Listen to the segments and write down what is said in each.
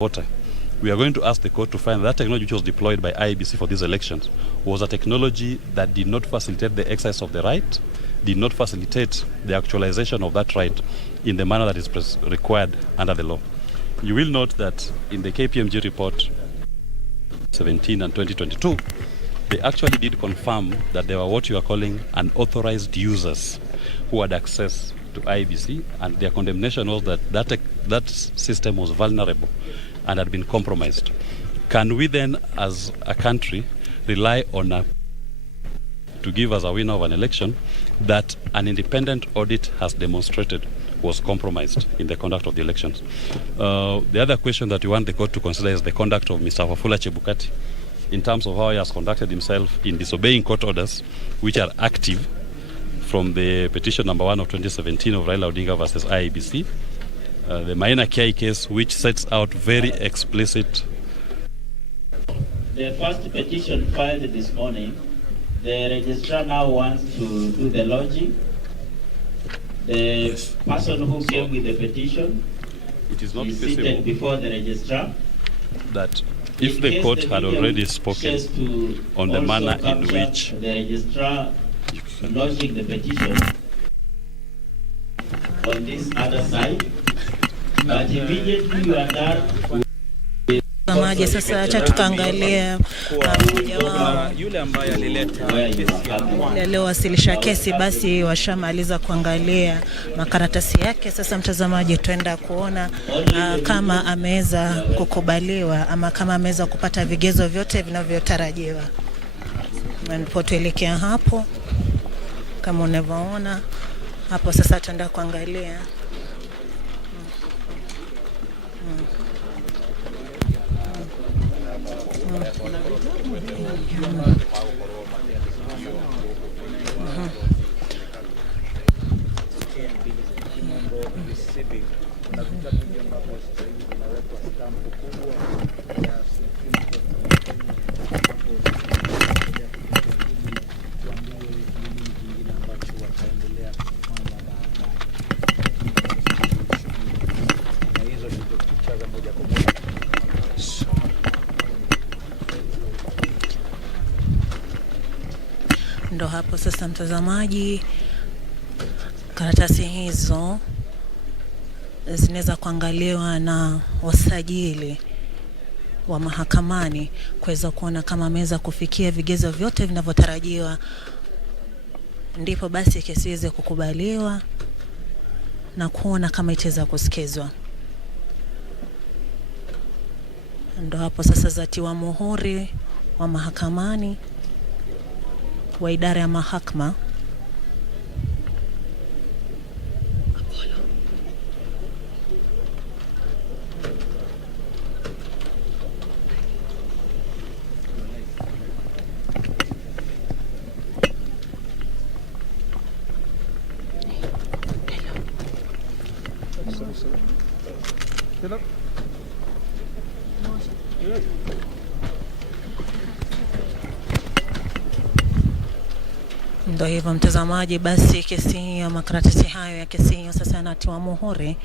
voter. We are going to ask the court to find that technology which was deployed by IEBC for these elections was a technology that did not facilitate the exercise of the right, did not facilitate the actualization of that right in the manner that is required under the law. You will note that in the KPMG report 17 and 2022, they actually did confirm that there were what you are calling unauthorized users who had access to IEBC, and their condemnation was that that system was vulnerable and had been compromised. Can we then, as a country, rely on to give us a winner of an election that an independent audit has demonstrated was compromised in the conduct of the elections? The other question that we want the court to consider is the conduct of Mr. Wafula Chebukati in terms of how he has conducted himself in disobeying court orders which are active from the petition number 1 of 2017 of Raila Odinga versus IEBC, the Maina Kiai case, which sets out very explicit. The first petition filed this morning, the registrar now wants to do the lodging. The person who came with the petition is seated before the registrar. That if the court had already spoken on the manner in which the registrar lodging the petition on this other side, but immediately you are done. Maji sasa acha tukaangalia mmoja wao yule ambaye alileta kesi leo wasilisha kesi, basi washamaliza kuangalia makaratasi yake. Sasa mtazamaji, tuenda kuona kama ameweza kukubaliwa ama kama ameweza kupata vigezo vyote vinavyotarajiwa. Ndipo tuelekea hapo kama unavyoona hapo. Sasa tuenda kuangalia ndo hapo sasa mtazamaji, karatasi hizo zinaweza kuangaliwa na wasajili wa mahakamani kuweza kuona kama ameweza kufikia vigezo vyote vinavyotarajiwa, ndipo basi kesi iweze kukubaliwa na kuona kama itaweza kusikizwa. Ndo hapo sasa zatiwa muhuri wa mahakamani wa idara ya mahakama. Ndio hivyo mtazamaji, basi kesi hiyo, makaratasi hayo ya kesi hiyo sasa yanatiwa muhuri.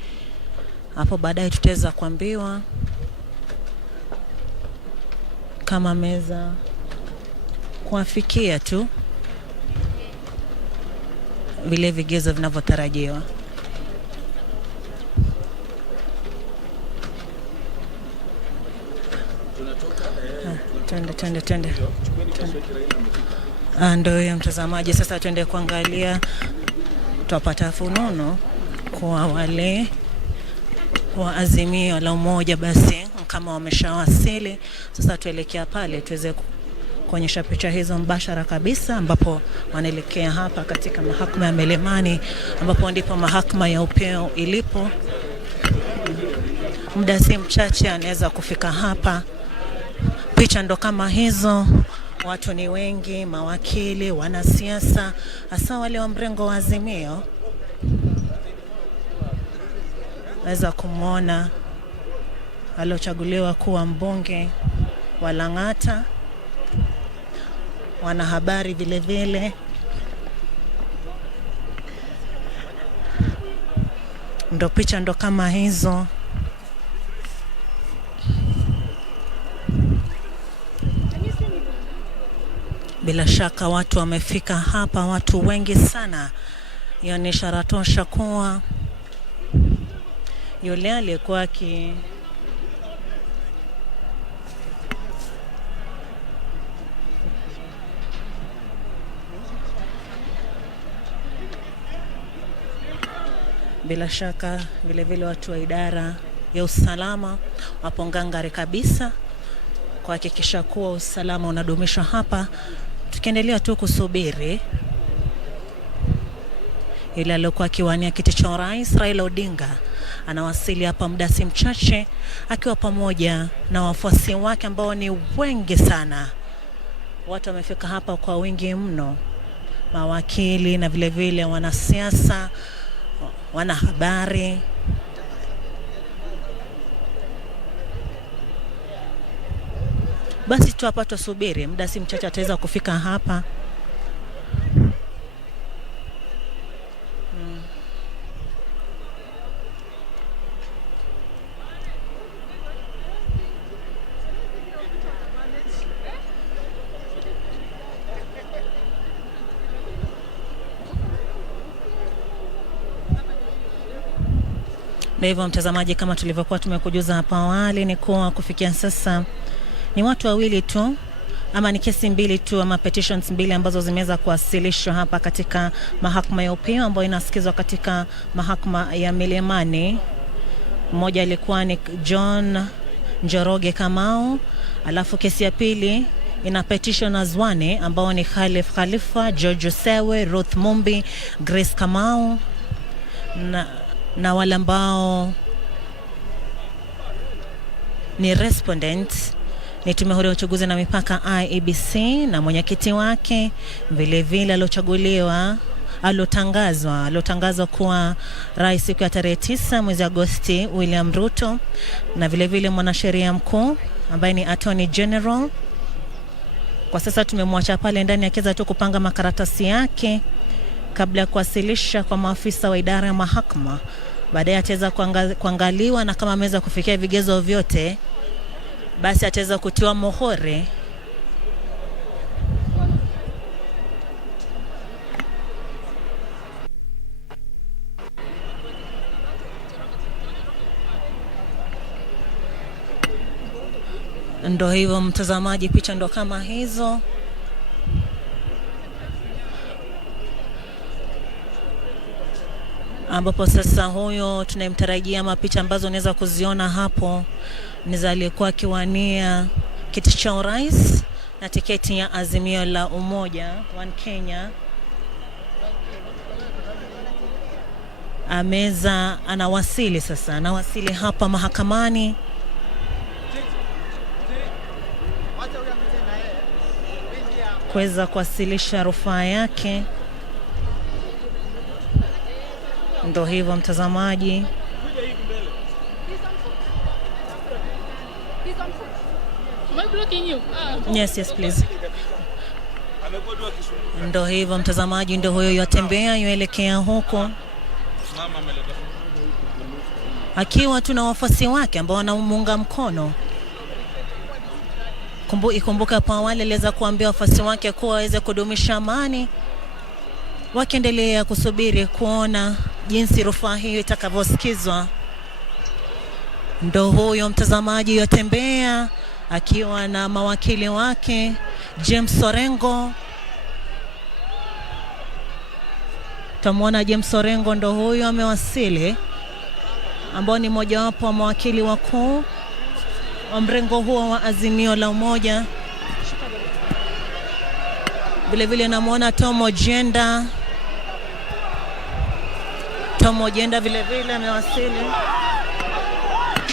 Hapo baadaye tutaweza kuambiwa kama meza kuafikia tu vile vigezo vinavyotarajiwa. Twende. Ndio ya mtazamaji, sasa tuende kuangalia, tupata fununu kwa wale wa Azimio la Umoja, basi kama wameshawasili. Sasa tuelekea pale tuweze kuonyesha picha hizo mbashara kabisa, ambapo wanaelekea hapa katika mahakama ya Milimani, ambapo ndipo mahakama ya upeo ilipo. Muda si mchache anaweza kufika hapa. Picha ndo kama hizo. Watu ni wengi, mawakili, wanasiasa, hasa wale wa mrengo wa Azimio. Naweza kumwona aliochaguliwa kuwa mbunge wa Lang'ata, wanahabari vile vile. Ndo picha ndo kama hizo. Bila shaka watu wamefika hapa, watu wengi sana. Hiyo ni ishara tosha kuwa yule aliyekuwa bila shaka vile watu wa idara ya usalama wapo ngangari kabisa kuhakikisha kuwa usalama unadumishwa hapa. Tukiendelea tu kusubiri ile aliyokuwa akiwania kiti cha urais Raila Odinga anawasili hapa muda si mchache akiwa pamoja na wafuasi wake ambao ni wengi sana. Watu wamefika hapa kwa wingi mno, mawakili na vile wanasiasa, wanahabari. Basi tu hapa tusubiri, muda si mchache ataweza kufika hapa. Na hivyo mtazamaji, kama tulivyokuwa tumekujuza hapa awali, ni kuwa kufikia sasa ni watu wawili tu, ama ni kesi mbili tu, ama petitions mbili ambazo zimeweza kuwasilishwa hapa katika mahakama ya upeo ambayo inasikizwa katika mahakama ya Milimani. Mmoja alikuwa ni John Njoroge Kamau, alafu kesi ya pili ina petitioners wane ambao ni Khalif Khalifa, George Sewe, Ruth Mumbi, Grace Kamau na wale ambao ni respondents ni Tume Huru ya Uchaguzi na Mipaka IEBC na mwenyekiti wake vile alotangazwa kuwa rais siku ya tarehe 9 mwezi Agosti, William Ruto, na vile mwanasheria mkuu ambaye ni Attorney General. Kwa sasa tumemwacha pale ndani akiweza tu kupanga makaratasi yake kabla ya kuwasilisha kwa maafisa wa idara ya mahakama. Baadaye ataweza kuangaliwa, na kama ameweza kufikia vigezo vyote basi ataweza kutiwa muhuri. Ndo hivyo mtazamaji, picha ndo kama hizo. Ambapo sasa huyo tunayemtarajia, mapicha ambazo unaweza kuziona hapo ni za aliyekuwa akiwania kiti cha urais na tiketi ya Azimio la Umoja One Kenya. Anawasili hapa mahakamani kuweza kuwasilisha rufaa yake. Ndo hivyo mtazamaji. Yes, please. Ndo hivyo mtazamaji, ndo huyo yatembea yuelekea huko akiwa tuna wafuasi wake ambao wanamuunga mkono. Ikumbuka pa awali aliweza kuambia wafuasi wake kuwa waweze kudumisha amani, wakiendelea kusubiri kuona jinsi rufaa hiyo itakavyosikizwa. Ndo huyo mtazamaji yatembea akiwa na mawakili wake James Orengo. Tamuona James Orengo ndo huyo amewasili, ambao ni mmoja wapo wa mawakili wakuu wa mrengo huo wa Azimio la Umoja. Vile namuona Tom Ojenda vile amewasili.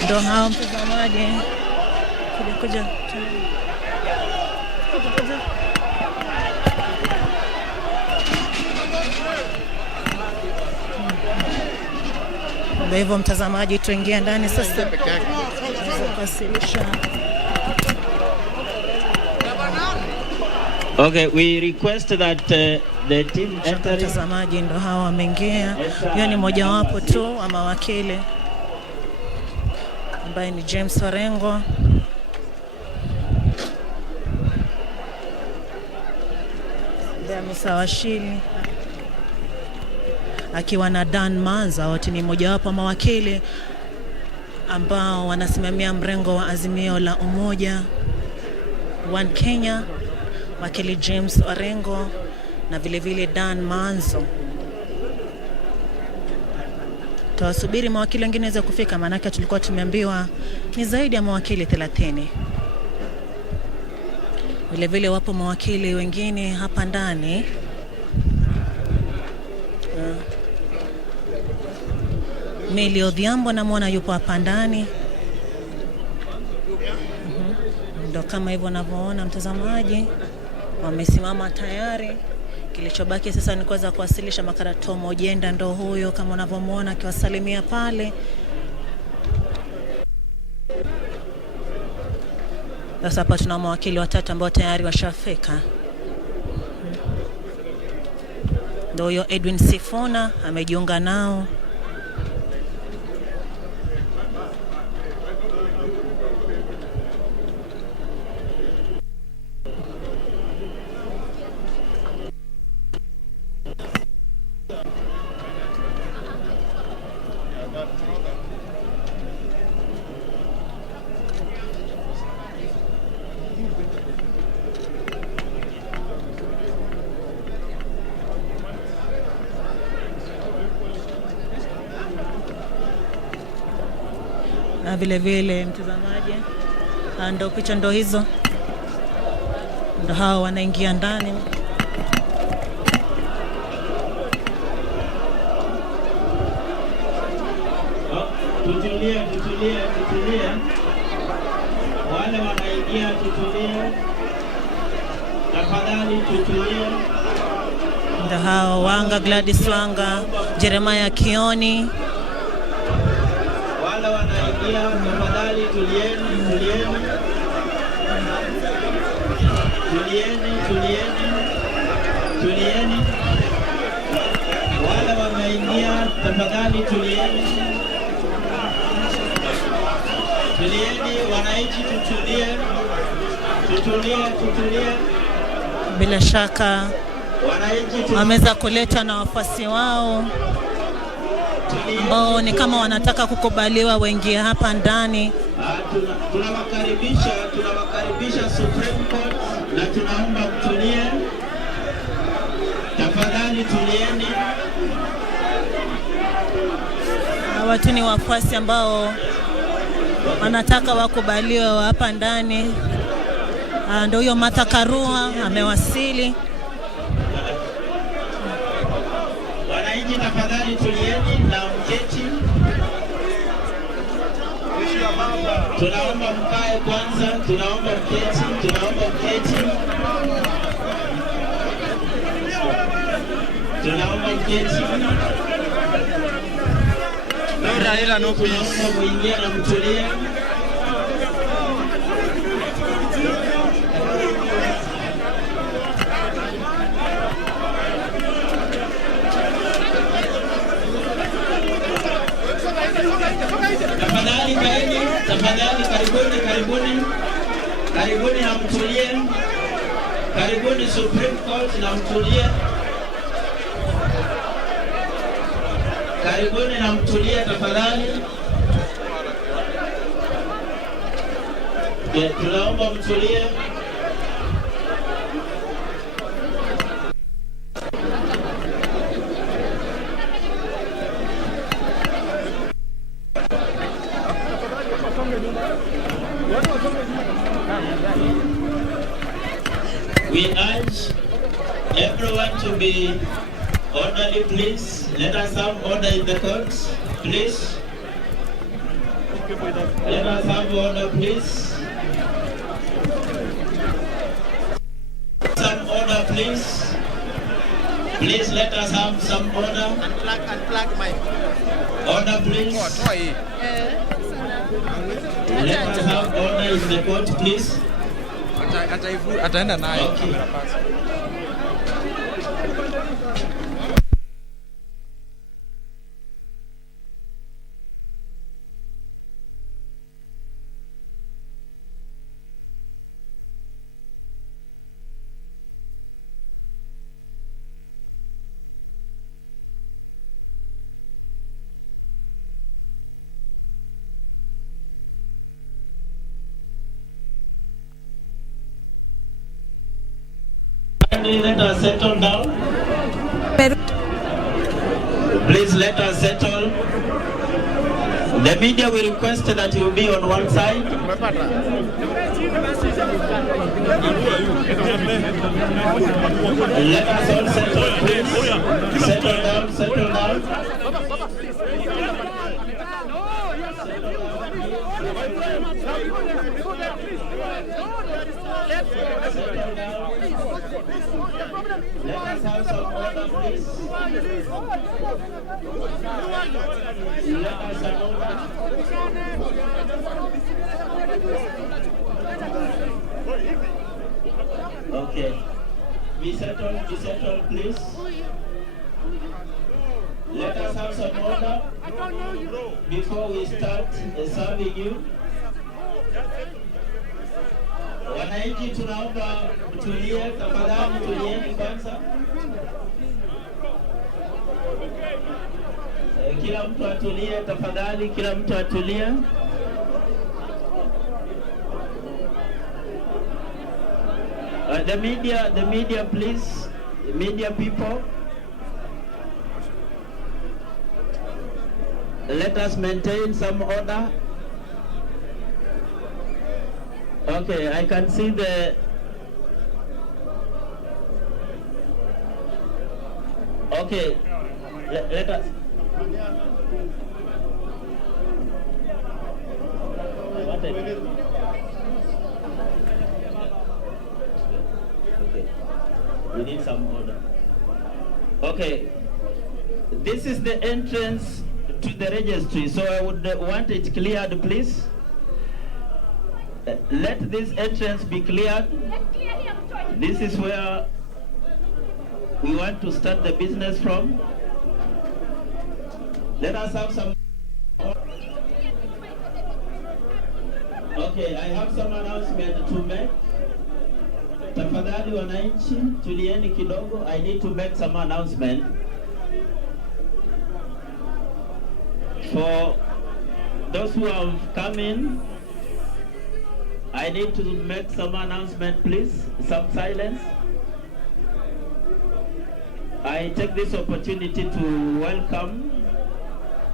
Ndo hao mtazamaji. Kuja. Ndio hivyo mtazamaji, tuingia ndani sasa kuwasilisha. Okay, we request that the team enter. Mtazamaji, ndo hawa wameingia. Hiyo ni moja wapo tu wa mawakili ambaye ni James Orengo. Mbea Misawashili akiwa na Dan Manza, wote ni mojawapo wa mawakili ambao wanasimamia mrengo wa Azimio la Umoja One Kenya, wakili James Orengo na vile vile Dan Manzo. Tuwasubiri mawakili wengine waweze kufika, maanake tulikuwa tumeambiwa ni zaidi ya mawakili 30. Vile vile wapo mawakili wengine hapa ndani. Meli Odhiambo namwona yupo hapa ndani. Ndio kama hivyo unavyoona mtazamaji, wamesimama tayari. Kilichobaki sasa ni kuweza kuwasilisha makarato. Mojenda ndo huyo kama unavyomuona akiwasalimia pale. Sasa hapa tuna mawakili watatu ambao tayari washafika. Ndio huyo Edwin Sifuna amejiunga nao. Na vile vile mtazamaji, ndo picha ndo hizo, ndo hao wanaingia ndani. Tutulie. Wale wanaingia tutulie. Tafadhali tutulie. Ndo hao Wanga Gladys Wanga, Jeremiah Kioni. Wale wanaingia tafadhali tulieni. Wale wanaingia tafadhali tulieni. Wananchi tutulie. Bila shaka wameweza kuleta na wafuasi wao ambao ni kama wanataka kukubaliwa wengi hapa ndani. Tunawakaribisha Supreme Court na tunaomba mtulie. Tafadhali tulieni. Watu ni wafuasi ambao wanataka wakubaliwe wa hapa ndani. Ndio huyo Martha Karua amewasili. Wananchi tafadhali tulieni na mketi. Tunaomba mkae kwanza, tunaomba mketi. Tunaomba muingie na mtulie. Tafadhali karibuni na mtulie. Karibuni Supreme Court na mtulie. Karibuni na mtulie tafadhali. Tunaomba mtulie. We urge everyone to be orderly, please. Let us have order in the courts, please. Let us have order, please. Some order, please. Please let us have some order. Unplug my Order, please. Let us have order in the court, please. Ataenda nayo. Okay. Tafadhali, let us settle down. Please let us settle. The media will request that you be on one side. Let us all settle, please. Settle down, settle down. Let us have some order, please. Let us have order. Okay. Be settled, please. Let us have some order before we start serving you. Wananchi tunaomba tulie, tafadhali tulieni kwanza. Kila mtu atulie tafadhali, kila mtu atulie. The media please, the media people. Let us maintain some order. Okay, I can see the... Okay, let us... Okay, we need some order. Okay, this is the entrance to the registry, so I would want it cleared, please. Let this entrance be cleared. This is where we want to start the business from. Let us have some... Okay, I have some announcement to make. Tafadhali wananchi, tulieni kidogo. I need to make some announcement. For those who have come in, I need to make some announcement, please. Some silence. I take this opportunity to welcome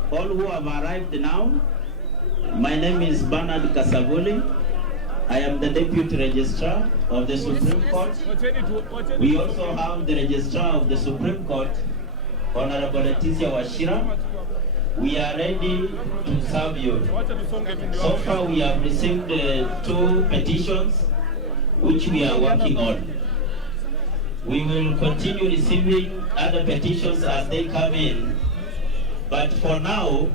all who have arrived now. My name is Bernard Kasavuli. I am the Deputy Registrar of the Supreme Court. We also have the Registrar of the Supreme Court, Honorable Leticia Washira. We are ready to serve you. So far we have received 2 petitions which we are working on. We will continue receiving other petitions as they come in. But for now,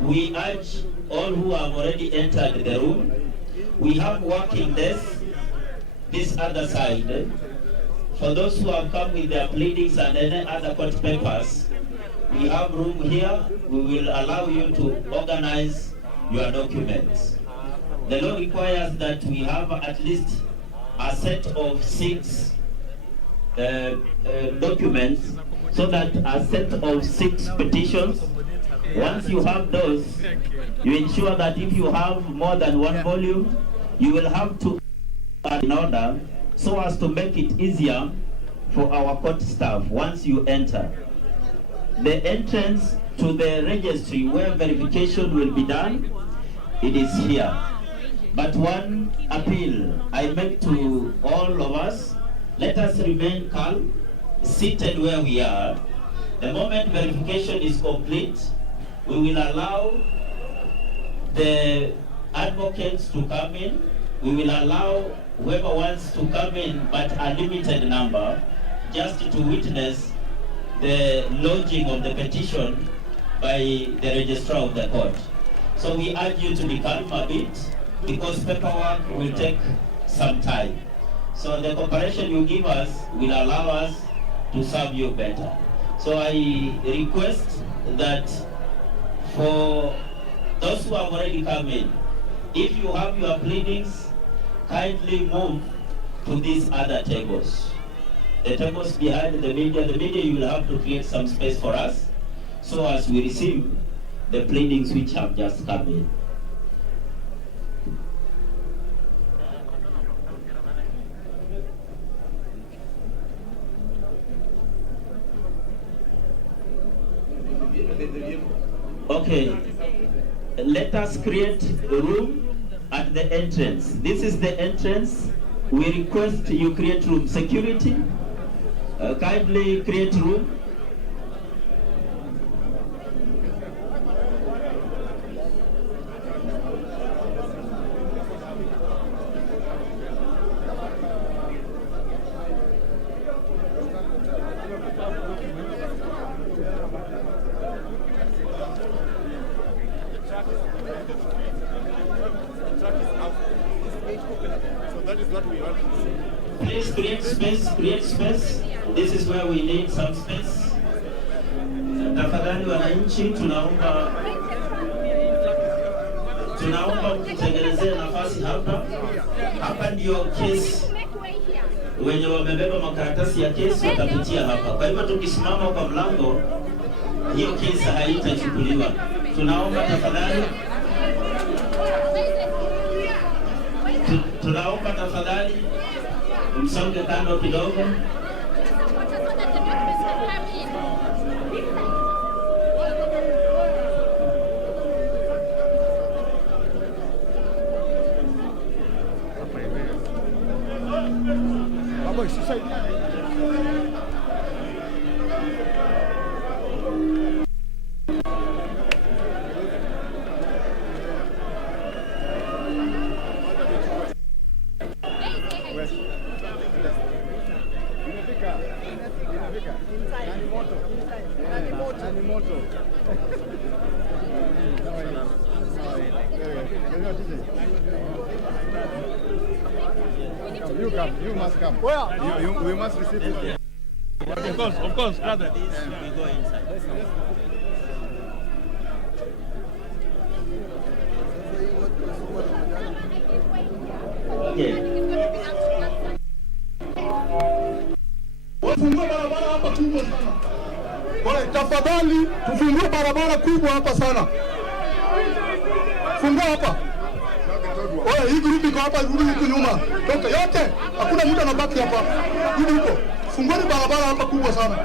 we urge all who have already entered the room. We have working desks this other side. For those who have come with their pleadings and any other court papers, we have room here. We will allow you to organize your documents. The law requires that we have at least a set of 6 documents, so that a set of 6 petitions. Once you have those, you ensure that if you have more than 1 volume, you will have to in order so as to make it easier for our court staff once you enter. The entrance to the registry where verification will be done, it is here. But one appeal I make to all of us, let us remain calm, seated where we are. The moment verification is complete, we will allow the advocates to come in. We will allow whoever wants to come in, but a limited number, just to witness the lodging of the petition by the registrar of the court. So we urge you to be calm a bit, because paperwork will take some time. So the cooperation you give us will allow us to serve you better. So I request that for those who have already come in, if you have your pleadings, kindly move to these other tables. The tables behind the media, you will have to create some space for us, so as we receive the pleadings which have just come in. Okay, let us create a room at the entrance. This is the entrance. We request you create room. Security, kindly create room. Please create space, create space. This is where we need some space. Tafadhali wananchi, tunaomba mtutengenezee nafasi hapa. Hapa ndio kesi. Wenye wamebeba makaratasi ya kesi watapitia hapa. Kwa hivyo tukisimama kwa mlango, hiyo kesi haitachukuliwa. Tunaomba tafadhali. Tunaomba tafadhali msonge kando kidogo. You must come. Well, we must receive it. Of course, brother. We go inside. Wafungue barabara hapa kubwa sana. Wale tafadhali tufungue barabara kubwa hapa sana. Fungua hapa. Wale hii group iko hapa, rudi huko nyuma. Toka yote. Hakuna mtu anabaki hapa. Rudi huko. Fungueni barabara hapa kubwa sana.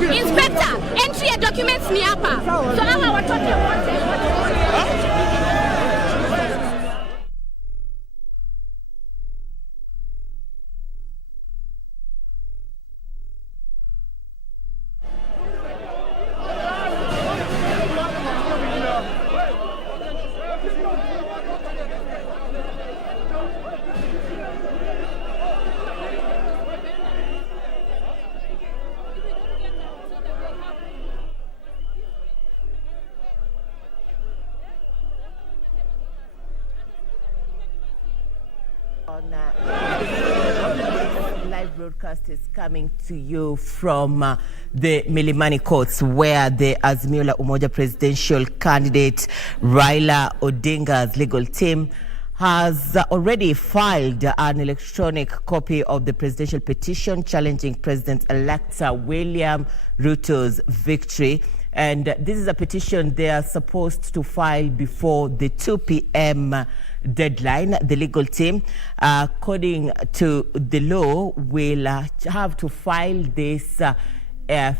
Inspector, entry ya documents ni hapa. So hawa watoto wote. Live broadcast is coming to you from the Milimani courts, where the Azimio la Umoja presidential candidate Raila Odinga's legal team has already filed an electronic copy of the presidential petition challenging President-elect William Ruto's victory. And this is a petition they are supposed to file before the 2 p.m. deadline. The legal team, according to the law, will have to file this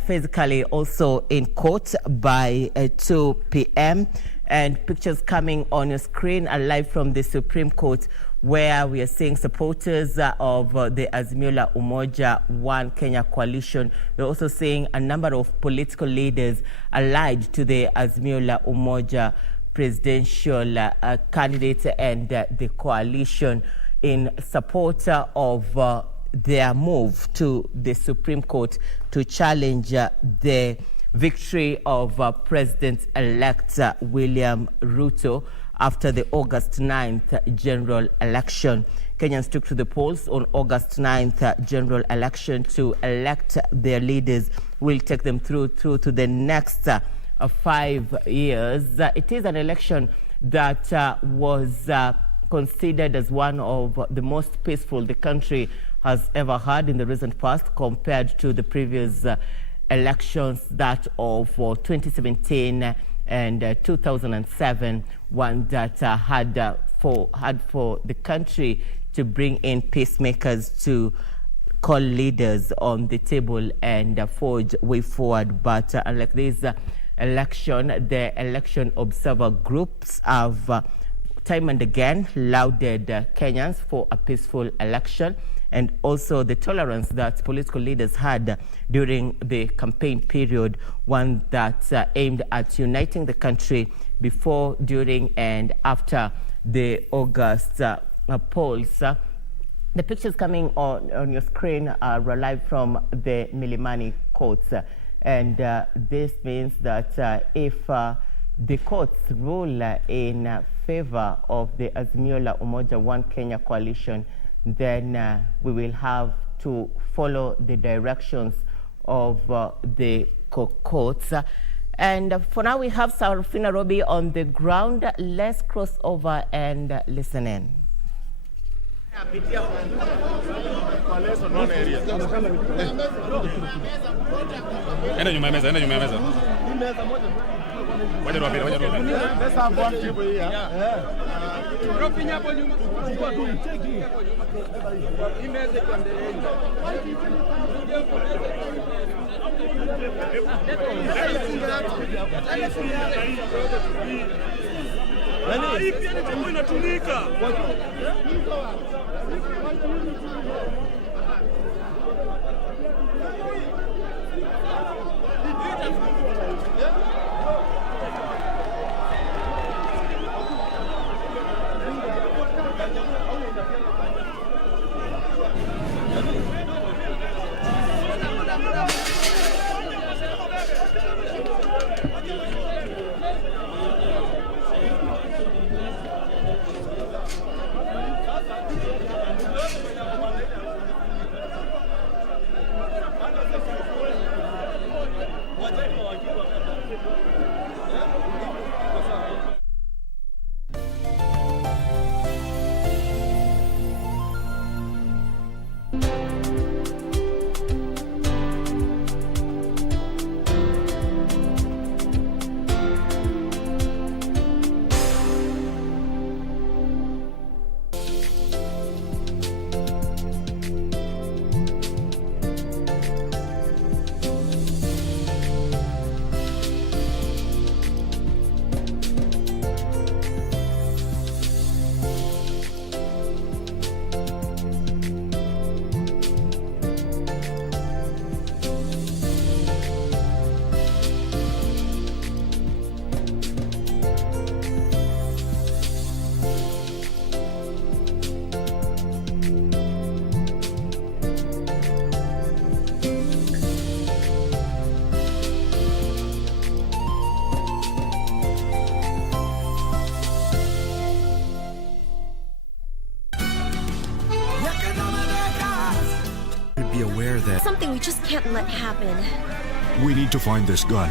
physically also in court by 2 p.m. And pictures coming on your screen are live from the Supreme Court, where we are seeing supporters of the Azimio la Umoja One Kenya coalition. We're also seeing a number of political leaders allied to the Azimio la Umoja presidential candidate and the coalition in support of their move to the Supreme Court to challenge the victory of President-elect William Ruto after the August 9th general election. Kenyans took to the polls on August 9th general election to elect their leaders. We'll take them through to the next 5 years. It is an election that was considered as one of the most peaceful the country has ever had in the recent past, compared to the previous elections, that of 2017 and 2007, one that had for the country to bring in peacemakers to call leaders on the table and forge way forward. But unlike this election, the election observer groups have time and again lauded Kenyans for a peaceful election, and also the tolerance that political leaders had during the campaign period, one that aimed at uniting the country before, during, and after the August polls. The pictures coming on your screen are live from the Milimani courts, and this means that if the courts rule in favor of the Azimio la Umoja One Kenya coalition, then we will have to follow the directions of the courts. And for now, we have Sarafina Robi on the ground. Let's cross over and listen in. Enda nyuma ya meza, enda nyuma ya meza. Waje robi, waje robi. Let's have one people here. Robi hapo nyuma. Chukua tu cheki. Imeze kuendelea. Hii pia ni timu inatumika. Be aware that Something we just can't let happen. we need to find this gun.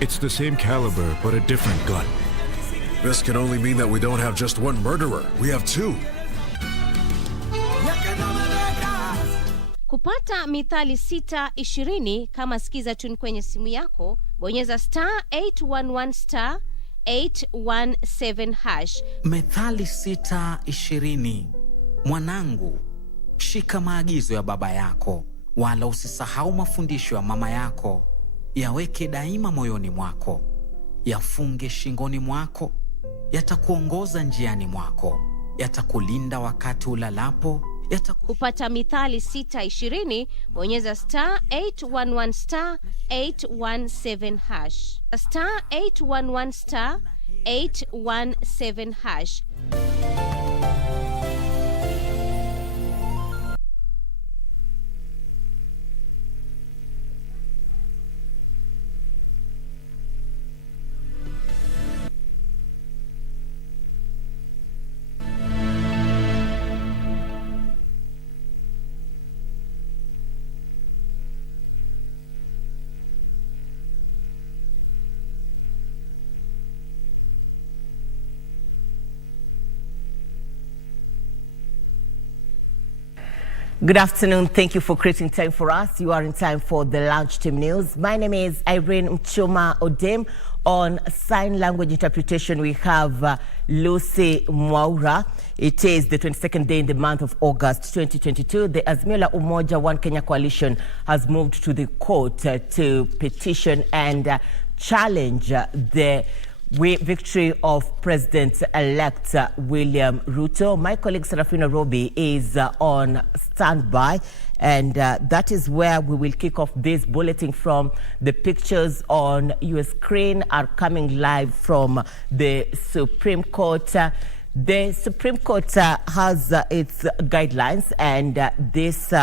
It's the same caliber, but a different gun. This can only mean that we don't have just one murderer. We have two. Kupata mithali 620 kama skiza tune kwenye simu yako, bonyeza *811 *817#. Methali 6:20. Mwanangu, shika maagizo ya baba yako, wala usisahau mafundisho ya mama yako. Yaweke daima moyoni mwako. yafunge shingoni mwako, yatakuongoza njiani mwako, yatakulinda wakati ulalapo, Kupata mithali 620, bonyeza *811 *817 hash. *811 *817 hash. Good afternoon. Thank you for creating time for us. You are in time for the Lunch Team News. My name is Irene Muchuma II. On sign language interpretation, we have Lucy Mwaura. It is the 22nd day in the month of August 2022. The Azimio la Umoja One Kenya Coalition has moved to the court to petition and challenge the victory of President-elect William Ruto. My colleague Serafina Robi is on standby, and that is where we will kick off this bulletin from. The pictures on your screen are coming live from the Supreme Court. The Supreme Court has its guidelines, and this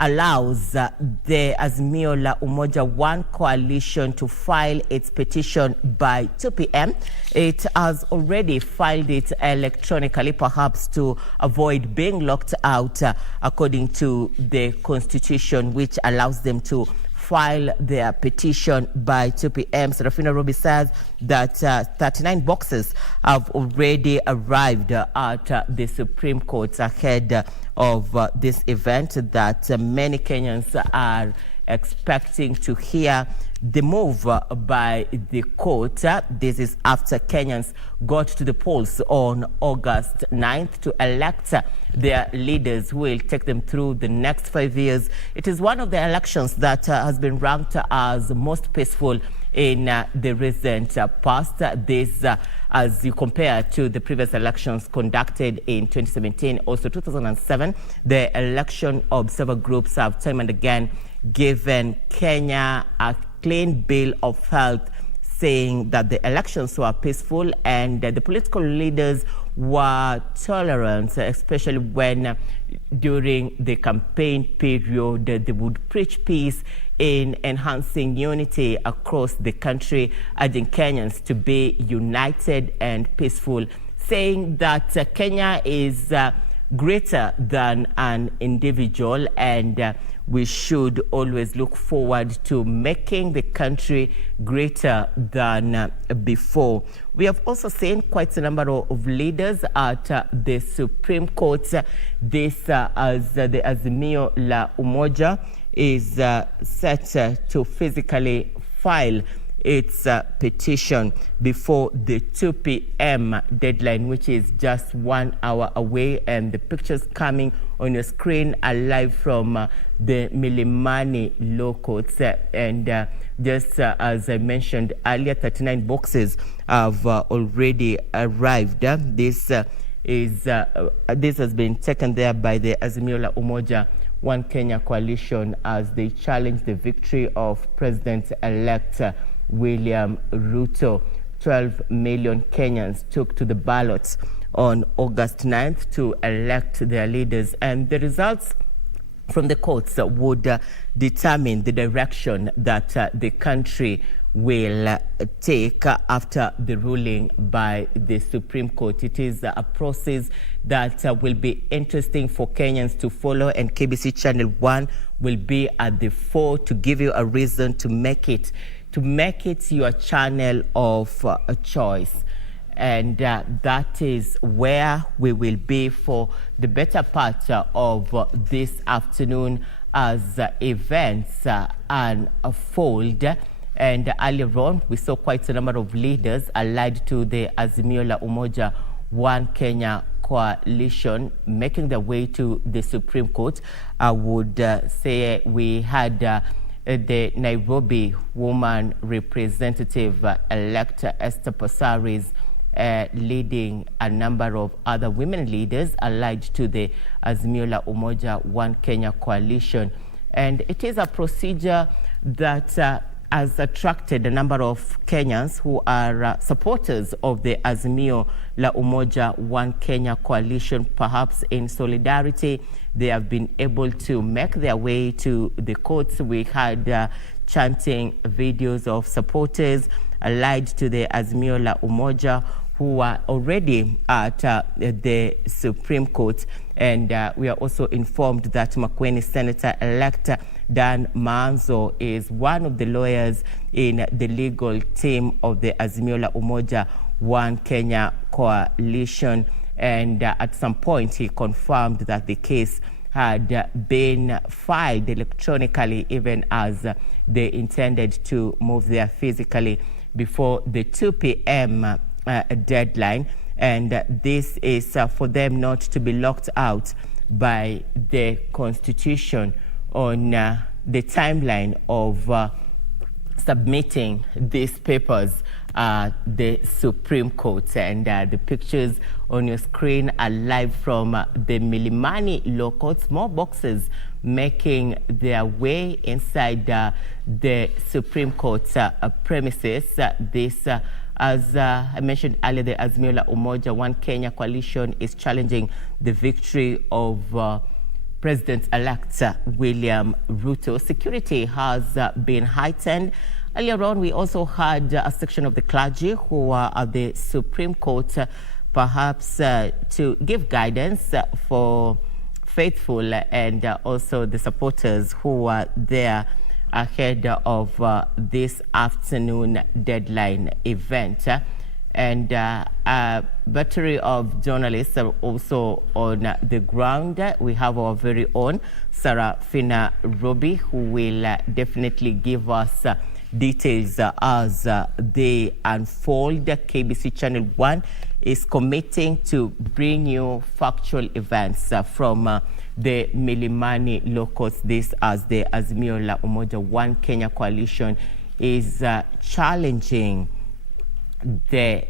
allows the Azimio la Umoja One Coalition to file its petition by 2 p.m. It has already filed it electronically, perhaps to avoid being locked out, according to the Constitution, which allows them to file their petition by 2 p.m. Serafina Robi says that 39 boxes have already arrived at the Supreme Court ahead of this event, that many Kenyans are expecting to hear the move by the court. This is after Kenyans got to the polls on August 9th to elect their leaders who will take them through the next 5 years. It is one of the elections that has been ranked as most peaceful in the recent past. This, as you compare to the previous elections conducted in 2017, also 2007, the election observer groups have time and again given Kenya a clean bill of health, saying that the elections were peaceful and the political leaders were tolerant, especially when during the campaign period they would preach peace in enhancing unity across the country, urging Kenyans to be united and peaceful, saying that Kenya is greater than an individual, and we should always look forward to making the country greater than before. We have also seen quite a number of leaders at the Supreme Court. This as the Azimio la Umoja is set to physically file its petition before the 2 p.m. deadline, which is just 1 hour away. And the pictures coming on your screen are live from the Milimani Law Courts. And just as I mentioned earlier, 39 boxes have already arrived. This has been taken there by the Azimio la Umoja One Kenya Coalition as they challenge the victory of President-elect William Ruto. 12 million Kenyans took to the ballots on August 9th to elect their leaders, and the results from the courts would determine the direction that the country will take after the ruling by the Supreme Court. It is a process that will be interesting for Kenyans to follow, and KBC Channel 1 will be at the fore to give you a reason to make it your channel of choice. And that is where we will be for the better part of this afternoon as events unfold. And earlier on, we saw quite a number of leaders allied to the Azimio la Umoja One Kenya Coalition making their way to the Supreme Court. I would say we had the Nairobi woman representative elect Esther Passaris, leading a number of other women leaders allied to the Azimio la Umoja One Kenya coalition. And it is a procedure that has attracted a number of Kenyans who are supporters of the Azimio la Umoja One Kenya coalition. Perhaps in solidarity, they have been able to make their way to the courts. We had chanting videos of supporters allied to the Azimio la Umoja who are already at the Supreme Court. And we are also informed that Makueni Senator-elect Dan Manzo is one of the lawyers in the legal team of the Azimio la Umoja One Kenya coalition. And at some point, he confirmed that the case had been filed electronically, even as they intended to move there physically before the 2 p.m. Deadline. And this is for them not to be locked out by the Constitution on the timeline of submitting these papers the Supreme Court. And the pictures on your screen are live from the Milimani law court. More boxes making their way inside the Supreme Court premises. This as I mentioned earlier, the Azimio la Umoja One Kenya coalition is challenging the victory of President-elect William Ruto. Security has been heightened. Earlier on, we also had a section of the clergy who are at the Supreme Court, perhaps to give guidance for faithful and also the supporters who are there ahead of this afternoon deadline event. And a battery of journalists are also on the ground. We have our very own Sarafina Robi, who will definitely give us details as they unfold. KBC Channel 1 is committing to bring you factual events from the Milimani locals. This as the Azimio la Umoja One Kenya coalition is challenging the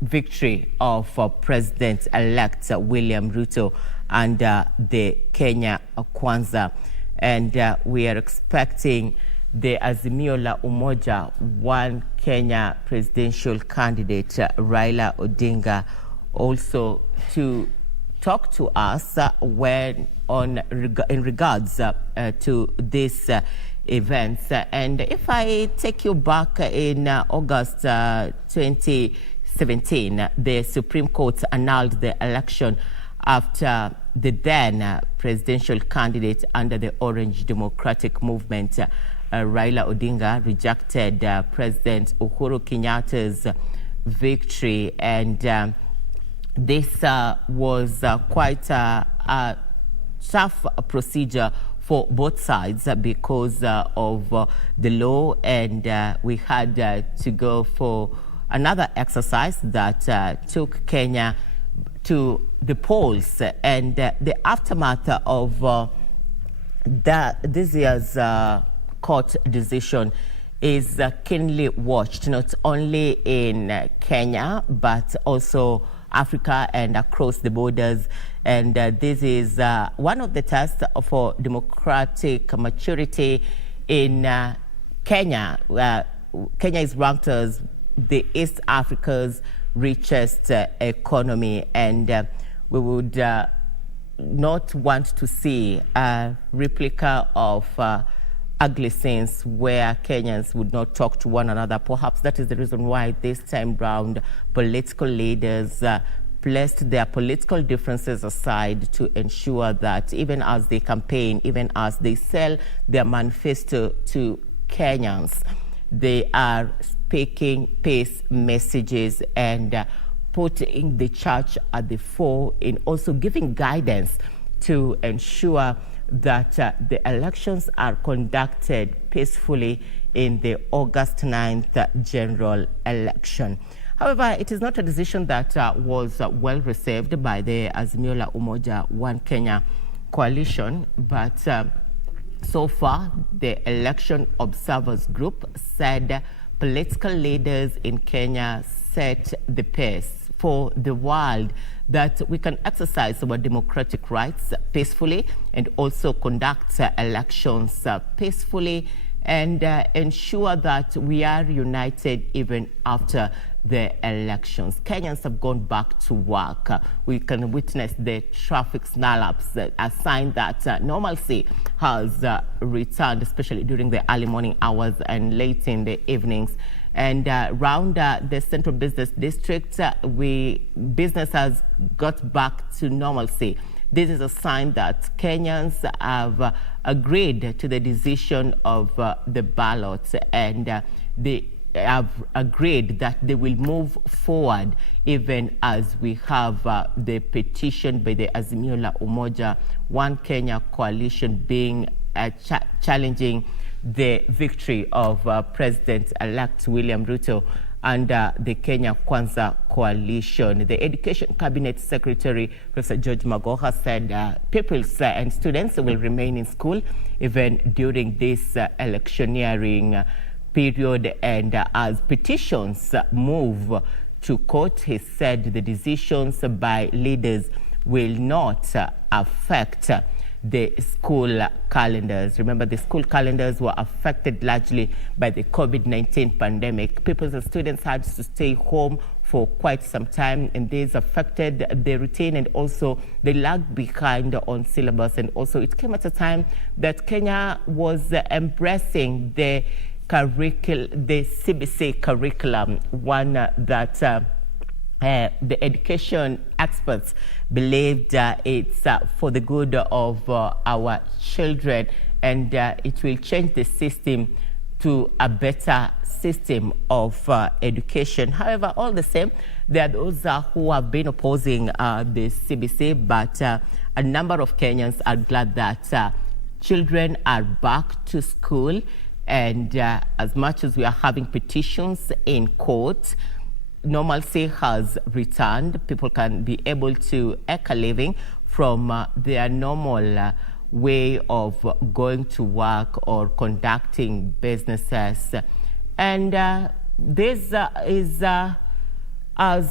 victory of President-elect William Ruto under the Kenya Kwanza. And we are expecting the Azimio la Umoja One Kenya presidential candidate Raila Odinga also to talk to us in regards to this events. And if I take you back in August 2017, the Supreme Court annulled the election after the then presidential candidate under the Orange Democratic Movement, Raila Odinga, rejected President Uhuru Kenyatta's victory. And this was quite a tough procedure for both sides because of the law, and we had to go for another exercise that took Kenya to the polls. And the aftermath of this year's court decision is keenly watched, not only in Kenya, but also Africa and across the borders. And this is one of the tests for democratic maturity in Kenya. Kenya is ranked as the East Africa's richest economy, and we would not want to see a replica of ugly scenes where Kenyans would not talk to one another. Perhaps that is the reason why this time round political leaders placed their political differences aside to ensure that even as they campaign, even as they sell their manifesto to Kenyans, they are speaking peace messages and putting the church at the fore in also giving guidance to ensure that the elections are conducted peacefully in the August 9th general election. However, it is not a decision that was well received by the Azimio la Umoja One Kenya coalition, but So far, the Election Observers Group said political leaders in Kenya set the pace for the world that we can exercise our democratic rights peacefully and also conduct elections peacefully and ensure that we are united even after the elections. Kenyans have gone back to work. We can witness the traffic snarl-ups, a sign that normalcy has returned, especially during the early morning hours and late in the evenings. And around the central business district, business has got back to normalcy. This is a sign that Kenyans have agreed to the decision of the ballot, and they have agreed that they will move forward even as we have the petition by the Azimio la Umoja One Kenya coalition being challenging the victory of President-elect William Ruto under the Kenya Kwanza coalition. The Education Cabinet Secretary, Professor George Magoha, said pupils and students will remain in school even during this electioneering period, and as petitions move to court, he said the decisions by leaders will not affect the school calendars. Remember, the school calendars were affected largely by the COVID-19 pandemic. Pupils and students had to stay home for quite some time, and this affected the routine, and also they lagged behind on syllabus. And also it came at a time that Kenya was embracing the CBC curriculum, one that the education experts believed it's for the good of our children, and it will change the system to a better system of education. However, all the same, there are those who have been opposing the CBC, but a number of Kenyans are glad that children are back to school. And as much as we are having petitions in court, normalcy has returned. People can be able to make a living from their normal way of going to work or conducting businesses. And this is as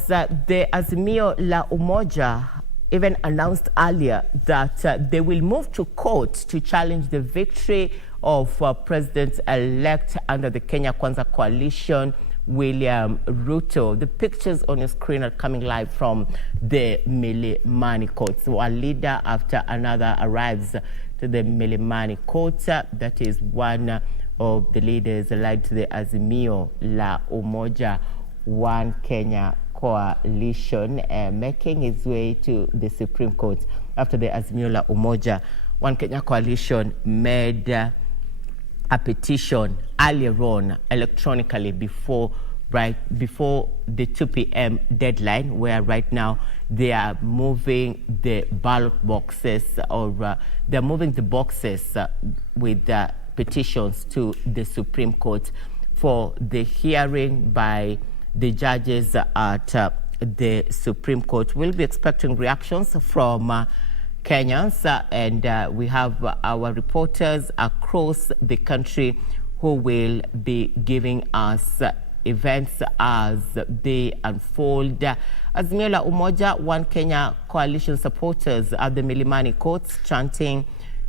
the Azimio la Umoja even announced earlier that they will move to court to challenge the victory of President-elect under the Kenya Kwanza coalition, William Ruto. The pictures on your screen are coming live from the Milimani court. So a leader after another arrives to the Milimani court. That is one of the leaders allied to the Azimio la Umoja One Kenya coalition, making its way to the Supreme Court after the Azimio la Umoja One Kenya coalition made a petition earlier on electronically before the 2 p.m. deadline, where right now they are moving the ballot boxes, or they're moving the boxes with petitions to the Supreme Court for the hearing by the judges at the Supreme Court. We'll be expecting reactions from Kenyans, and we have our reporters across the country who will be giving us events as they unfold. Azimio la Umoja One Kenya coalition supporters at the Milimani courts chanting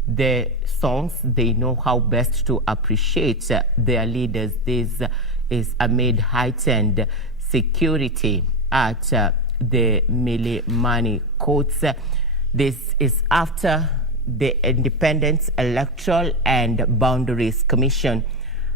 the songs they know how best to appreciate their leaders. This is amid heightened security at the Milimani courts. This is after the Independent Electoral and Boundaries Commission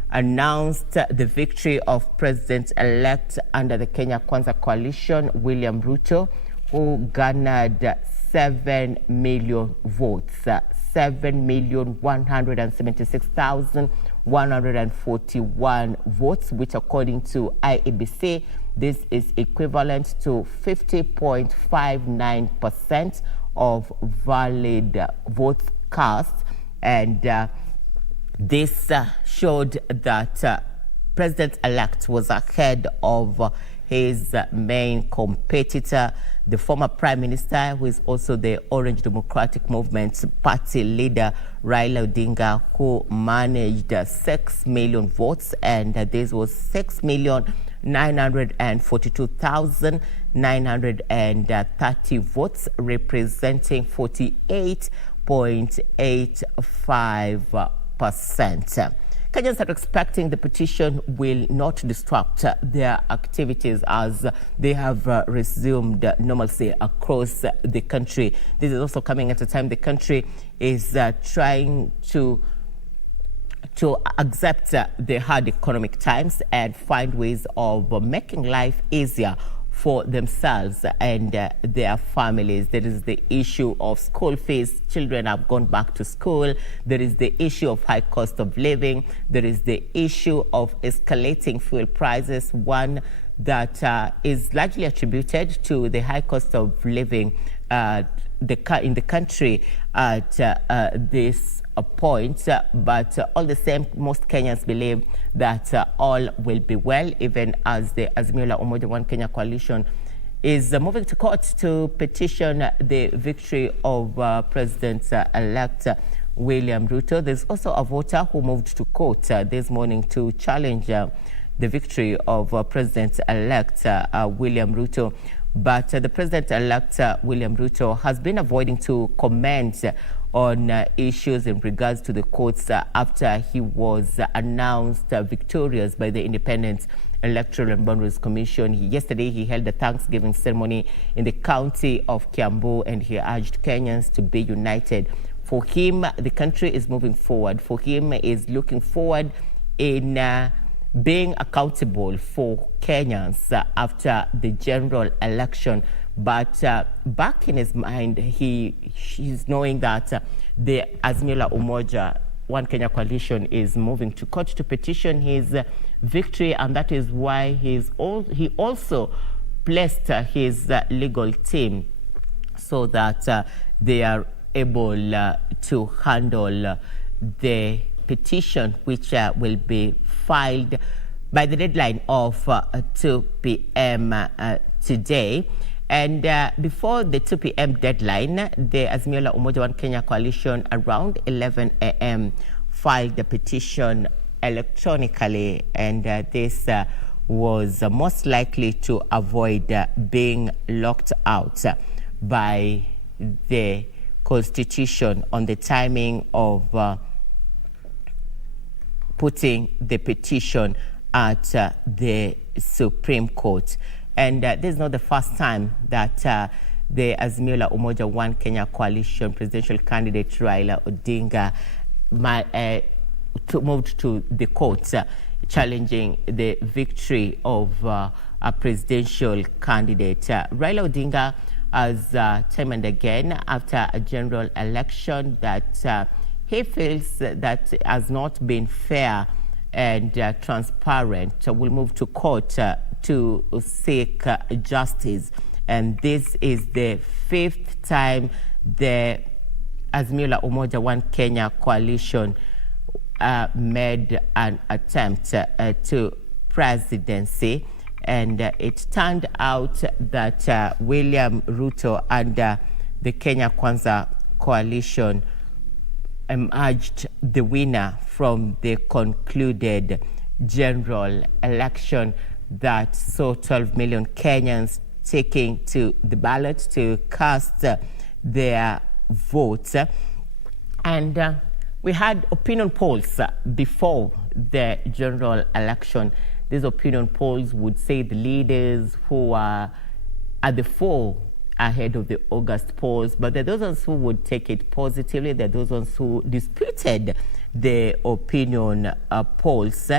announced the victory of President-elect under the Kenya Kwanza coalition, William Ruto, who garnered 7 million votes, 7,176,141 votes, which according to IEBC, this is equivalent to 50.59% of valid votes cast. And this showed that President-elect was ahead of his main competitor, the former Prime Minister, who is also the Orange Democratic Movement's party leader, Raila Odinga, who managed 6 million votes, and this was 6,942,930 votes, representing 48.85%. Kenyans are expecting the petition will not disrupt their activities as they have resumed normalcy across the country. This is also coming at a time the country is trying to accept the hard economic times and find ways of making life easier for themselves and their families. There is the issue of school fees. Children have gone back to school. There is the issue of high cost of living. There is the issue of escalating fuel prices, one that is largely attributed to the high cost of living in the country at this point, but all the same, most Kenyans believe that all will be well, even as the Azimio la Umoja One Kenya coalition is moving to court to petition the victory of President-elect William Ruto. There's also a voter who moved to court this morning to challenge the victory of President-elect William Ruto. But the President-elect William Ruto has been avoiding to comment on issues in regards to the courts after he was announced victorious by the Independent Electoral and Boundaries Commission. Yesterday, he held a Thanksgiving ceremony in the county of Kiambu, and he urged Kenyans to be united. For him, the country is moving forward. For him, is looking forward in being accountable for Kenyans after the general election. But back in his mind, he's knowing that the Azimio la Umoja One Kenya coalition is moving to court to petition his victory, and that is why he also placed his legal team so that they are able to handle the petition, which will be filed by the deadline of 2 p.m. today. And before the 2 p.m. deadline, the Azimio la Umoja One Kenya coalition around 11 a.m. filed the petition electronically, and this was most likely to avoid being locked out by the Constitution on the timing of putting the petition at the Supreme Court. And this is not the first time that the Azimio la Umoja One Kenya coalition presidential candidate Raila Odinga moved to the courts challenging the victory of a presidential candidate. Raila Odinga has time and again, after a general election that he feels that has not been fair and transparent, will move to court to seek justice. And this is the 5th time the Azimio la Umoja One Kenya coalition made an attempt to presidency, and it turned out that William Ruto under the Kenya Kwanza coalition emerged the winner from the concluded general election that saw 12 million Kenyans taking to the ballot to cast their votes. And we had opinion polls before the general election. These opinion polls would say the leaders who are at the fore ahead of the August polls, but there are those who would take it positively. There are those ones who disputed the opinion polls.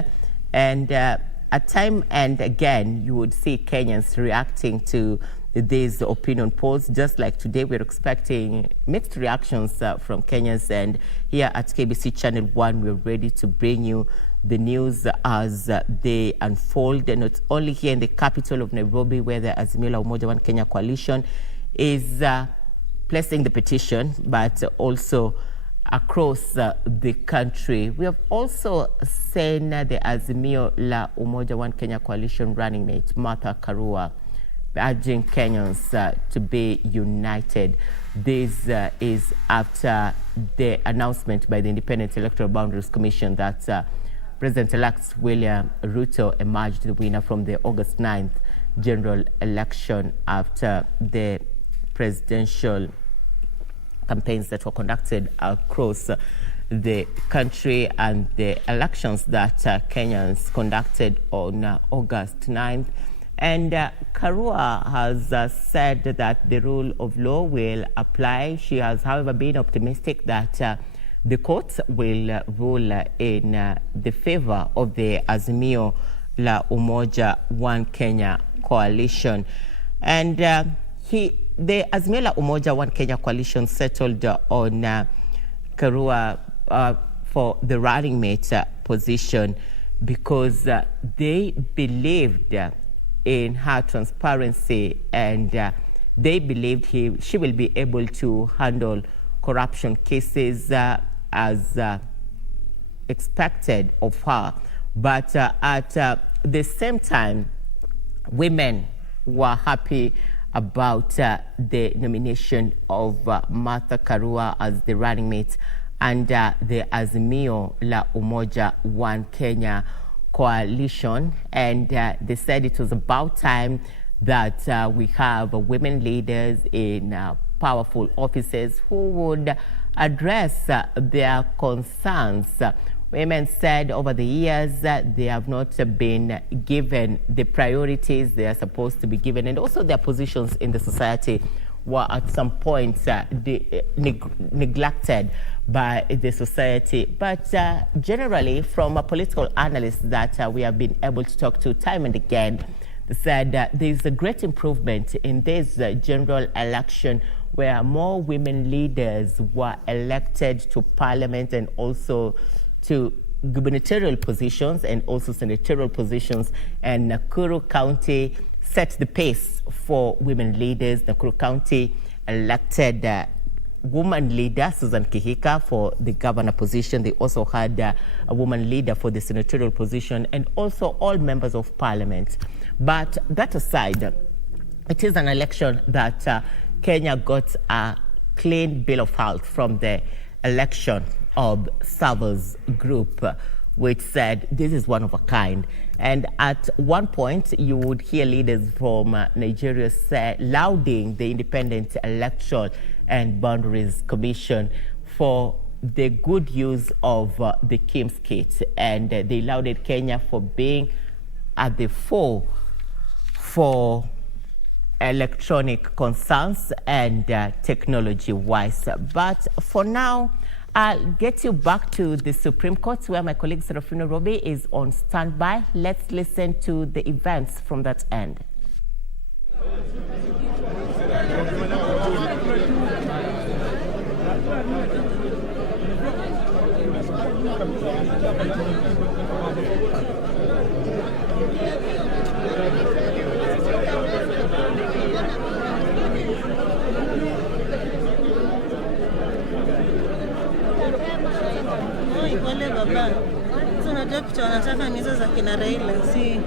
And at time and again, you would see Kenyans reacting to these opinion polls. Just like today, we're expecting mixed reactions from Kenyans. And here at KBC Channel 1, we're ready to bring you the news as they unfold. And not only here in the capital of Nairobi, where the Azimio la Umoja One Kenya coalition is placing the petition, but also across the country. We have also seen the Azimio la Umoja One Kenya coalition running mate, Martha Karua, urging Kenyans to be united. This is after the announcement by the Independent Electoral Boundaries Commission that President-elect William Ruto emerged the winner from the August 9th general election after the presidential campaigns that were conducted across the country and the elections that Kenyans conducted on August 9th. And Karua has said that the rule of law will apply. She has, however, been optimistic that the courts will rule in the favor of the Azimio la Umoja One Kenya coalition. And the Azimio la Umoja One Kenya coalition settled on Karua for the running mate position because they believed in her transparency, and they believed she will be able to handle corruption cases as expected of her. But at the same time, women were happy about the nomination of Martha Karua as the running mate under the Azimio la Umoja One Kenya coalition, and they said it was about time that we have women leaders in powerful offices who would address their concerns. Women said over the years they have not been given the priorities they are supposed to be given, and also their positions in the society were at some point neglected by the society. But generally, from a political analyst that we have been able to talk to time and again, they said there is a great improvement in this general election where more women leaders were elected to parliament and also to gubernatorial positions and also senatorial positions. And Nakuru County set the pace for women leaders. Nakuru County elected woman leader Susan Kihika for the governor position. They also had a woman leader for the senatorial position, and also all members of parliament. But that aside, it is an election that Kenya got a clean bill of health from the election observers group, which said this is one of a kind. And at one point, you would hear leaders from Nigeria lauding the Independent Electoral and Boundaries Commission for the good use of the KIMS kit. And they lauded Kenya for being at the fore for electronic concerns and technology-wise. But for now, I'll get you back to the Supreme Court, where my colleague Serafino Robi is on standby. Let's listen to the events from that end. Pole baba. Sasa unajua picha wanataka ni hizo za kina Raila, si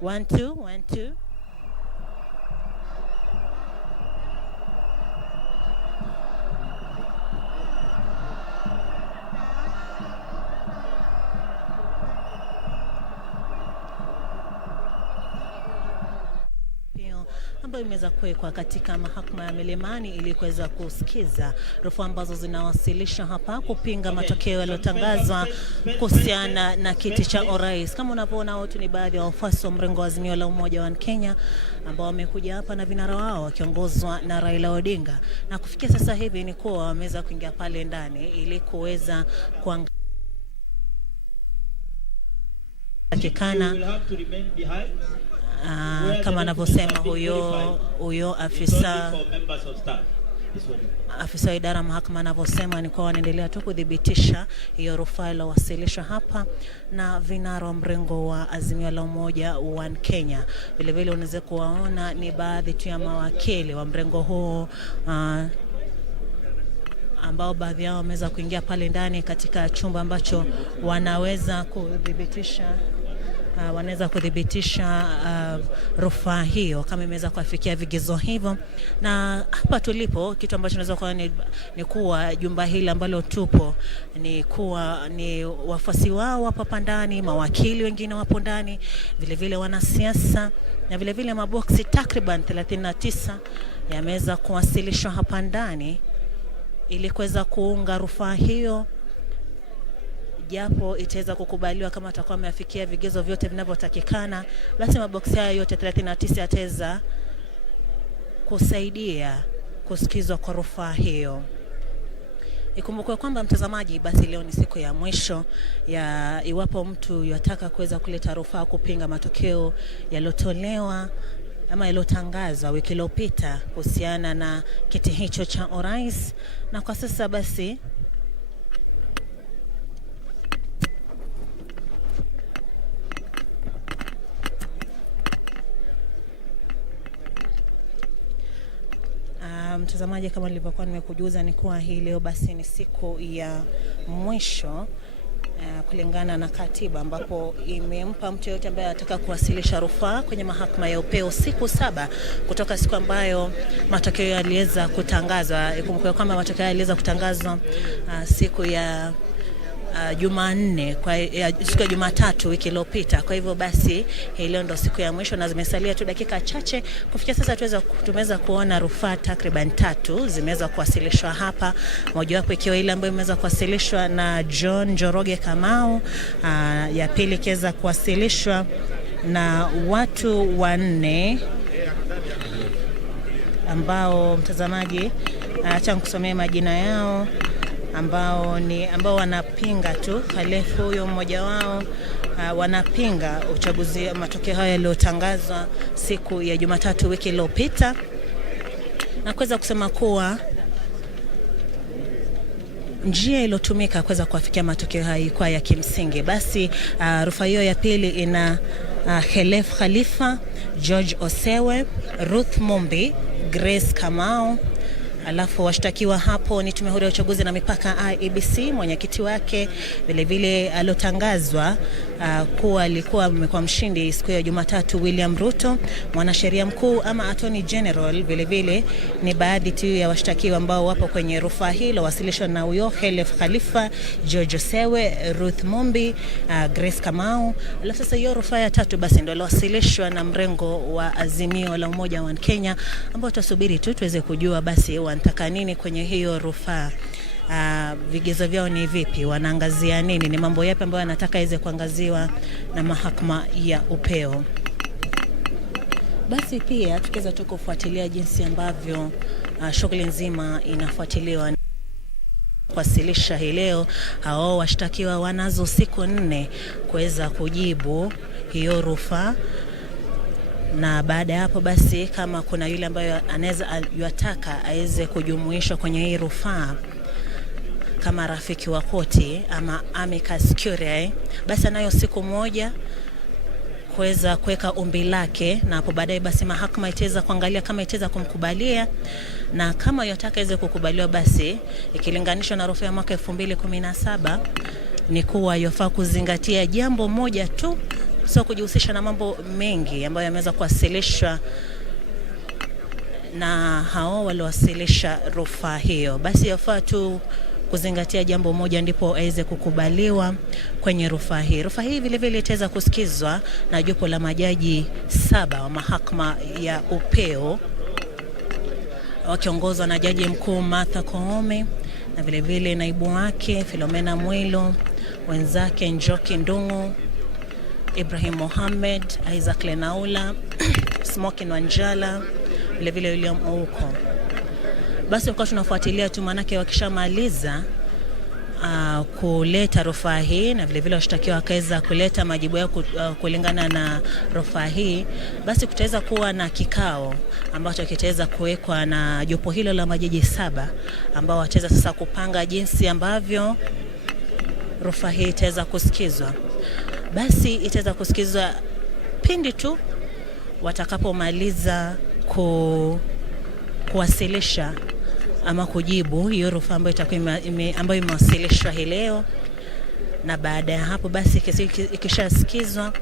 One, two, 1, 2. Ambayo imeweza kuwekwa katika mahakama ya Milimani ili kuweza kusikiza rufaa ambazo zinawasilishwa hapa kupinga matokeo yaliyotangazwa kuhusiana na kiti cha urais. Kama unavyoona, watu ni baadhi ya wafuasi wa mrengo wa Azimio la Umoja wa Kenya ambao wamekuja hapa na vinara wao wakiongozwa na Raila Odinga, na kufikia sasa hivi ni kuwa wameweza kuingia pale ndani ili kuweza kuangalia kama anavyosema huyo afisa wa idara ya mahakama anavyosema ni kwa wanaendelea tu kudhibitisha hiyo rufaa iliyowasilishwa hapa na vinara wa mrengo wa Azimio la Umoja wa Kenya. Vile vile unaweza kuwaona ni baadhi tu ya mawakili wa mrengo huo ambao baadhi yao wameweza kuingia pale ndani katika chumba ambacho wanaweza kudhibitisha rufaa hiyo kama imeweza kuafikia vigezo hivyo. Na hapa tulipo, kitu ambacho tunaweza kuona ni kuwa jumba hili ambalo tupo ni wafuasi wao hapa ndani, mawakili wengine wapo ndani, vile vile wanasiasa, na vile vile maboksi takriban 39 yameweza kuwasilishwa hapa ndani ili kuweza kuunga rufaa hiyo, japo itaweza kukubaliwa kama atakuwa ameafikia vigezo vyote vinavyotakikana. Basi maboksi haya yote 39 yataweza kusaidia kusikizwa kwa rufaa hiyo. Ikumbukwe kwamba mtazamaji, basi leo ni siku ya mwisho ya iwapo mtu yataka kuweza kuleta rufaa kupinga matokeo yaliyotolewa ama yaliyotangazwa wiki iliyopita kuhusiana na kiti hicho cha urais. Na kwa sasa basi mtazamaji, kama nilivyokuwa nimekujuza ni kuwa hii leo basi ni siku ya mwisho kulingana na katiba, ambapo imempa mtu yote ambaye anataka kuwasilisha rufaa kwenye mahakama ya upeo siku 7 kutoka siku ambayo matokeo yaliweza kutangazwa. Ikumbuke kwamba matokeo yaliweza kutangazwa siku ya Jumanne, siku ya Jumatatu wiki iliyopita. Kwa hivyo basi hii leo ndo siku ya mwisho na zimesalia tu dakika chache kufikia sasa. Tumeweza kuona rufaa takriban 3 zimeweza kuwasilishwa hapa, mojawapo ikiwa ile ambayo imeweza kuwasilishwa na John Njoroge Kamau, ya pili ikiweza kuwasilishwa na watu 4 ambao mtazamaji, acha nikusomee majina yao, ambao wanapinga tu halefu huyo mmoja wao wanapinga uchaguzi, matokeo haya yaliyotangazwa siku ya Jumatatu wiki iliyopita, na kuweza kusema kuwa njia iliyotumika kuweza kuafikia matokeo haya kwa ya kimsingi. Basi rufaa hiyo ya pili ina Khelef Khalifa, George Osewe, Ruth Mumbi, Grace Kamau. Alafu washtakiwa hapo ni Tume Huru ya Uchaguzi na Mipaka IEBC, mwenyekiti wake vile vile alotangazwa kuwa alikuwa amekuwa mshindi siku ya Jumatatu William Ruto, mwanasheria mkuu ama Attorney General. Vile vile ni baadhi tu ya washtakiwa ambao wapo kwenye rufaa hilo wasilishwa na huyo Khelef Khalifa, George Osewe, Ruth Mumbi, Grace Kamau. Alafu sasa hiyo rufaa ya 3 basi ndio iliwasilishwa na mrengo wa Azimio la Umoja wa Kenya, ambao tutasubiri tu tuweze kujua basi wanataka nini kwenye hiyo rufaa. Vigezo vyao ni vipi, wanaangazia nini, ni mambo yapi ambayo wanataka iweze kuangaziwa na mahakama ya upeo. Basi pia tukiweza tu kufuatilia jinsi ambavyo shughuli nzima inafuatiliwa kuwasilisha hii leo. Hao washtakiwa wanazo siku 4 kuweza kujibu hiyo rufaa, na baada ya hapo basi kama kuna yule ambaye anaweza yataka aweze kujumuishwa kwenye hii rufaa, kama rafiki wa koti ama amicus curiae, basi anayo siku moja kuweza kuweka ombi lake, na hapo baadaye basi mahakama itaweza kuangalia kama itaweza kumkubalia, na kama yotaka iweze kukubaliwa, basi ikilinganishwa na rufaa ya mwaka 2017 ni kuwa yofaa kuzingatia jambo moja tu, sio kujihusisha na mambo mengi ambayo yameweza kuwasilishwa na hao waliowasilisha rufaa hiyo. Basi yofaa tu kuzingatia jambo moja ndipo aweze kukubaliwa kwenye rufaa hii. Rufaa hii vile vile itaweza kusikizwa na jopo la majaji 7 wa mahakama ya upeo wakiongozwa na Jaji Mkuu Martha Koome na vile vile naibu wake Philomena Mwilo, wenzake Njoki Ndungu, Ibrahim Mohamed, Isaac Lenaula, Smokin Wanjala, vile vile William Ouko. Basi kwa tunafuatilia tu, manake wakishamaliza kuleta rufaa hii na vile vile washtakiwa wakaweza kuleta majibu yao kulingana na rufaa hii, basi kutaweza kuwa na kikao ambacho kitaweza kuwekwa na jopo hilo la majaji 7 ambao wataweza sasa kupanga jinsi ambavyo rufaa hii itaweza kusikizwa. Basi itaweza kusikizwa pindi tu watakapomaliza kuwasilisha ama kujibu hiyo rufaa ambayo itakuwa ambayo imewasilishwa hii leo, na baada ya hapo basi ikishasikizwa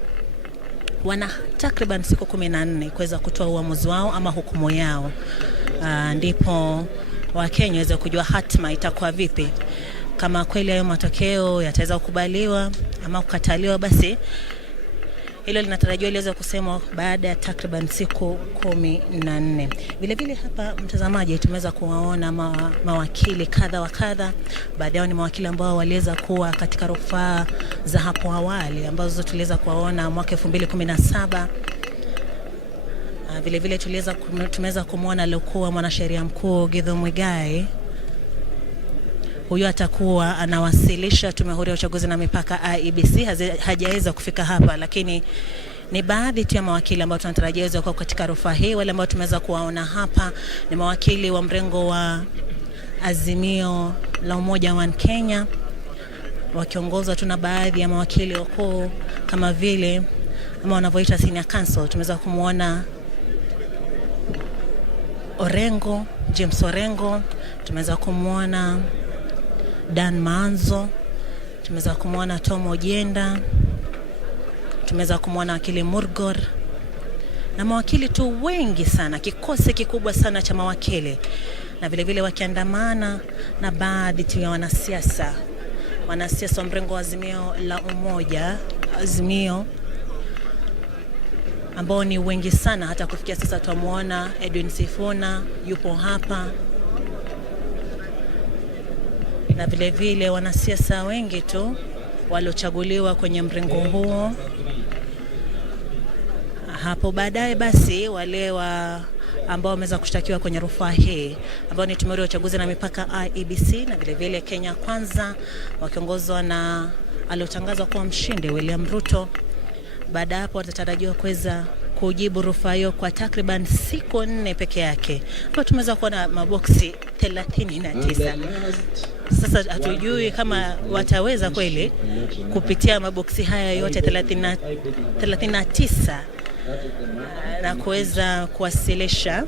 wana takriban siku 14 kuweza kutoa uamuzi wao ama hukumu yao. Ndipo Wakenya waweze kujua hatima itakuwa vipi, kama kweli hayo matokeo yataweza kukubaliwa ama kukataliwa. Basi hilo linatarajiwa liweze kusemwa baada ya takriban siku 14. Vile vile hapa, mtazamaji, tumeweza kuwaona mawakili kadha wa kadha. Baadhi yao ni mawakili ambao waliweza kuwa katika rufaa za hapo awali ambazo tuliweza kuwaona mwaka 2017. Vile vile tumeweza kumuona alikuwa mwanasheria mkuu Githu Muigai. Huyo atakuwa anawasilisha Tume Huru ya Uchaguzi na Mipaka IEBC. Hajaweza kufika hapa, lakini ni baadhi tu ya mawakili ambao tunatarajia waweze kuwa katika rufaa hii. Wale ambao tumeweza kuwaona hapa ni mawakili wa mrengo wa Azimio la Umoja wa Kenya, wakiongozwa tu na baadhi ya mawakili wakuu kama vile ama wanavyoita senior counsel. Tumeweza kumuona Orengo, James Orengo, tumeweza kumuona Dan Manzo, tumeweza kumuona Tom Ojenda, tumeweza kumuona wakili Murgor, na mawakili tu wengi sana, kikosi kikubwa sana cha mawakili, na vile vile wakiandamana na baadhi tu ya wanasiasa wa mrengo wa Azimio la Umoja, Azimio, ambao ni wengi sana. Hata kufikia sasa tumuona Edwin Sifuna yupo hapa, na vile vile wanasiasa wengi tu waliochaguliwa kwenye mrengo huo. Hapo baadaye basi wale ambao wameweza kushtakiwa kwenye rufaa hii ambao ni Tume Huru ya Uchaguzi na Mipaka IEBC na vile vile Kenya Kwanza, wakiongozwa na aliotangazwa kuwa mshindi William Ruto. Baada hapo watatarajiwa kuweza kujibu rufaa hiyo kwa takriban siku 4 peke yake. Hapo tumeweza kuona maboksi 39. Sasa hatujui kama wataweza kweli kupitia maboksi haya yote 39 na kuweza kuwasilisha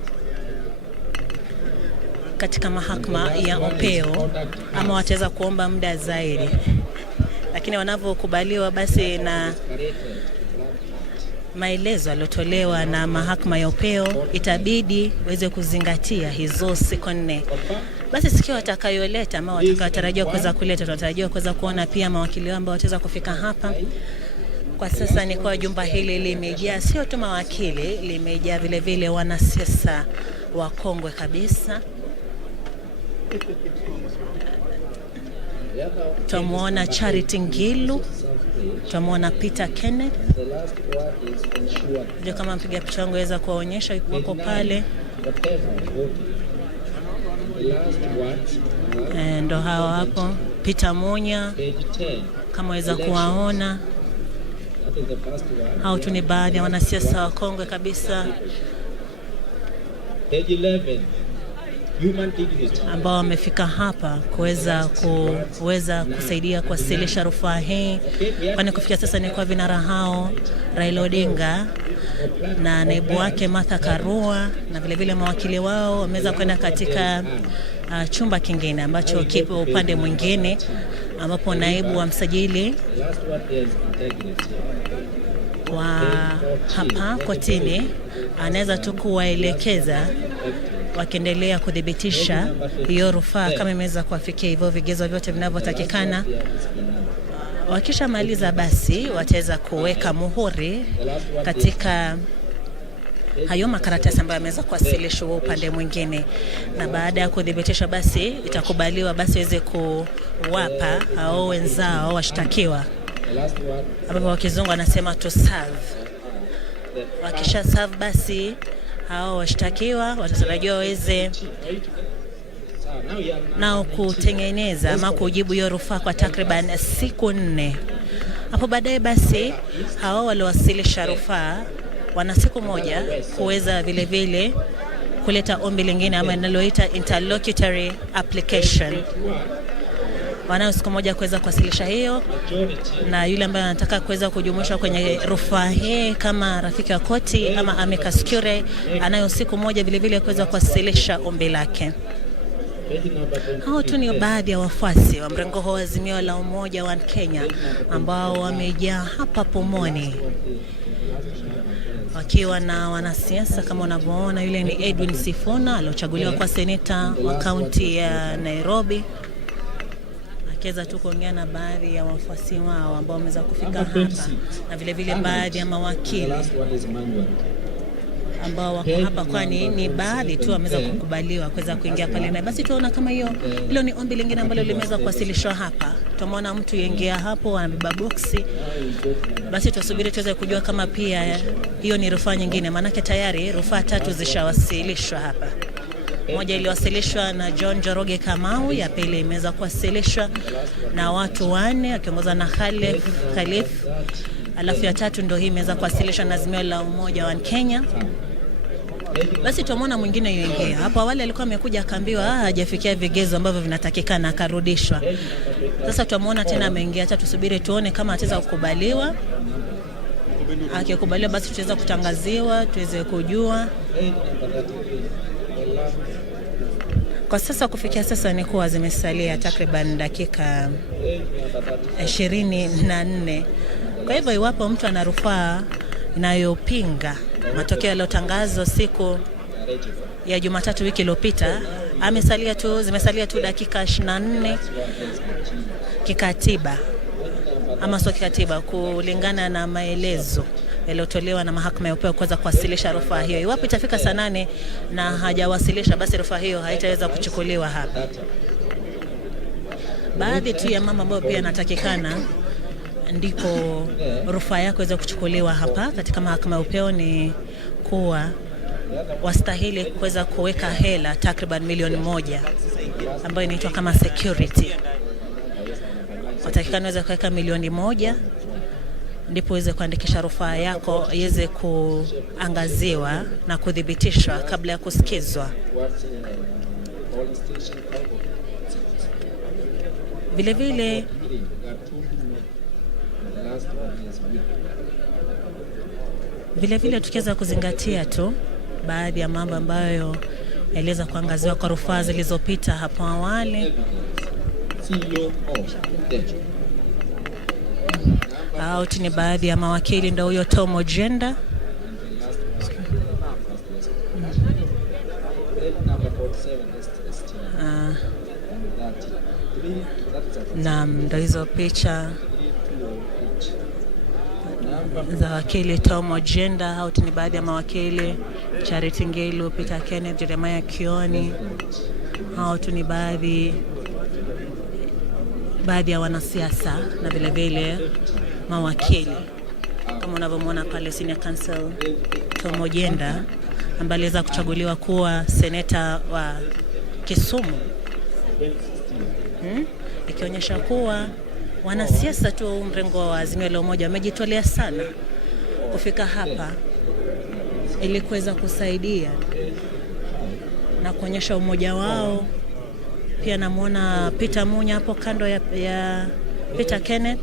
katika mahakama ya upeo, ama wataweza kuomba muda zaidi. Lakini wanavyokubaliwa basi na maelezo yaliyotolewa na mahakama ya upeo, itabidi waweze kuzingatia hizo siku 4. Basi sikio watakayoleta ama watakayotarajia kuweza kuleta, tunatarajiwa kuweza kuona pia mawakili ambao wataweza kufika hapa. Kwa sasa ni kwa jumba hili limejaa sio tu mawakili, limejaa vile vile wanasiasa wakongwe kabisa. Tumuona Charity Ngilu, tumuona Peter Kenneth. Ndio kama mpiga picha wangu waweza kuwaonyesha wako pale. Ndo hao hapo, Peter Munya kama waweza kuwaona. Hao tu ni baadhi ya wanasiasa wakongwe kabisa. ambao wamefika hapa kuweza kusaidia kuwasilisha rufaa hii, kwani kufikia sasa ni kwa vinara hao Raila Odinga na naibu wake Martha Karua na vile vile mawakili wao wameweza kwenda katika chumba kingine ambacho kipo upande mwingine, ambapo naibu wa msajili wa hapa kotini anaweza tu kuwaelekeza wakiendelea kudhibitisha hiyo rufaa kama imeweza kuwafikia hivyo vigezo vyote vinavyotakikana. Wakishamaliza basi wataweza kuweka muhuri katika hayo makaratasi ambayo yameweza kuwasilishwa upande mwingine, na baada ya kudhibitisha basi itakubaliwa basi waweze kuwapa hao wenzao washtakiwa, ambapo wakizungu wanasema to serve. Wakisha serve basi hao washtakiwa watatarajiwa waweze nao kutengeneza ama kujibu hiyo rufaa kwa takriban siku 4. Hapo baadaye basi hao waliowasilisha rufaa wana siku moja kuweza vile vile kuleta ombi lingine ama linaloita interlocutory application. Wanao siku moja kuweza kuwasilisha hiyo, na yule ambaye anataka kuweza kujumuishwa kwenye rufaa hii kama rafiki wa koti ama amicus curiae anayo siku moja vile vile kuweza kuwasilisha ombi lake. Hao tu ni baadhi ya wafuasi wa mrengo wa Azimio la Umoja wa Kenya ambao wamejaa hapa pomoni, wakiwa na wanasiasa kama unavyoona. Yule ni Edwin Sifuna aliochaguliwa kwa seneta wa kaunti ya Nairobi, akiweza tu kuongea na baadhi ya wafuasi wao ambao wameweza kufika hapa, na vile vile baadhi ya mawakili ambao wako hapa, kwani ni baadhi tu wameweza kukubaliwa kuweza kuingia pale. Na basi tuona kama hilo ni ombi lingine ambalo limeweza kuwasilishwa hapa. Tumeona mtu yengea hapo anabeba boksi, basi tusubiri tuweze kujua kama pia hiyo ni rufaa nyingine, maana tayari rufaa 3 zishawasilishwa hapa. Moja iliwasilishwa na John Joroge Kamau, ya pili imeweza kuwasilishwa na watu 4 akiongozwa na Khalif, alafu ya 3 ndio hii imeweza kuwasilishwa na Azimio la Umoja wa Kenya. Basi tumeona mwingine yengea hapo. Awali alikuwa amekuja akaambiwa hajafikia vigezo ambavyo vinatakikana akarudishwa. Sasa tumeona tena ameingia, hata tusubiri tuone kama ataweza kukubaliwa. Akikubaliwa basi tutaweza kutangaziwa tuweze kujua. Kwa sasa kufikia sasa ni kuwa zimesalia takriban dakika 24. Kwa hivyo iwapo mtu ana rufaa inayopinga matokeo yaliyotangazwa siku ya Jumatatu wiki iliyopita, zimesalia tu dakika 24 kikatiba ama sio kikatiba, kulingana na maelezo yaliyotolewa na mahakama ya upeo kuweza kuwasilisha rufaa hiyo. Iwapo itafika saa 8 na hajawasilisha, basi rufaa hiyo haitaweza kuchukuliwa hapa. Baadhi tu ya mambo ambayo pia yanatakikana ndipo rufaa yako iweze kuchukuliwa hapa katika mahakama ya upeo ni kuwa wastahili kuweza kuweka hela takriban milioni 1 ambayo inaitwa kama security. Watakikana waweze kuweka milioni 1 ndipo uweze kuandikisha rufaa yako iweze kuangaziwa na kudhibitishwa kabla ya kusikizwa. Vile vile tukiweza kuzingatia tu baadhi ya mambo ambayo yaliweza kuangaziwa kwa rufaa zilizopita hapo awali. Ni baadhi ya mawakili, ndio huyo Tom Ojenda. Na ndio hizo picha za wakili Tom Ojenda. Ni baadhi ya mawakili: Charity Ngilu, Peter Kenneth, Jeremiah Kioni. Ni baadhi ya wanasiasa na vile vile mawakili, kama unavyomwona pale senior counsel Tom Ojenda ambaye aliweza kuchaguliwa kuwa seneta wa Kisumu. Ikionyesha kuwa wanasiasa tu mrengo wa Azimio la Umoja wamejitolea sana kufika hapa ili kuweza kusaidia na kuonyesha umoja wao. Pia namuona Peter Munya hapo kando ya Peter Kenneth.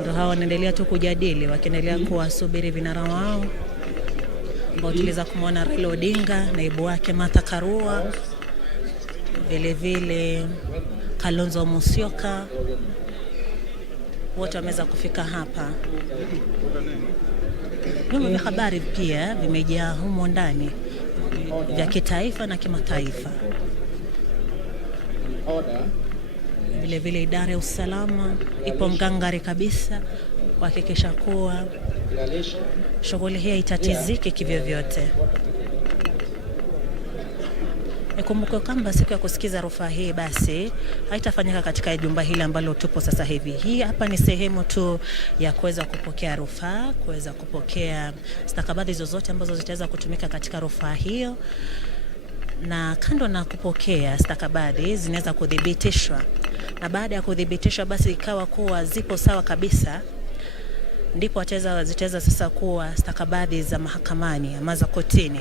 Ndio hawa wanaendelea tu kujadili, wakiendelea kuwasubiri vinara wao ambao tuliweza kumwona Raila Odinga, naibu wake Martha Karua, vile vile Kalonzo Musyoka, wote wameweza kufika hapa. Vyombo vya habari pia vimejaa humo ndani, vya kitaifa na kimataifa. Vile vile idara ya usalama ipo mgangari kabisa kuhakikisha kuwa shughuli hii itatiziki kivyovyote. Nikumbuke kwamba siku ya kusikiza rufaa hii basi haitafanyika katika jumba hili ambalo tupo sasa hivi. Hii hapa ni sehemu tu ya kuweza kupokea rufaa, kuweza kupokea stakabadhi zozote ambazo zitaweza kutumika katika rufaa hiyo. Na kando na kupokea stakabadhi zinaweza kudhibitishwa. Na baada ya kudhibitishwa basi ikawa kuwa zipo sawa kabisa, ndipo zitaweza sasa kuwa stakabadhi za mahakamani ama za kotini.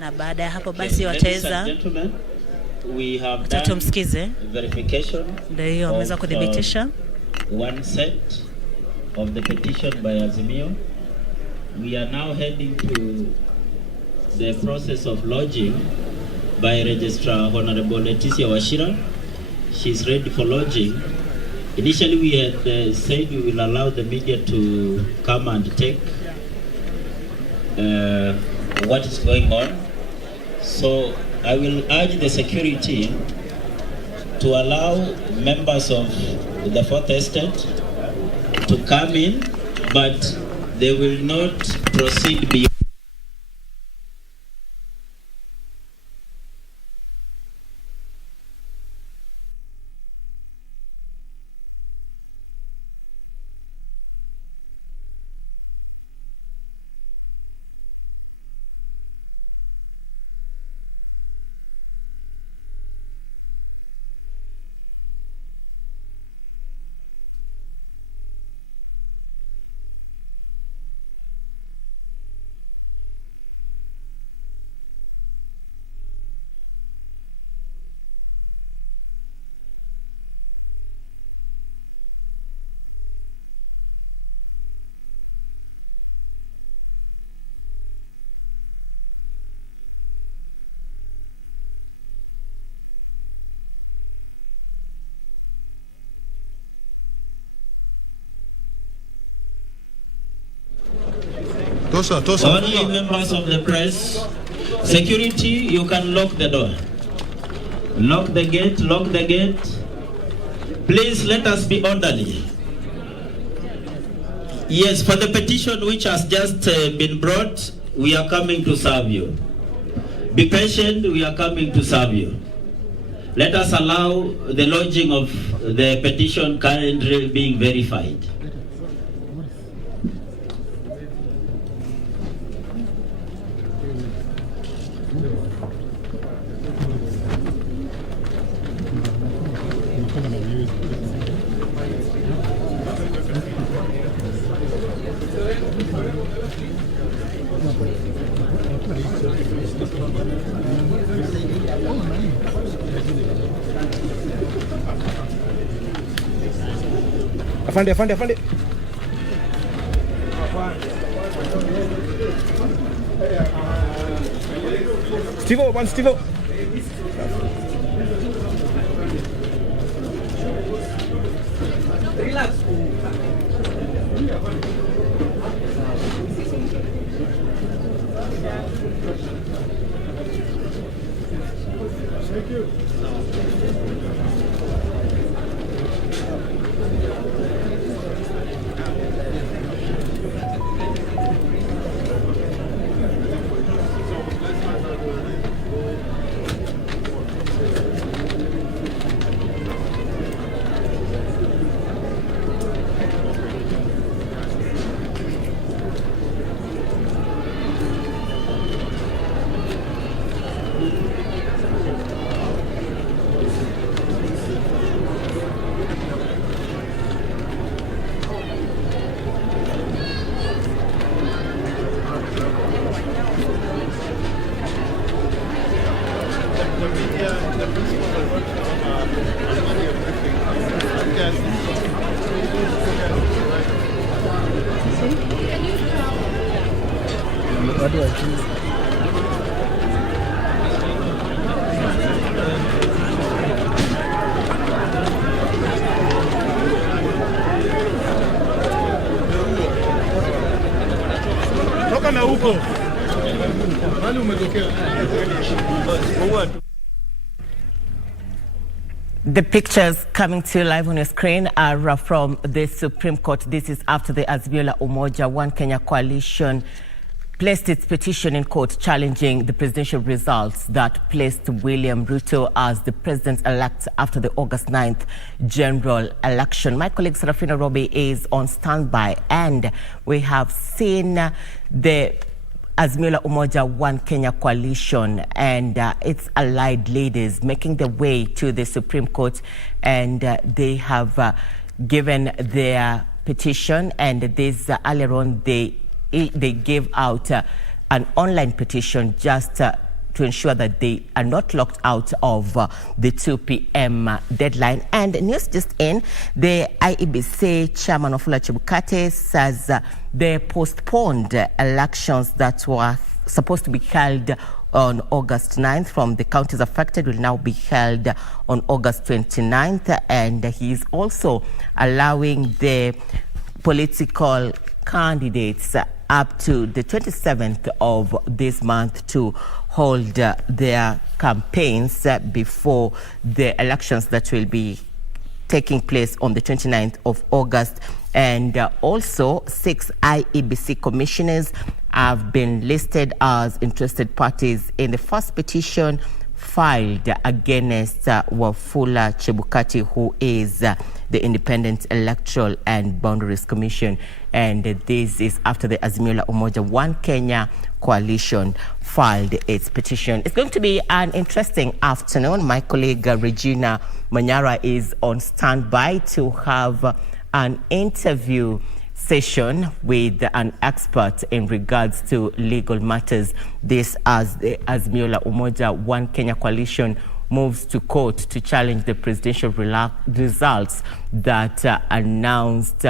Na baada ya hapo basi wataweza tumsikize verification. Ndio hiyo wameweza kudhibitisha one set of the petition by Azimio. We are now heading to the process of lodging by Registrar Honorable Leticia Wachira. She's ready for lodging. Initially we had said we will allow the media to come and take what is going on. So I will urge the security to allow members of the Fourth Estate to come in, but they will not proceed beyond. Only members of the press. Security, you can lock the door. Lock the gate, lock the gate. Please let us be orderly. Yes, for the petition which has just been brought, we are coming to serve you. Be patient, we are coming to serve you. Let us allow the lodging of the petition currently being verified. Afande. Steve. Relax. Thank you. the media, the principles that work on money of briefing. What do I do? Toka na huko. Wale umetokea. The pictures coming to you live on your screen are from the Supreme Court. This is after the Azimio la Umoja One Kenya coalition placed its petition in court challenging the presidential results that placed William Ruto as the president-elect after the August 9th general election. My colleague Serafina Robi is on standby, and we have seen the Azimio la Umoja One Kenya coalition and its allied leaders making their way to the Supreme Court, and they have given their petition, and this earlier on they gave out an online petition just to ensure that they are not locked out of the 2 p.m. deadline. And news just in, the IEBC chairman Wafula Chebukati says they postponed elections that were supposed to be held on August 9th from the counties affected will now be held on August 29th. And he is also allowing the political candidates up to the 27th of this month to hold their campaigns before the elections that will be taking place on the 29th of August. And also 6 IEBC commissioners have been listed as interested parties in the first petition filed against Wafula Chebukati, who is the Independent Electoral and Boundaries Commission. And this is after the Azimio la Umoja One Kenya coalition filed its petition. It's going to be an interesting afternoon. My colleague Regina Manyara is on standby to have an interview session with an expert in regards to legal matters. This as the Azimio la Umoja One Kenya coalition moves to court to challenge the presidential results that announced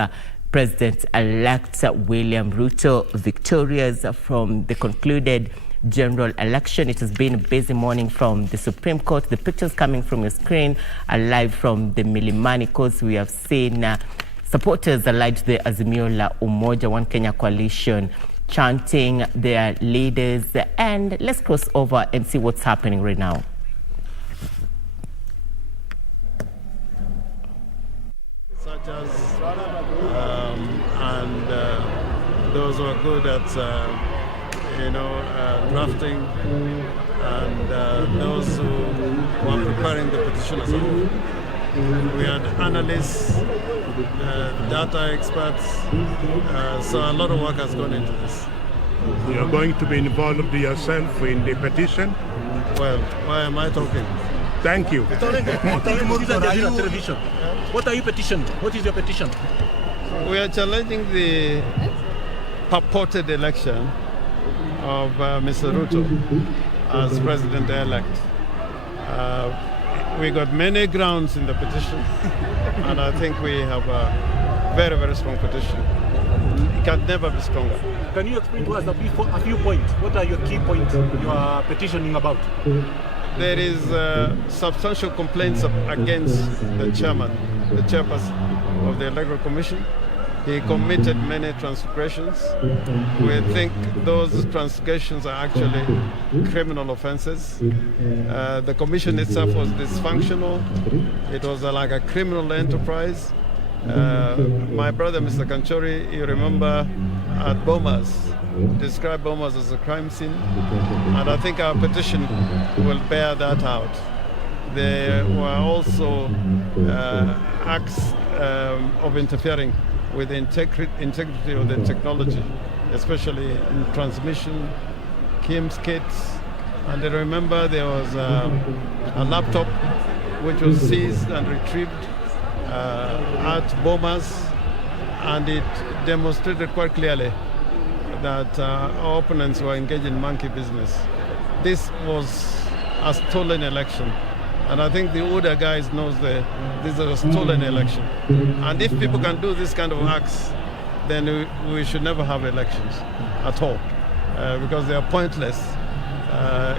President-elect William Ruto victorious from the concluded general election. It has been a busy morning from the Supreme Court. The pictures coming from your screen are live from the Milimani courts. We have seen supporters allied to the Azimio la Umoja One Kenya coalition chanting their leaders. And let's cross over and see what's happening right now. And those who are good at, drafting, and those who were preparing the petition as a whole. We had analysts, data experts, so a lot of work has gone into this. You're going to be involved yourself in the petition? Well, why am I talking? Thank you. What are you petitioning? What is your petition? We are challenging the purported election of Mr. Ruto as president-elect. We got many grounds in the petition, and I think we have a very, very strong petition. It can never be stronger. Can you explain to us a few points? What are your key points you are petitioning about? There is substantial complaints against the chairperson of the Electoral Commission. He committed many transgressions. We think those transgressions are actually criminal offenses. The commission itself was dysfunctional. It was like a criminal enterprise. My brother, Mr. Kanchori, you remember at Bomas, described Bomas as a crime scene. And I think our petition will bear that out. There were also acts of interfering with the integrity of the technology, especially in transmission, KIMS kits. And I remember there was a laptop which was seized and retrieved at Bomas, and it demonstrated quite clearly that our opponents were engaged in monkey business. This was a stolen election. And I think the Uda guys knows this is a stolen election. And if people can do this kind of acts, then we should never have elections at all, because they are pointless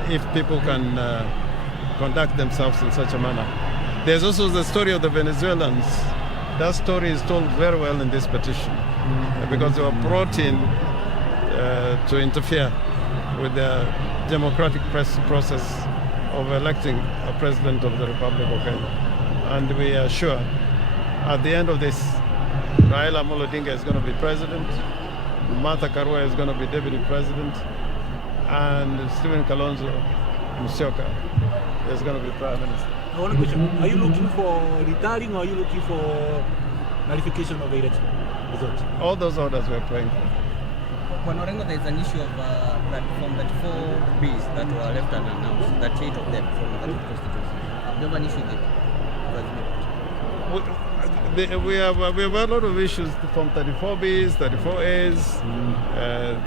if people can conduct themselves in such a manner. There's also the story of the Venezuelans. That story is told very well in this petition, because they were brought in to interfere with the democratic process of electing a president of the Republic of Kenya. And we are sure at the end of this, Raila Amolo Odinga is going to be president, Martha Karua is going to be deputy president, and Stephen Kalonzo Musyoka is going to be prime minister. One question. Are you looking for retiring, or are you looking for nullification of the election result? All those orders we're praying for. When Orengo, there's an issue of from 34Bs that were left unannounced, 38 of them from the constituency. Do you have an issue there? We have a lot of issues from 34Bs, 34As,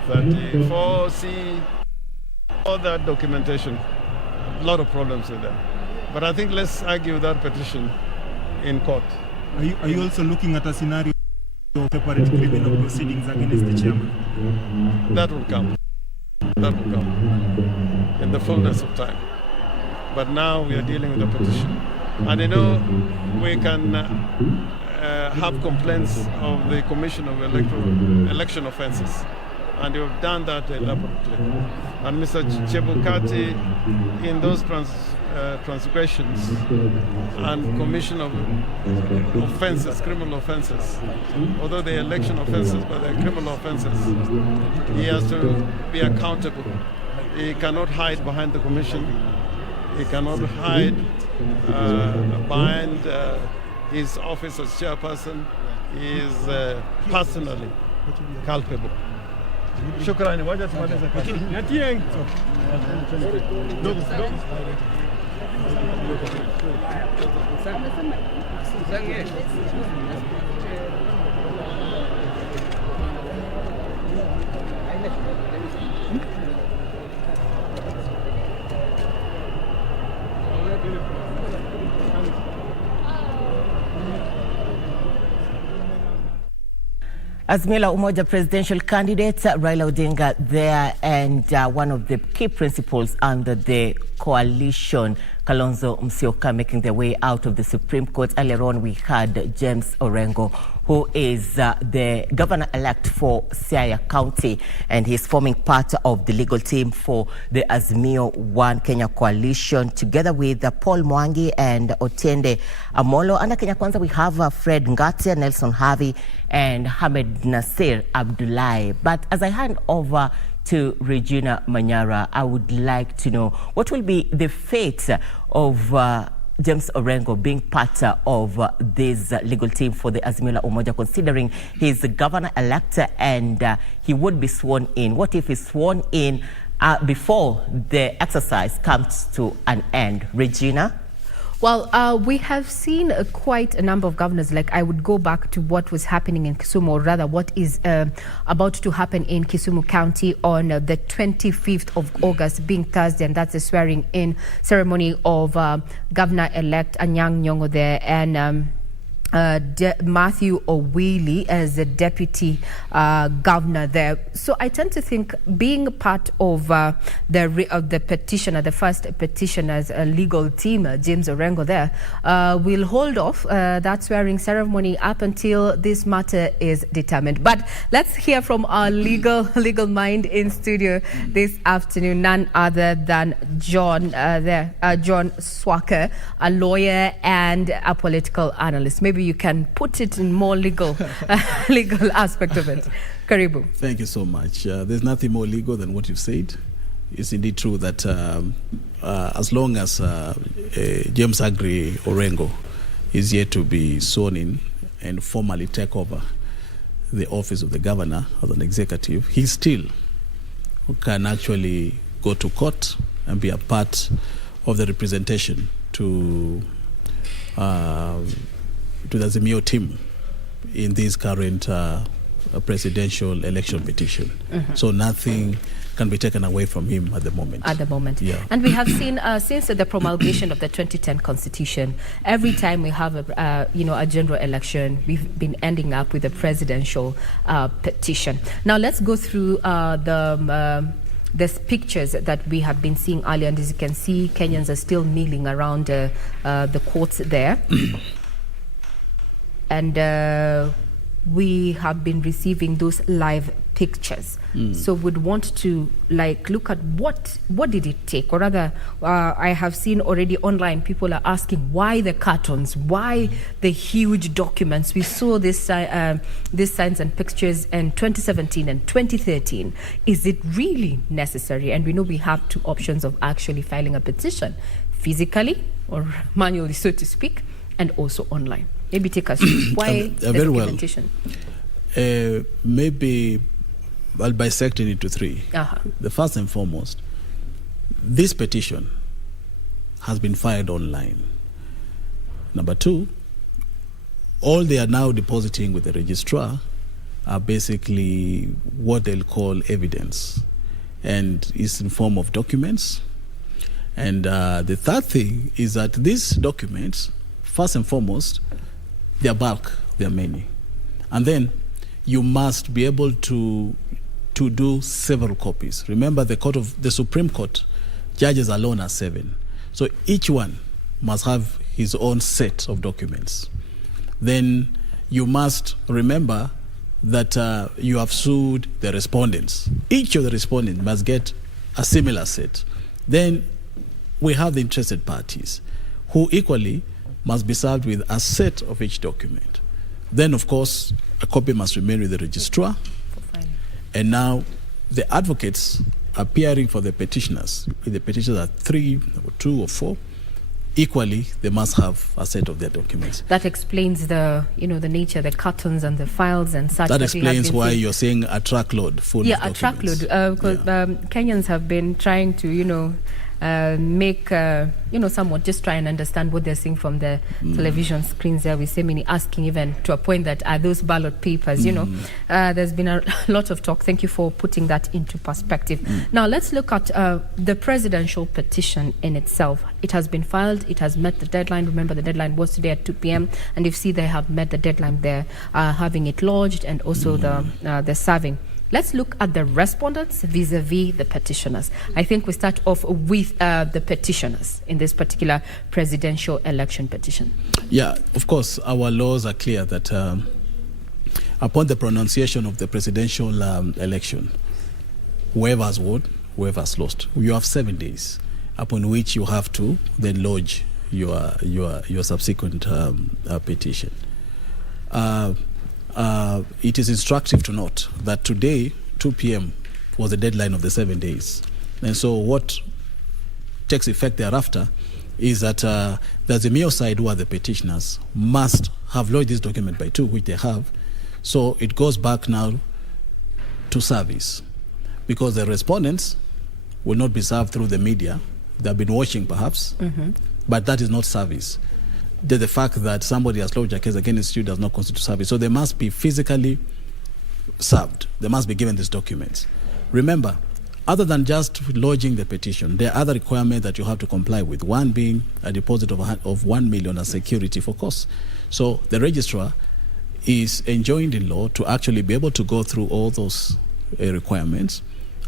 34C, all that documentation. A lot of problems with them. But I think let's argue that petition in court. Are you also looking at a scenario of separate criminal proceedings against the chairman? That will come. That will come in the fullness of time. But now we are dealing with a petition. And you know, we can have complaints of the Commission of Election Offences. And you've done that elaborately. And Mr. Chebukati, in those transgressions and commission of offences, criminal offences, although they're election offences, but they're criminal offences, he has to be accountable. He cannot hide behind the commission. He cannot hide behind his office as chairperson. He is personally culpable. Shukrani, wacha tumalize kazi. Natieng. Azimio la Umoja presidential candidate Raila Odinga there, and one of the key principals under the coalition, Kalonzo Musyoka, making their way out of the Supreme Court. Earlier on, we had James Orengo, who is the governor-elect for Siaya County, and he's forming part of the legal team for the Azimio One Kenya coalition, together with Paul Mwangi and Otiende Amolo. Under Kenya Kwanza, we have Fred Ngatia, Nelson Harvey, and Hamed Nasir Abdullahi. But as I hand over to Regina Manyara, I would like to know what will be the fate of James Orengo being part of this legal team for the Azimio la Umoja, considering he's the governor-elect and he would be sworn in. What if he's sworn in before the exercise comes to an end? Regina? Well, we have seen quite a number of governors. Like, I would go back to what was happening in Kisumu, or rather what is about to happen in Kisumu County on the 25th of August, being Thursday, and that's the swearing-in ceremony of Governor-elect Anyang' Nyong'o there, and Matthew Owili as the deputy governor there. So I tend to think, being part of the petitioner, the first petitioner's legal team, James Orengo there, will hold off that swearing ceremony up until this matter is determined. But let's hear from our legal mind in studio this afternoon, none other than John Swaker, a lawyer and a political analyst. Maybe you can put it in more legal aspect of it. Karibu. Thank you so much. There's nothing more legal than what you've said. It's indeed true that as long as James Agri Orengo is yet to be sworn in and formally take over the office of the governor as an executive, he still can actually go to court and be a part of the representation to the Azimio team in this current presidential election petition. So nothing can be taken away from him at the moment. At the moment. Yeah. And we have seen since the promulgation of the 2010 Constitution, every time we have a general election, we've been ending up with a presidential petition. Now let's go through the pictures that we have been seeing earlier, and as you can see, Kenyans are still kneeling around the courts there. And we have been receiving those live pictures. So we'd want to look at what did it take, or rather I have seen already online people are asking why the cartons, why the huge documents. We saw these signs and pictures in 2017 and 2013. Is it really necessary? And we know we have two options of actually filing a petition, physically or manually, so to speak, and also online. Maybe take us through why the very documentation. Well. Maybe I'll bisect it into three. The first and foremost, this petition has been filed online. Number two, all they are now depositing with the registrar are basically what they'll call evidence, and it's in form of documents. And the third thing is that these documents, first and foremost, they are bulk, they are many. And then you must be able to do several copies. Remember, the Supreme Court judges alone are 7. So each one must have his own set of documents. Then you must remember that you have sued the respondents. Each of the respondents must get a similar set. Then we have the interested parties, who equally must be served with a set of each document. Then, of course, a copy must remain with the registrar. And now the advocates appearing for the petitioners, if the petitioners are 3 or 2 or 4, equally they must have a set of their documents. That explains the nature, the cartons and the files and such. That explains why you're saying a truckload full of documents. Yeah, a truckload. Because Kenyans have been trying to, make, somewhat just try and understand what they're seeing from the television screens there. We see many asking even to a point that are those ballot papers, There's been a lot of talk. Thank you for putting that into perspective. Now, let's look at the presidential petition in itself. It has been filed. It has met the deadline. Remember, the deadline was today at 2 p.m. And you see they have met the deadline there, having it lodged and also the serving. Let's look at the respondents vis-a-vis the petitioners. I think we start off with the petitioners in this particular presidential election petition. Yeah, of course, our laws are clear that upon the pronunciation of the presidential election, whoever has won, whoever has lost, you have 7 days upon which you have to then lodge your subsequent petition. It is instructive to note that today, 2 p.m., was the deadline of the 7 days. And so what takes effect thereafter is that the Azimio side, who are the petitioners, must have lodged this document by 2, which they have. So it goes back now to service, because the respondents will not be served through the media. They've been watching perhaps, but that is not service. The fact that somebody has lodged a case against you does not constitute service. So they must be physically served. They must be given these documents. Remember, other than just lodging the petition, there are other requirements that you have to comply with, one being a deposit of 1 million as security for costs. So the registrar is enjoined in law to actually be able to go through all those requirements,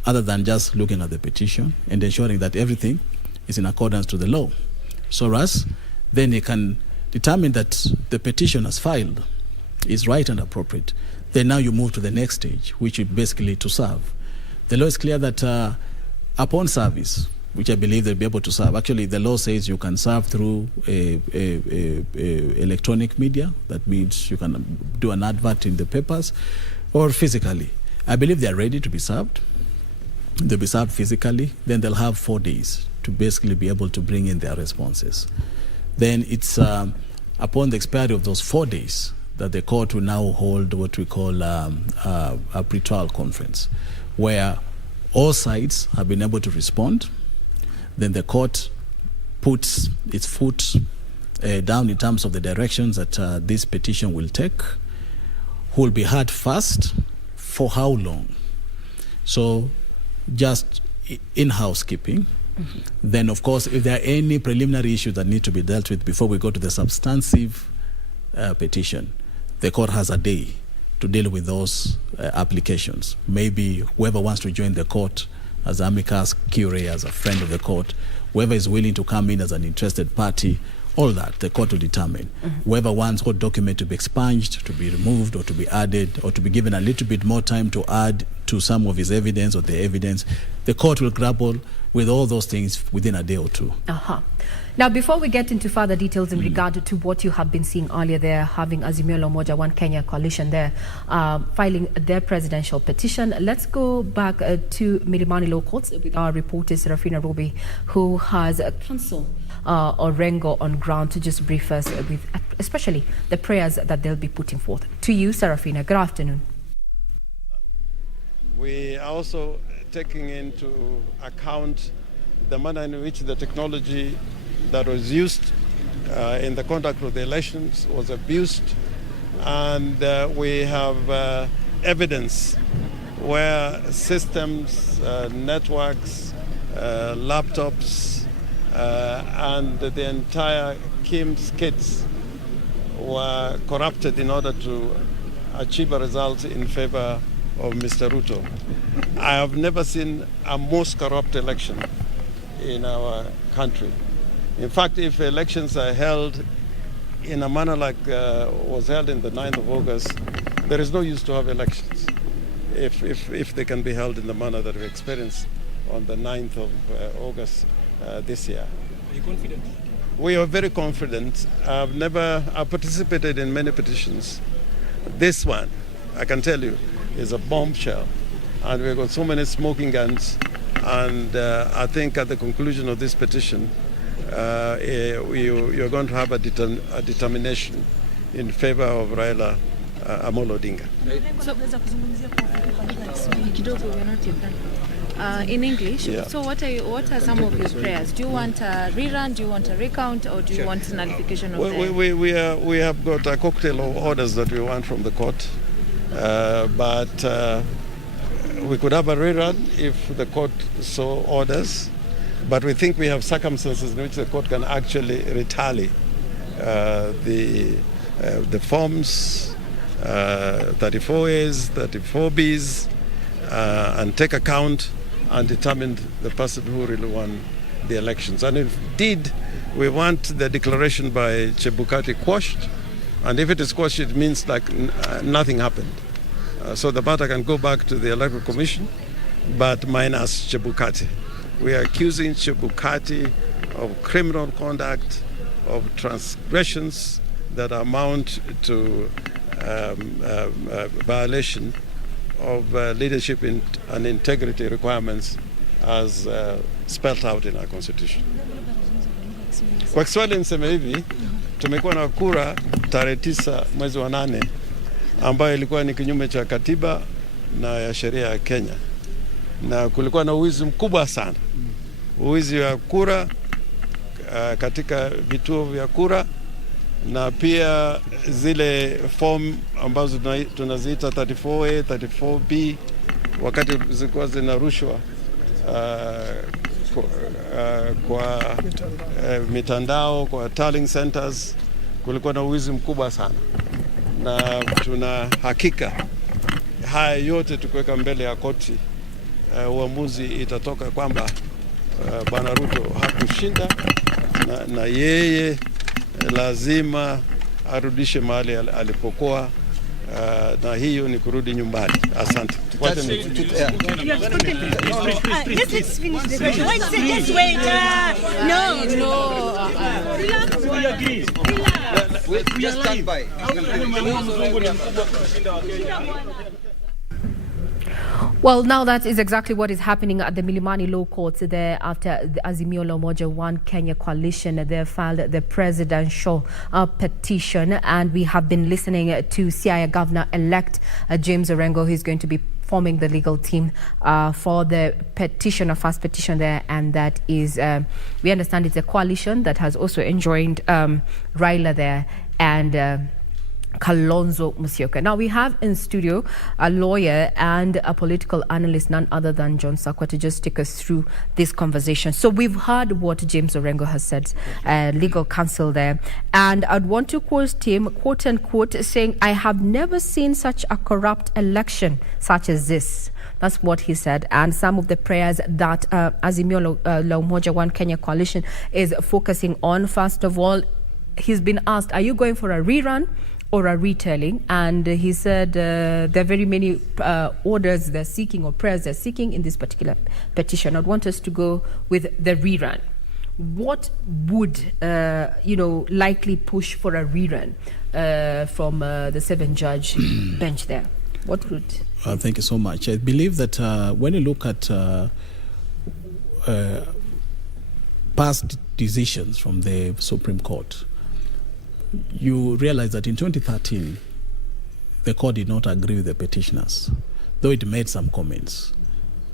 other than just looking at the petition and ensuring that everything is in accordance to the law. So as then he can determine that the petition as filed is right and appropriate. Then now you move to the next stage, which is basically to serve. The law is clear that upon service, which I believe they'll be able to serve, actually the law says you can serve through electronic media. That means you can do an advert in the papers, or physically. I believe they are ready to be served. They'll be served physically. Then they'll have 4 days to basically be able to bring in their responses. Then it's upon the expiry of those 4 days that the court will now hold what we call a pre-trial conference, where all sides have been able to respond. Then the court puts its foot down in terms of the directions that this petition will take, who will be heard first, for how long. So just in housekeeping. Then, of course, if there are any preliminary issues that need to be dealt with before we go to the substantive petition, the court has a day to deal with those applications. Maybe whoever wants to join the court as amicus curiae, as a friend of the court, whoever is willing to come in as an interested party, all that the court will determine. Whoever wants what document to be expunged, to be removed, or to be added, or to be given a little bit more time to add to some of his evidence or the evidence, the court will grapple with all those things within a day or two. Now, before we get into further details in regard to what you have been seeing earlier there, having Azimio la Umoja One Kenya coalition there filing their presidential petition, let's go back to Milimani Law Courts with our reporter Serafina Ruby, who has counsel Orengo on ground to just brief us with especially the prayers that they'll be putting forth. To you, Serafina, good afternoon. We are also taking into account the manner in which the technology that was used in the conduct of the elections was abused, and we have evidence where systems, networks, laptops, and the entire KIMS kits were corrupted in order to achieve a result in favor of Mr. Ruto. I have never seen a most corrupt election in our country. In fact, if elections are held in a manner like was held in the 9th of August, there is no use to have elections if they can be held in the manner that we experienced on the 9th of August this year. Are you confident? We are very confident. I've participated in many petitions. This one, I can tell you, is a bombshell. And we've got so many smoking guns. And I think at the conclusion of this petition, you're going to have a determination in favor of Raila Amolo Odinga. In English, Yeah. so what are some of your prayers? Do you want a rerun, do you want a recount, or do you want nullification of the... We have got a cocktail of orders that we want from the court, but we could have a rerun if the court so orders, but we think we have circumstances in which the court can actually retally the forms, 34As, 34Bs, and take account and determine the person who really won the elections. And indeed, we want the declaration by Chebukati quashed, and if it is quashed, it means like nothing happened. So the matter can go back to the Electoral Commission, but minus Chebukati. We are accusing Chebukati of criminal conduct, of transgressions that amount to violation of leadership and integrity requirements as spelled out in our constitution. Kwa Kiswahili niseme hivi, tumekuwa na kura tarehe 9 mwezi wa 8 ambayo ilikuwa ni kinyume cha katiba na ya sheria ya Kenya, na kulikuwa na uwizi mkubwa sana, uwizi wa kura katika vituo vya kura, na pia zile form ambazo tunaziita 34A, 34B, wakati zilikuwa zinarushwa kwa mitandao, kwa tallying centers, kulikuwa na uwizi mkubwa sana, na tuna hakika haya yote tukiweka mbele ya koti, uamuzi itatoka kwamba Bwana Ruto hakushinda, na yeye lazima arudishe mahali alipokuwa, na hiyo ni kurudi nyumbani. Asante. Let's finish the question. Wait, just wait. We agree. We just stand by. Well, now that is exactly what is happening at the Milimani Law Courts there after the Azimio la Umoja One Kenya coalition. They filed the presidential petition, and we have been listening to Siaya Governor-elect James Orengo, who is going to be forming the legal team for the petition, a first petition there, and that is, we understand it's a coalition that has also enjoined Raila there, and Kalonzo Musyoka. Now we have in studio a lawyer and a political analyst, none other than John Sakwa, to just take us through this conversation. So we've heard what James Orengo has said, legal counsel there, and I'd want to quote him, quote unquote, saying, "I have never seen such a corrupt election such as this." That's what he said. And some of the prayers that Azimio la Umoja One Kenya coalition is focusing on, first of all, he's been asked, are you going for a rerun or a retelling? And he said there are very many orders they're seeking or prayers they're seeking in this particular petition. I'd want us to go with the rerun. What would, likely push for a rerun from the 7-judge bench there? What would... Thank you so much. I believe that when you look at past decisions from the Supreme Court, you realize that in 2013, the court did not agree with the petitioners, though it made some comments,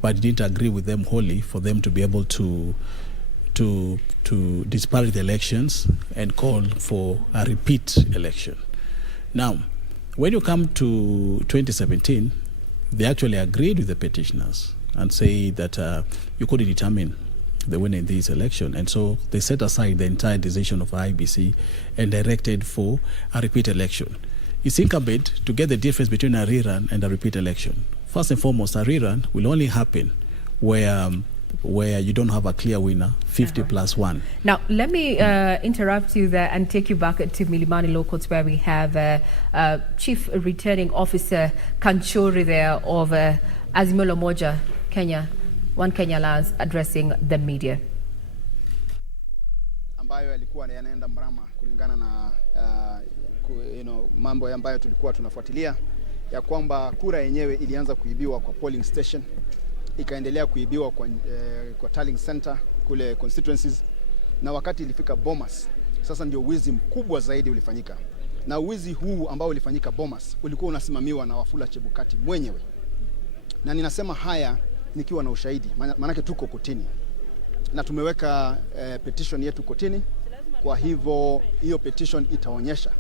but it didn't agree with them wholly for them to be able to disparage the elections and call for a repeat election. Now, when you come to 2017, they actually agreed with the petitioners and say that you couldn't determine the winner in this election. And so they set aside the entire decision of IBC and directed for a repeat election. It's incumbent to get the difference between a rerun and a repeat election. First and foremost, a rerun will only happen where you don't have a clear winner, 50 plus 1. Now, let me interrupt you there and take you back to Milimani Law Courts, where we have Chief Returning Officer Kanchori there of Azimio la Umoja Kenya, One Kenya Lands, addressing the media. Ambayo yalikuwa yanaenda mrama kulingana na mambo ambayo tulikuwa tunafuatilia, ya kwamba kura yenyewe ilianza kuibiwa kwa polling station, ikaendelea kuibiwa kwa tallying center kule constituencies, na wakati ilifika Bomas, sasa ndio wizi mkubwa zaidi ulifanyika. Na wizi huu ambao ulifanyika Bomas ulikuwa unasimamiwa na Wafula Chebukati mwenyewe. Na ninasema haya nikiwa na ushahidi, maanake tuko kotini na tumeweka petition yetu kotini. Kwa hivyo hiyo petition itaonyesha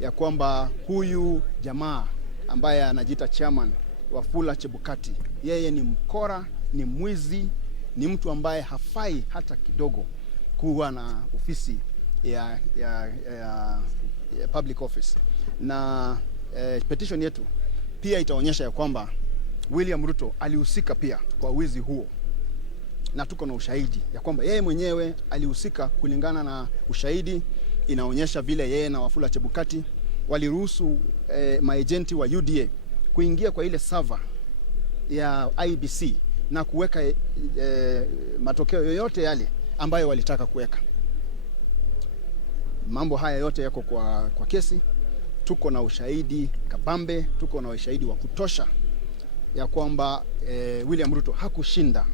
ya kwamba huyu jamaa ambaye anajiita chairman Wafula Chebukati, yeye ni mkora, ni mwizi, ni mtu ambaye hafai hata kidogo kuwa na ofisi ya public office. Na petition yetu pia itaonyesha ya kwamba William Ruto alihusika pia kwa wizi huo, na tuko na ushahidi ya kwamba yeye mwenyewe alihusika. Kulingana na ushahidi, inaonyesha vile yeye na Wafula Chebukati waliruhusu maagenti wa UDA kuingia kwa ile server ya IBC na kuweka matokeo yoyote yale ambayo walitaka kuweka. Mambo haya yote yako kwa kesi. Tuko na ushahidi kabambe, tuko na ushahidi wa kutosha ya kwamba William Ruto hakushinda,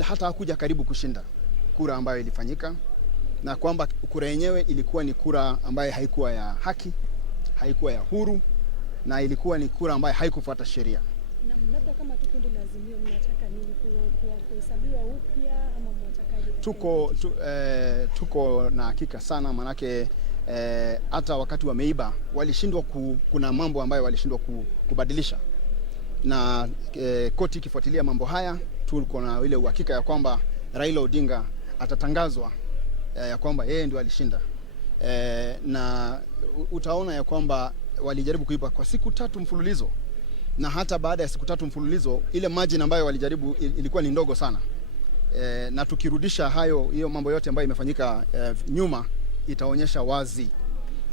hata hakuja karibu kushinda kura ambayo ilifanyika, na kwamba kura yenyewe ilikuwa ni kura ambayo haikuwa ya haki, haikuwa ya huru, na ilikuwa ni kura ambayo haikufuata sheria. Na labda kama tukundi lazimio, mnataka nini, kuhesabiwa upya ama mnataka? Tuko na hakika sana, manake hata wakati wameiba walishindwa kuna mambo ambayo walishindwa kubadilisha, na koti ikifuatilia mambo haya, tuko na ile uhakika ya kwamba Raila Odinga atatangazwa ya kwamba yeye ndio alishinda. Na utaona ya kwamba walijaribu kuiba kwa siku 3 mfululizo, na hata baada ya siku 3 mfululizo ile margin ambayo walijaribu ilikuwa ni ndogo sana. Na tukirudisha hiyo mambo yote ambayo imefanyika nyuma, itaonyesha wazi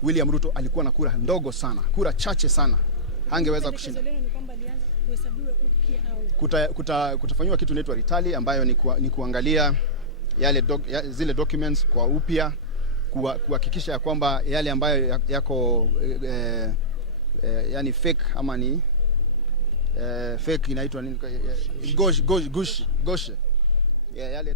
William Ruto alikuwa na kura ndogo sana, kura chache sana, hangeweza kushinda. Kutafanywa kitu inaitwa retally, ambayo ni kuangalia zile documents kwa upya, kuhakikisha ya kwamba yale ambayo yako yani fake ama ni fake inaitwa nini, gauche yale.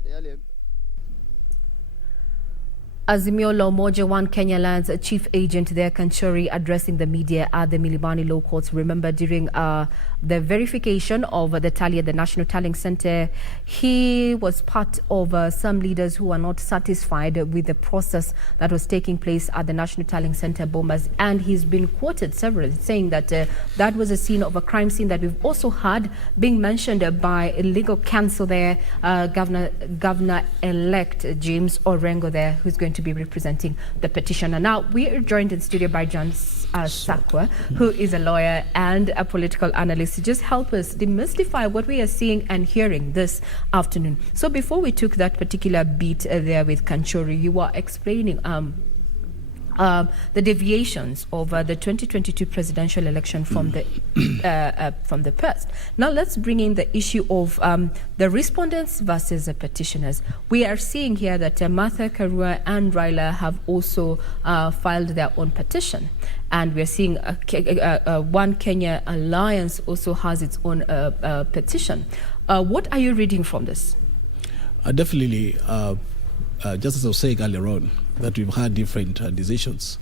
Azimio La Umoja One Kenya Land's chief agent there, Kanchori, addressing the media at the Milimani Law Courts. Remember, during the verification of the tally at the National Tallying Center, he was part of some leaders who are not satisfied with the process that was taking place at the National Tallying Center, Bomas. And he's been quoted several saying that that was a scene of a crime scene that we've also had being mentioned by legal counsel there, Governor-elect James Orengo there, who's going to be representing the petitioner. Now, we are joined in studio by John Sakwa, who is a lawyer and a political analyst, to just help us demystify what we are seeing and hearing this afternoon. So before we took that particular beat there with Kanchori, you were explaining the deviations of the 2022 presidential election from the past. Now let's bring in the issue of the respondents versus the petitioners. We are seeing here that Martha Karua and Raila have also filed their own petition, and we're seeing One Kenya Alliance also has its own petition. What are you reading from this? Definitely, just as I was saying earlier on, that we've had different decisions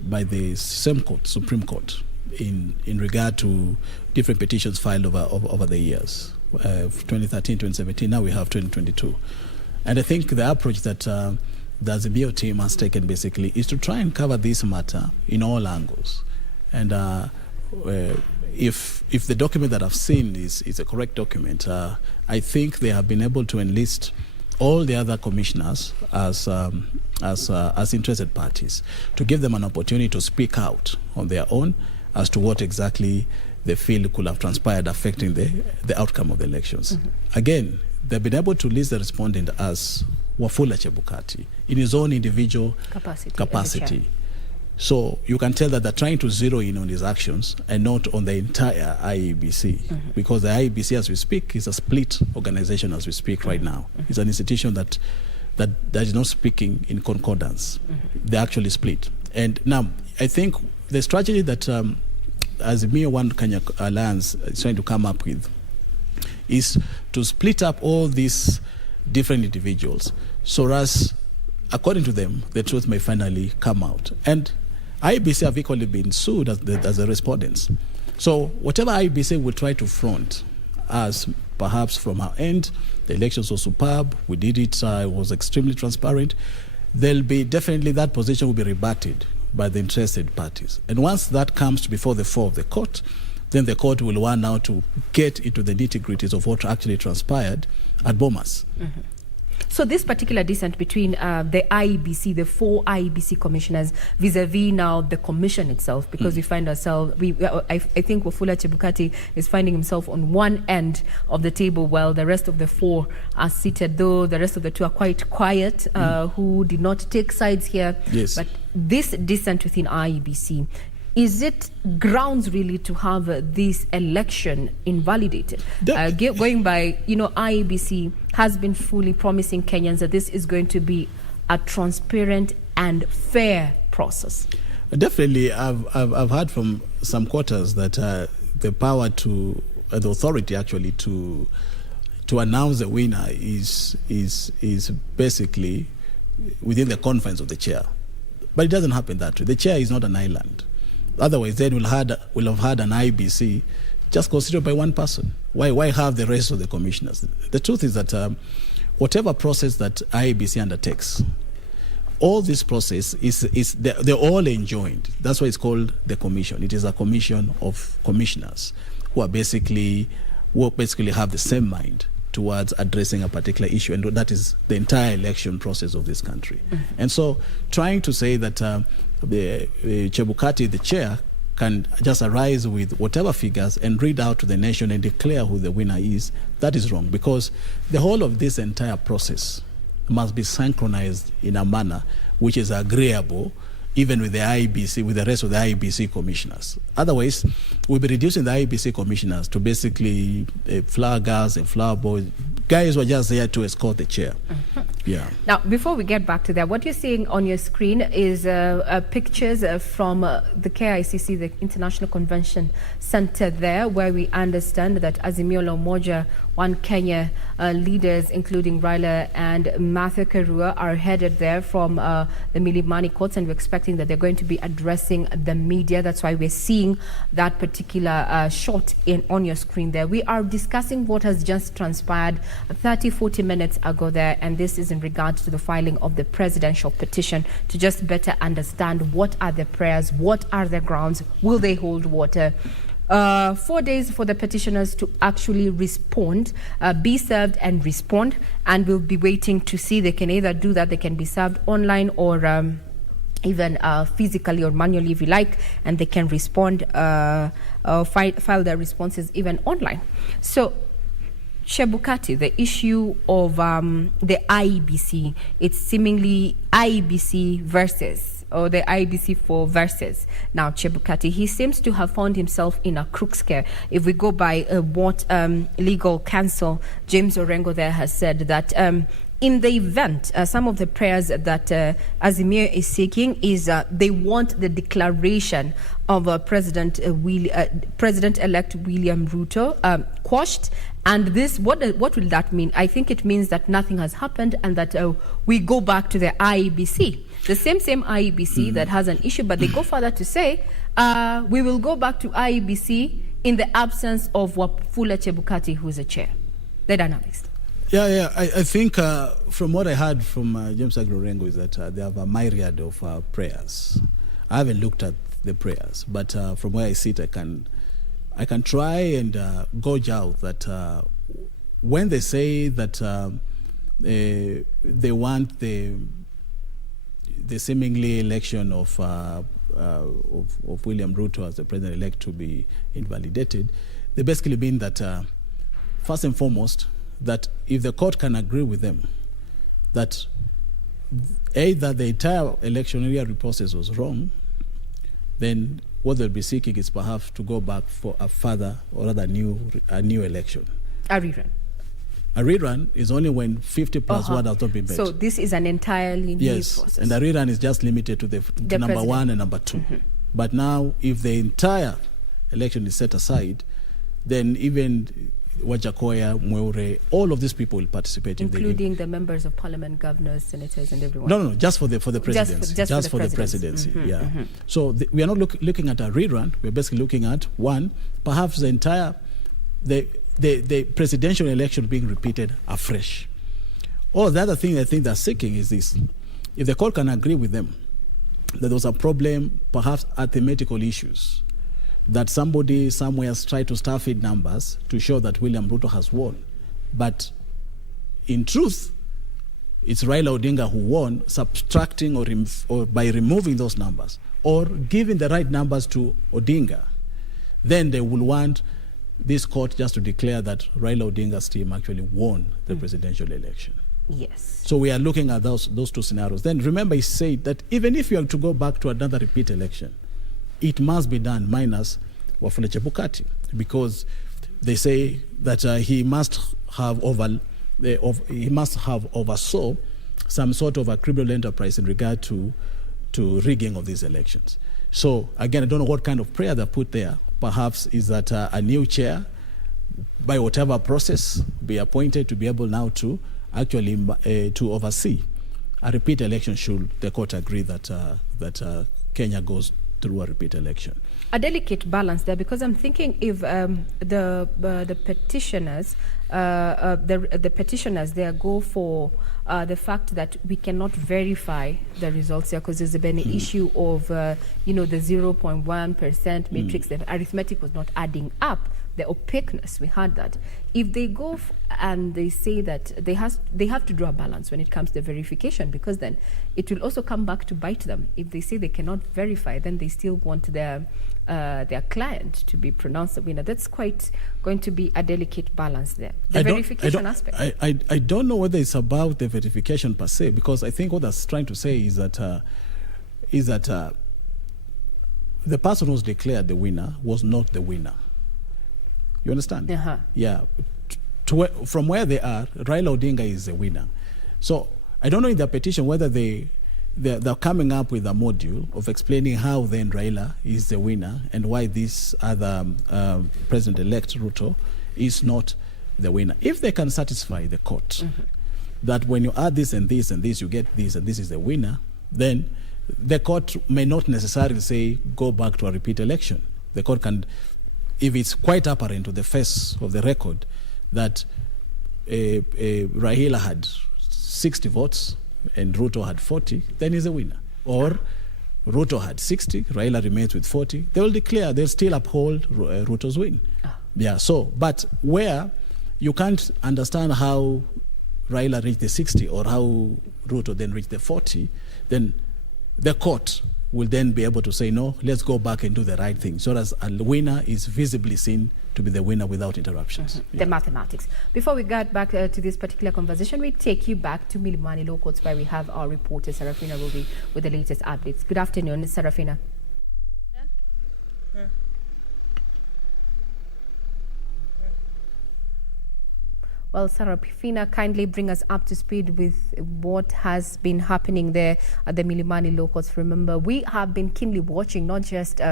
by the same court, Supreme Court, in regard to different petitions filed over the years, 2013, 2017, now we have 2022. And I think the approach that the Azimio team has taken basically is to try and cover this matter in all angles. And if the document that I've seen is a correct document, I think they have been able to enlist all the other commissioners as interested parties, to give them an opportunity to speak out on their own as to what exactly they feel could have transpired affecting the outcome of the elections. Mm-hmm. Again, they've been able to list the respondent as Wafula Chebukati in his own individual capacity. So you can tell that they're trying to zero in on his actions and not on the entire IEBC, mm-hmm. because the IEBC, as we speak, is a split organization as we speak right now. Mm-hmm. It's an institution that is not speaking in concordance. Mm-hmm. They actually split. And now, I think the strategy that Azimio One Kenya Alliance is trying to come up with is to split up all these different individuals so as, according to them, the truth may finally come out. And IEBC have equally been sued as the respondents. So whatever IEBC will try to front as perhaps from our end, the elections were superb, we did it, it was extremely transparent, there'll be definitely that position will be rebutted by the interested parties. And once that comes before the floor of the court, then the court will want now to get into the nitty-gritties of what actually transpired at Bomas. Mm-hmm. So this particular dissent between the IEBC, the 4 IEBC commissioners, vis-a-vis now the commission itself, because we find ourselves, I think Wafula Chebukati is finding himself on one end of the table while the rest of the 4 are seated, though the rest of the 2 are quite quiet, who did not take sides here. Yes. But this dissent within IEBC, is it grounds really to have this election invalidated? Going by, IEBC has been fully promising Kenyans that this is going to be a transparent and fair process. Definitely, I've heard from some quarters that the power to, the authority actually to announce the winner is basically within the confines of the chair. But it doesn't happen that way. The chair is not an island. Otherwise, then we'll have had an IBC just considered by one person. Why have the rest of the commissioners? The truth is that whatever process that IBC undertakes, all this process they're all enjoined. That's why it's called the commission. It is a commission of commissioners who basically have the same mind towards addressing a particular issue, and that is the entire election process of this country. Mm-hmm. And so trying to say that the Chebukati, the chair, can just arise with whatever figures and read out to the nation and declare who the winner is, that is wrong, because the whole of this entire process must be synchronized in a manner which is agreeable even with the IEBC, with the rest of the IEBC commissioners. Otherwise, we'll be reducing the IEBC commissioners to basically flower girls and flower boys, guys who are just there to escort the chair. Yeah. Now, before we get back to that, what you're seeing on your screen is pictures from the KICC, the International Convention Center there, where we understand that Azimio la Umoja One Kenya leaders, including Raila and Martha Karua, are headed there from the Milimani courts, and we're expecting that they're going to be addressing the media. That's why we're seeing that particular shot on your screen there. We are discussing what has just transpired 30-40 minutes ago there, and this is in regards to the filing of the presidential petition to just better understand what are the prayers, what are the grounds, will they hold water. 4 days for the petitioners to actually respond, be served and respond, and we'll be waiting to see. They can either do that, they can be served online or even physically or manually if you like, and they can respond, file their responses even online. So, Chebukati, the issue of the IEBC, it's seemingly IEBC versus, or the IEBC for versus. Now, Chebukati, he seems to have found himself in a crook scare. If we go by what legal counsel James Orengo there has said, that in the event, some of the prayers that Azimio is seeking is they want the declaration of President-elect William Ruto quashed. And this, what will that mean? I think it means that nothing has happened and that we go back to the IEBC. The same IEBC that has an issue, but they go further to say, we will go back to IEBC in the absence of Wafula Chebukati, who is a chair. The dynamics. Yeah. I think from what I heard from James Orengo is that they have a myriad of prayers. I haven't looked at the prayers, but from where I sit, I can try and gauge out that when they say that they want the seemingly election of William Ruto as the president-elect to be invalidated, they basically mean that first and foremost, that if the court can agree with them that either the entire electioneering process was wrong, then what they'll be seeking is perhaps to go back for a further or rather a new election. A rerun. A rerun is only when 50 plus 1 has not been met. So this is an entirely new process. And the rerun is just limited to to number 1 and number 2. But now, if the entire election is set aside, then even Wajakoya, Mweure, all of these people will participate, including the members of parliament, governors, senators, and everyone. No, just for the presidency. Just for the presidency. So we are not looking at a rerun. We're basically looking at one, perhaps the entire the presidential election being repeated afresh. Or the other thing I think they're seeking is this: if the court can agree with them that there was a problem, perhaps arithmetical issues, that somebody somewhere has tried to star feed numbers to show that William Ruto has won. But in truth, it's Raila Odinga who won, subtracting or by removing those numbers or giving the right numbers to Odinga. Then they will want this court just to declare that Raila Odinga's team actually won the presidential election. Yes. So we are looking at those two scenarios. Then remember, he said that even if you have to go back to another repeat election, it must be done minus Wafula Chebukati, because they say that he must have oversaw some sort of a criminal enterprise in regard to rigging of these elections. So again, I don't know what kind of prayer they put there. Perhaps is that a new chair, by whatever process, be appointed to be able now to actually to oversee a repeat election should the court agree that Kenya goes through a repeat election. A delicate balance there, because I'm thinking if the petitioners, the petitioners there go for the fact that we cannot verify the results there, because there's been an issue of the 0.1% matrix, the arithmetic was not adding up, the opaqueness, we had that. If they go and they say that they have to draw a balance when it comes to verification, because then it will also come back to bite them. If they say they cannot verify, then they still want their client to be pronounced the winner. That's quite going to be a delicate balance there. The verification aspect. I don't know whether it's about the verification per se, because I think what that's trying to say is that is that the person who was declared the winner was not the winner. You understand? Yeah. From where they are, Raila Odinga is the winner. So I don't know in their petition whether they're coming up with a module of explaining how then Raila is the winner and why this other President-elect Ruto is not the winner. If they can satisfy the court that when you add this and this and this, you get this and this is the winner, then the court may not necessarily say go back to a repeat election. The court can, if it's quite apparent to the face of the record that Raila had 60 votes and Ruto had 40, then he's a winner. Or Ruto had 60, Raila remains with 40, they will declare, they'll still uphold Ruto's win. Yeah, so, but where you can't understand how Raila reached the 60 or how Ruto then reached the 40, then the court will then be able to say, no, let's go back and do the right thing, so that a winner is visibly seen to be the winner without interruptions. The mathematics. Before we get back to this particular conversation, we take you back to Milimani Law Courts, where we have our reporter, Serafina Ruby, with the latest updates. Good afternoon, Serafina. Well, Serafina, kindly bring us up to speed with what has been happening there at the Milimani Law Courts. Remember, we have been keenly watching, not just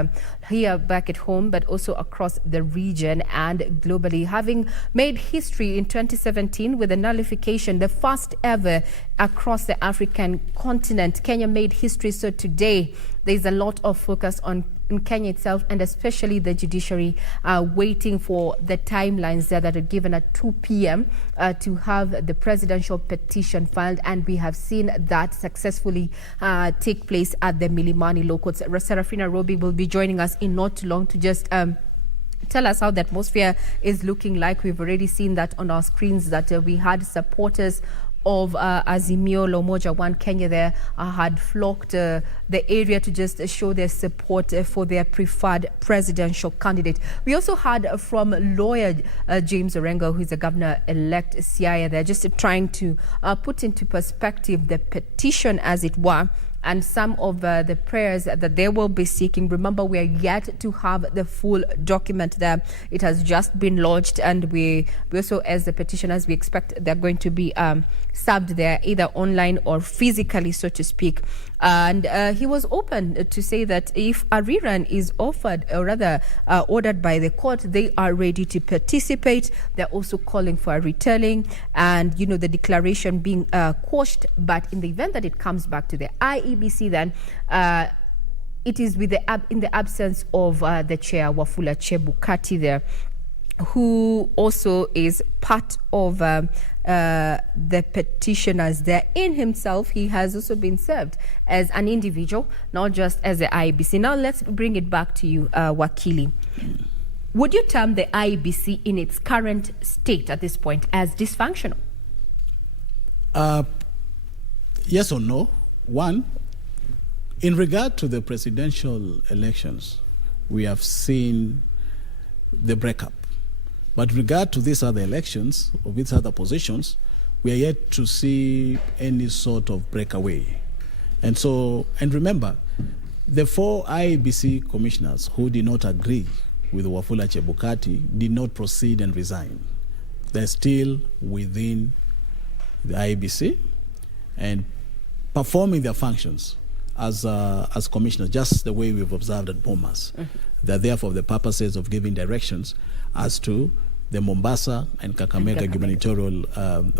here back at home, but also across the region and globally, having made history in 2017 with the nullification, the first ever across the African continent. Kenya made history, so today there's a lot of focus on in Kenya itself, and especially the judiciary waiting for the timelines there that are given at 2 p.m. To have the presidential petition filed, and we have seen that successfully take place at the Milimani Law Courts. Serafina Robi will be joining us in not too long to just tell us how the atmosphere is looking like. We've already seen that on our screens, that we had supporters of Azimio La Umoja I Kenya there had flocked the area to just show their support for their preferred presidential candidate. We also heard from lawyer James Orengo, who is the governor-elect Siaya there, just trying to put into perspective the petition, as it were, and some of the prayers that they will be seeking. Remember, we are yet to have the full document there. It has just been lodged, and we also, as the petitioners, we expect they're going to be served there, either online or physically, so to speak. And he was open to say that if a rerun is offered, or rather ordered by the court, they are ready to participate. They're also calling for a retelling and, you know, the declaration being quashed. But in the event that it comes back to the IEBC, then it is with in the absence of the chair, Wafula Chebukati there, who also is part of the petitioners there. In himself, he has also been served as an individual, not just as the IEBC. Now let's bring it back to you, Wakili. Would you term the IEBC in its current state at this point as dysfunctional? Yes or no? One, in regard to the presidential elections, we have seen the breakup. But in regard to these other elections, or these other positions, we are yet to see any sort of breakaway. And so, and remember, the 4 IEBC commissioners who did not agree with Wafula Chebukati did not proceed and resign. They're still within the IEBC and performing their functions as commissioners, just the way we've observed at Bomas. They're there for the purposes of giving directions as to the Mombasa and Kakamega gubernatorial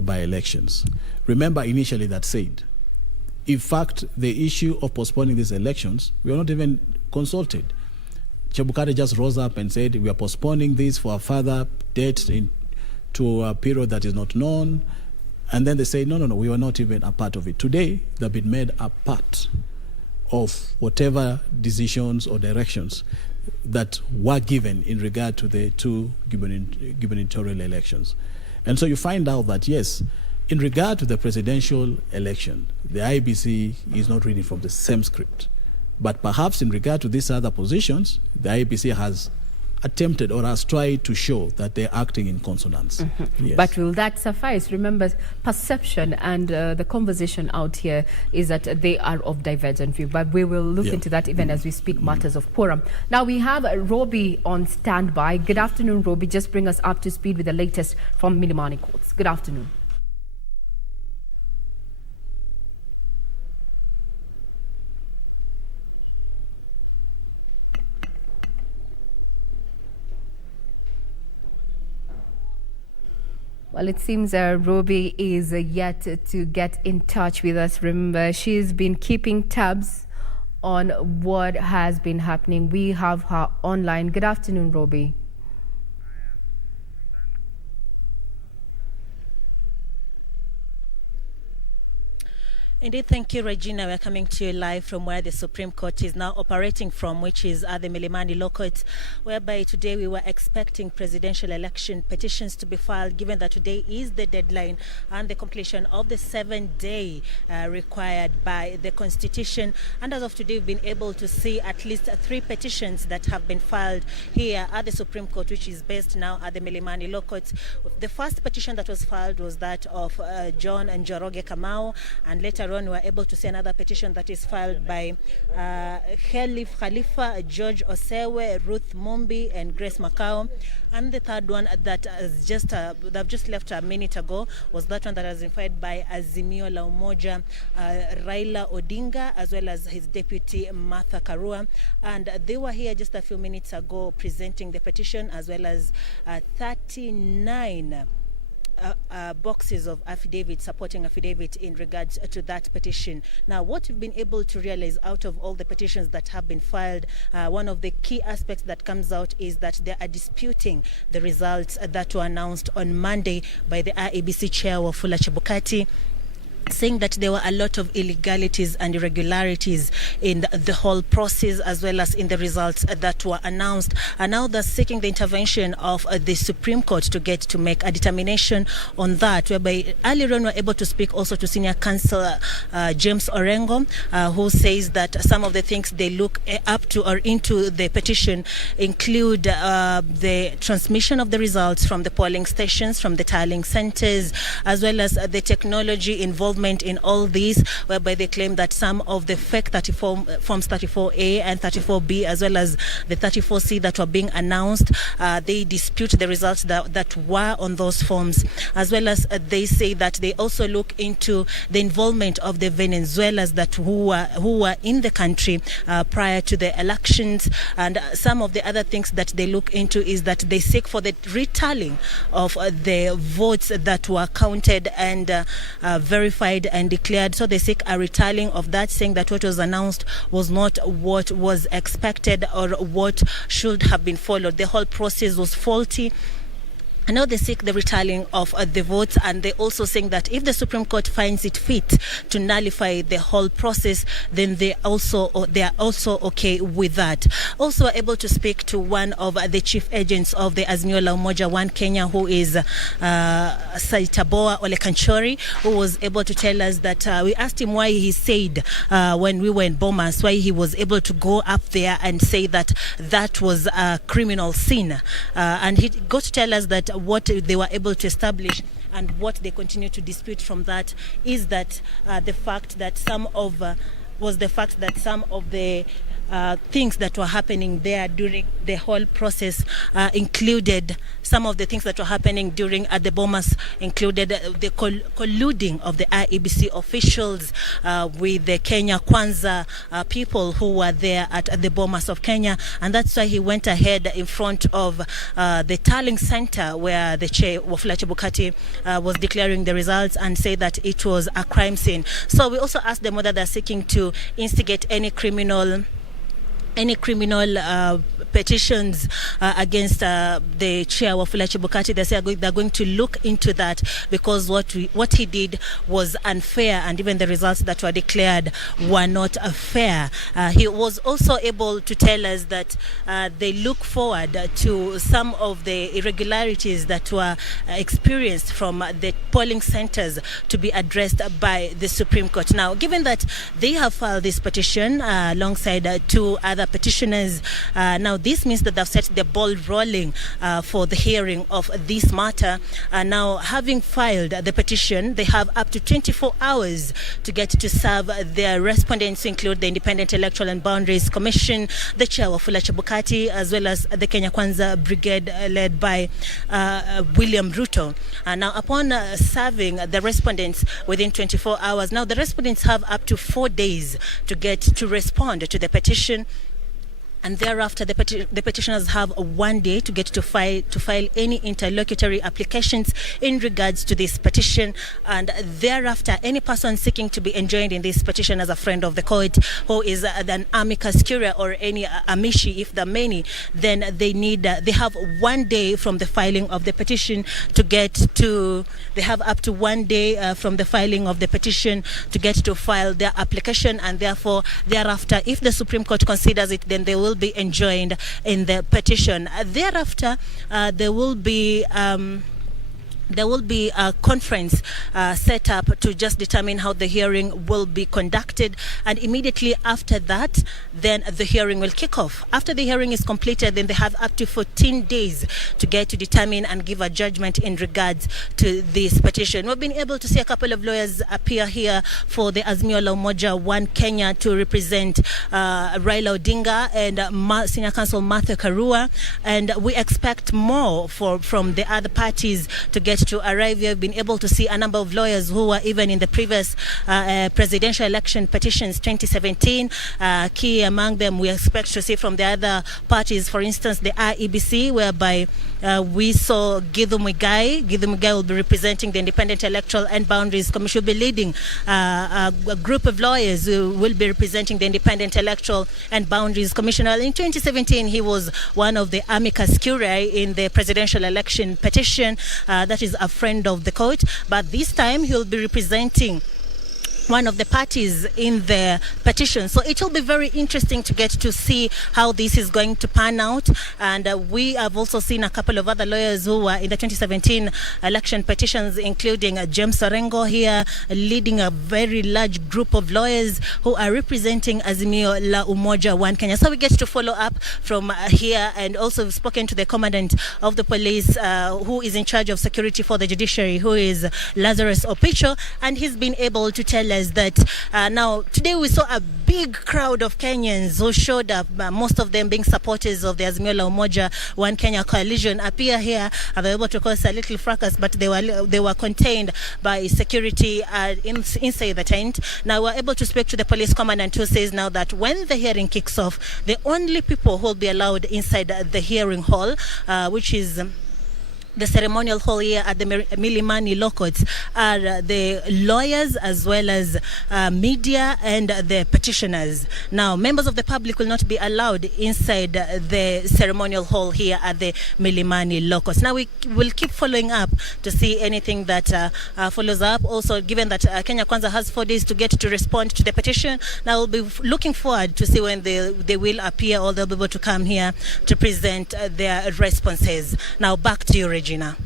by-elections. Remember initially that said, in fact, the issue of postponing these elections, we were not even consulted. Chebukati just rose up and said, we are postponing this for a further date to a period that is not known. And then they say, no, we were not even a part of it. Today, they've been made a part of whatever decisions or directions that were given in regard to the 2 gubernatorial elections. And so you find out that, yes, in regard to the presidential election, the IEBC is not reading from the same script. But perhaps in regard to these other positions, the IEBC has attempted or has tried to show that they're acting in consonance. Yes. But will that suffice? Remember, perception and the conversation out here is that they are of divergent view. But we will look into that even as we speak matters of quorum. Now we have Robbie on standby. Good afternoon, Robbie. Just bring us up to speed with the latest from Milimani Courts. Good afternoon. Well, it seems Robbie is yet to get in touch with us. Remember, she's been keeping tabs on what has been happening. We have her online. Good afternoon, Robbie. Indeed, thank you, Regina. We're coming to you live from where the Supreme Court is now operating from, which is at the Milimani Law Court, whereby today we were expecting presidential election petitions to be filed, given that today is the deadline and the completion of the 7-day required by the Constitution. And as of today, we've been able to see at least 3 petitions that have been filed here at the Supreme Court, which is based now at the Milimani Law Court. The first petition that was filed was that of John and Njoroge Kamau, and later on we were able to see another petition that is filed by Khalif Khalifa, George Osewe, Ruth Mombi, and Grace Macau. And the third one that is they've just left a minute ago was that one that has been filed by Azimio la Umoja, Raila Odinga, as well as his deputy Martha Karua. And they were here just a few minutes ago presenting the petition, as well as 39 boxes of affidavit, supporting affidavit in regards to that petition. Now, what we've been able to realize out of all the petitions that have been filed, one of the key aspects that comes out is that they are disputing the results that were announced on Monday by the IEBC chair, Wafula Chebukati, saying that there were a lot of illegalities and irregularities in the whole process, as well as in the results that were announced. And now they're seeking the intervention of the Supreme Court to make a determination on that, whereby earlier on we were able to speak also to Senior Counsel James Orengo, who says that some of the things they look up to or into the petition include the transmission of the results from the polling stations, from the tallying centers, as well as the technology involvement in all these, whereby they claim that some of the fake forms 34A and 34B, as well as the 34C that were being announced, they dispute the results that were on those forms, as well as they say that they also look into the involvement of the Venezuelans who were in the country prior to the elections. And some of the other things that they look into is that they seek for the retallying of the votes that were counted and verified and declared. So they seek a retallying of that, saying that what was announced was not what was expected or what should have been followed. The whole process was faulty. And now they seek the retallying of the votes, and they're also saying that if the Supreme Court finds it fit to nullify the whole process, then they are also okay with that. Also able to speak to one of the chief agents of the Azimio la Umoja One Kenya, who is Saitaboa Olekanchori, who was able to tell us that we asked him why he said when we were in Bomas, why he was able to go up there and say that that was a criminal sin, and he got to tell us that what they were able to establish and what they continue to dispute from that is that the fact that some of the things that were happening there during the whole process included some of the things that were happening during at the Bomas included the colluding of the IEBC officials with the Kenya Kwanza people who were there at the Bomas of Kenya, and that's why he went ahead in front of the tallying center where the chair Wafula Chebukati was declaring the results and said that it was a crime scene. So we also asked them whether they're seeking to instigate any criminal petitions against the chair Wafula Chebukati. They say they're going to look into that because what he did was unfair, and even the results that were declared were not fair. He was also able to tell us that they look forward to some of the irregularities that were experienced from the polling centers to be addressed by the Supreme Court. Now, given that they have filed this petition alongside two other other petitioners. Now, this means that they've set the ball rolling for the hearing of this matter. Now, having filed the petition, they have up to 24 hours to get to serve their respondents, include the Independent Electoral and Boundaries Commission, the chair Wafula Chebukati, as well as the Kenya Kwanza Brigade led by William Ruto. Now, upon serving the respondents within 24 hours, now the respondents have up to 4 days to get to respond to the petition. And thereafter, the petitioners have 1 day to get to file any interlocutory applications in regards to this petition. And thereafter, any person seeking to be enjoined in this petition as a friend of the court, who is an amicus curiae or any amici, if there are many, then they have 1 day from the filing of the petition to get to. They have up to 1 day from the filing of the petition to get to file their application, and therefore, thereafter, if the Supreme Court considers it, then they will be enjoined in the petition. Thereafter, there will be a conference set up to just determine how the hearing will be conducted, and immediately after that, then the hearing will kick off. After the hearing is completed, then they have up to 14 days to get to determine and give a judgment in regards to this petition. We've been able to see a couple of lawyers appear here for the Azimio la Umoja One Kenya to represent Raila Odinga and Senior Counsel Martha Karua, and we expect more from the other parties to get to arrive here. We've been able to see a number of lawyers who were even in the previous presidential election petitions 2017. Key among them we expect to see from the other parties, for instance, the IEBC, whereby we saw Githu Muigai. Githu Muigai will be representing the Independent Electoral and Boundaries Commission, will be leading a group of lawyers who will be representing the Independent Electoral and Boundaries Commission. In 2017, he was one of the amicus curiae in the presidential election petition. That is a friend of the court, but this time he'll be representing one of the parties in the petition. So it will be very interesting to get to see how this is going to pan out. And we have also seen a couple of other lawyers who were in the 2017 election petitions, including James Orengo here, leading a very large group of lawyers who are representing Azimio la Umoja One Kenya. So we get to follow up from here, and also we've spoken to the commandant of the police who is in charge of security for the judiciary, who is Lazarus Opicho, and he's been able to tell us that now today we saw a big crowd of Kenyans who showed up, most of them being supporters of the Azimio la Umoja One Kenya coalition, appear here. They were able to cause a little fracas, but they were contained by security inside the tent. Now we're able to speak to the police commandant, who says now that when the hearing kicks off, the only people who will be allowed inside the hearing hall, which is the ceremonial hall here at the Milimani Law Courts, are the lawyers as well as media and the petitioners. Now, members of the public will not be allowed inside the ceremonial hall here at the Milimani Law Courts. Now, we will keep following up to see anything that follows up. Also, given that Kenya Kwanza has 4 days to get to respond to the petition, now we'll be looking forward to see when they will appear, or they'll be able to come here to present their responses. Now, back to you, Regina.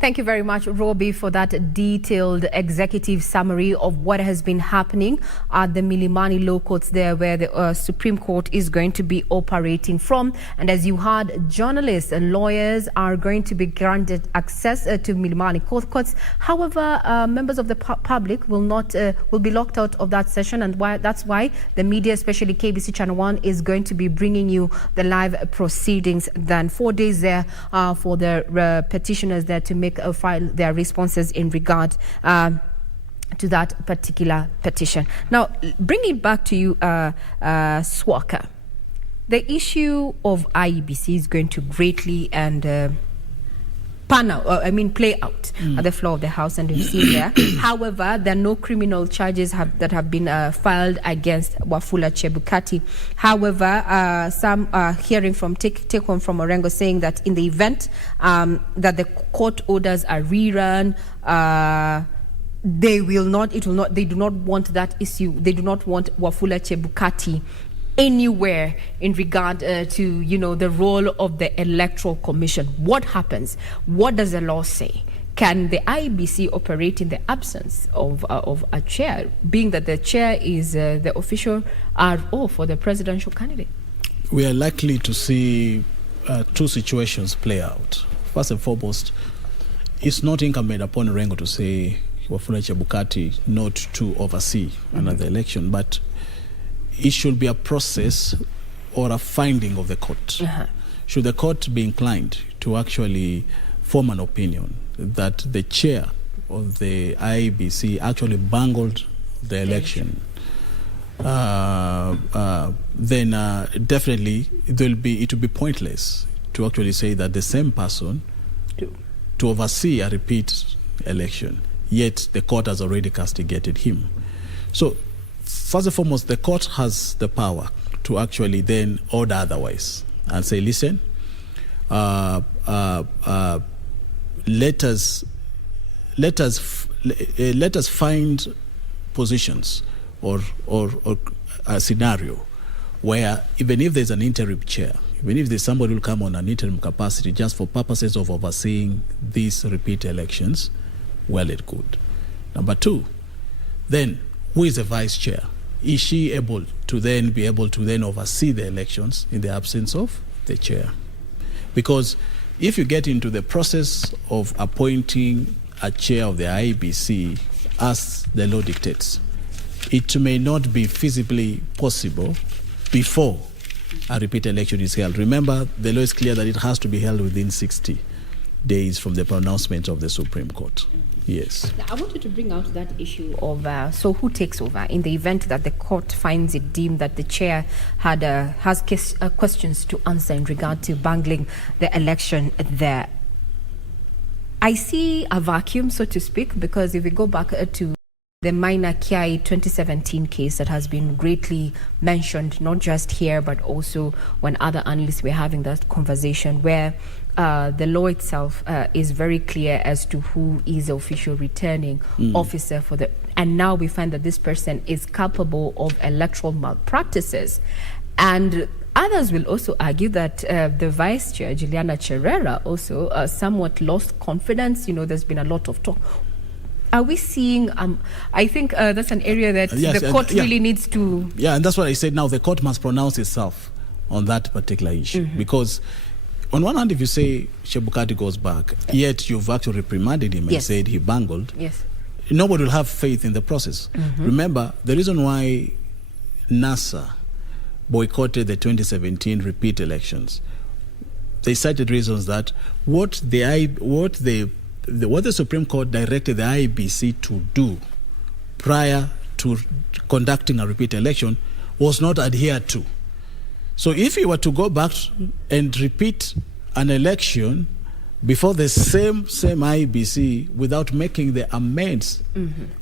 Thank you very much, Robbie, for that detailed executive summary of what has been happening at the Milimani Law Courts there, where the Supreme Court is going to be operating from. And as you heard, journalists and lawyers are going to be granted access to Milimani Courts. However, members of the public will be locked out of that session, and that's why the media, especially KBC Channel 1, is going to be bringing you the live proceedings. Then 4 days there for the petitioners there to make file their responses in regard to that particular petition. Now, bringing it back to you, Swaka, the issue of IEBC is going to greatly and play out at the floor of the House, and we've seen there. However, there are no criminal charges that have been filed against Wafula Chebukati. However, some hearing from take home from Orengo saying that in the event that the court orders are rerun, they do not want that issue. They do not want Wafula Chebukati anywhere in regard to the role of the Electoral Commission. What happens? What does the law say? Can the IEBC operate in the absence of a chair, being that the chair is the official RO for the presidential candidate? we are likely to see two situations play out. First and foremost, it's not incumbent upon Orengo to say Wafula Chebukati not to oversee another election, but it should be a process or a finding of the court. Should the court be inclined to actually form an opinion that the chair of the IEBC actually bungled the election, then definitely it will be pointless to actually say that the same person to oversee a repeat election, yet the court has already castigated him. So first and foremost, the court has the power to actually then order otherwise and say, listen, let us find positions or a scenario where even if there's an interim chair, even if there's somebody who will come on an interim capacity just for purposes of overseeing these repeat elections, well and good. Number two, then who is the vice chair? Is she able to then be able to then oversee the elections in the absence of the chair? Because if you get into the process of appointing a chair of the IEBC as the law dictates, it may not be feasibly possible before a repeat election is held. Remember, the law is clear that it has to be held within 60 days from the pronouncement of the Supreme Court. Yes. I wanted to bring out that issue of so who takes over in the event that the court finds it deemed that the chair has questions to answer in regard to bungling the election there. I see a vacuum, so to speak, because if we go back to the Minor Kiai 2017 case that has been greatly mentioned, not just here, but also when other analysts were having that conversation, where the law itself is very clear as to who is the official returning officer for the, and now we find that this person is culpable of electoral malpractices. And others will also argue that the vice chair, Juliana Cherera, also somewhat lost confidence. You know, there's been a lot of talk. Are we seeing, I think that's an area that the court really needs to... Yeah, and that's what I said now. The court must pronounce itself on that particular issue. Because on one hand, if you say Chebukati goes back, yet you've actually reprimanded him and said he bungled, nobody will have faith in the process. Remember, the reason why NASA boycotted the 2017 repeat elections, they cited reasons that what the Supreme Court directed the IEBC to do prior to conducting a repeat election was not adhered to. So if you were to go back and repeat an election before the same IEBC without making the amends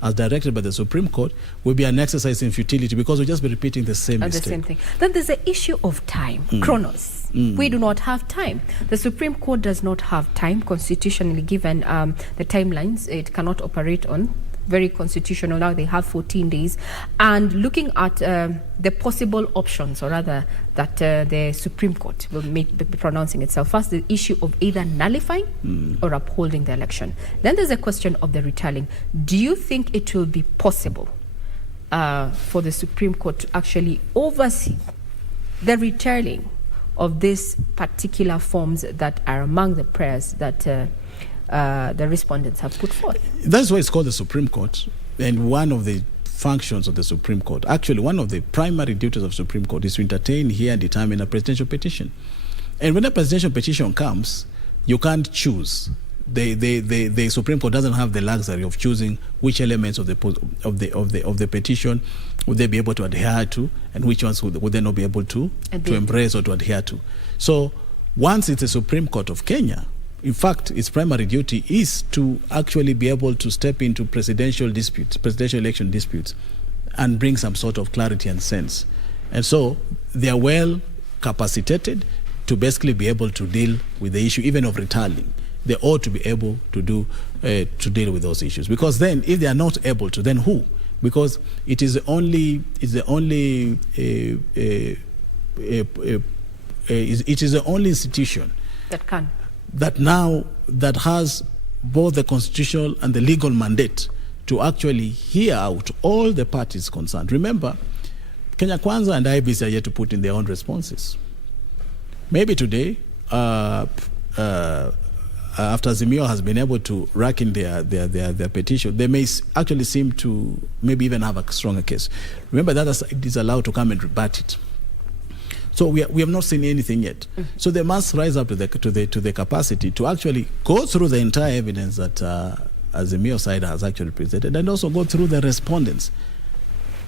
as directed by the Supreme Court, will be an exercise in futility, because we'll just be repeating the same mistake. The same thing. Then there's the issue of time, chronos. We do not have time. The Supreme Court does not have time, constitutionally given the timelines it cannot operate on. Very constitutional now, they have 14 days. And looking at the possible options, or rather that the Supreme Court will be pronouncing itself. First, the issue of either nullifying or upholding the election. Then there's a question of the retelling. Do you think it will be possible for the Supreme Court to actually oversee the retelling of these particular forms that are among the prayers that the respondents have put forth? That's why it's called the Supreme Court. And one of the functions of the Supreme Court, actually one of the primary duties of the Supreme Court, is to entertain, hear, and determine a presidential petition. And when a presidential petition comes, you can't choose. The Supreme Court doesn't have the luxury of choosing which elements of the petition would they be able to adhere to, and which ones would they not be able to embrace or to adhere to. So once it's the Supreme Court of Kenya, in fact, its primary duty is to actually be able to step into presidential disputes, presidential election disputes, and bring some sort of clarity and sense. And so they are well capacitated to basically be able to deal with the issue, even of retallying. They ought to be able to deal with those issues. Because then, if they are not able to, then who? Because it is the only institution that has both the constitutional and the legal mandate to actually hear out all the parties concerned. Remember, Kenya Kwanza and IEBC are yet to put in their own responses. maybe today, after Azimio has been able to rack in their petition, they may actually seem to maybe even have a stronger case. Remember, the other side is allowed to come and rebut it. So we have not seen anything yet. So they must rise up to the capacity to actually go through the entire evidence that Azimio side has actually presented, and also go through the respondents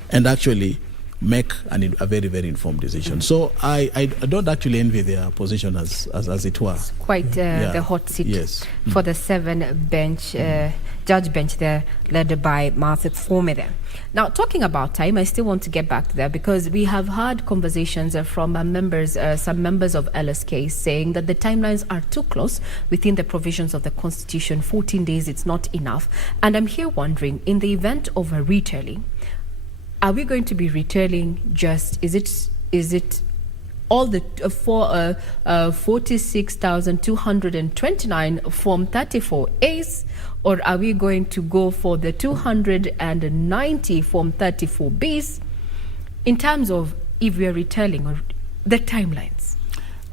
and actually make a very, very informed decision. So I don't actually envy their position as it were. It's quite the hot seat for the 7-bench judge bench there, led by Martha Fome there. Now, talking about time, I still want to get back to that because we have had conversations from some members of LSK saying that the timelines are too close within the provisions of the Constitution. 14 days, it's not enough. And I'm here wondering, in the event of a retailing, are we going to be retailing just, is it all the 46,229 Form 34As, or are we going to go for the 290 Form 34Bs in terms of if we are retailing or the timelines?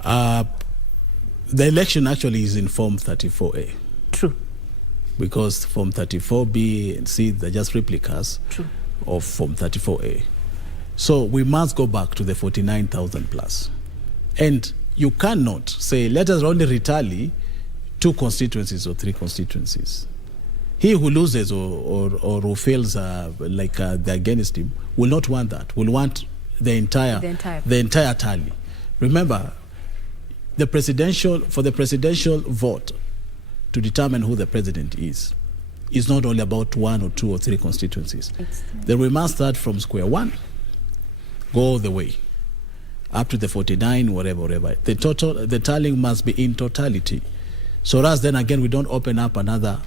The election actually is in Form 34A. True. Because Form 34B and C, they're just replicas. True. Of Form 34A. So we must go back to the 49,000 plus. And you cannot say, let us only retally 2 constituencies or 3 constituencies. He who loses or who fails they're against him will not want that, will want the entire tally. Remember, for the presidential vote to determine who the president is not only about 1 or 2 or 3 constituencies. Then we must start from square one, go all the way up to the 49, whatever. The tallying must be in totality. So as then again we don't open up another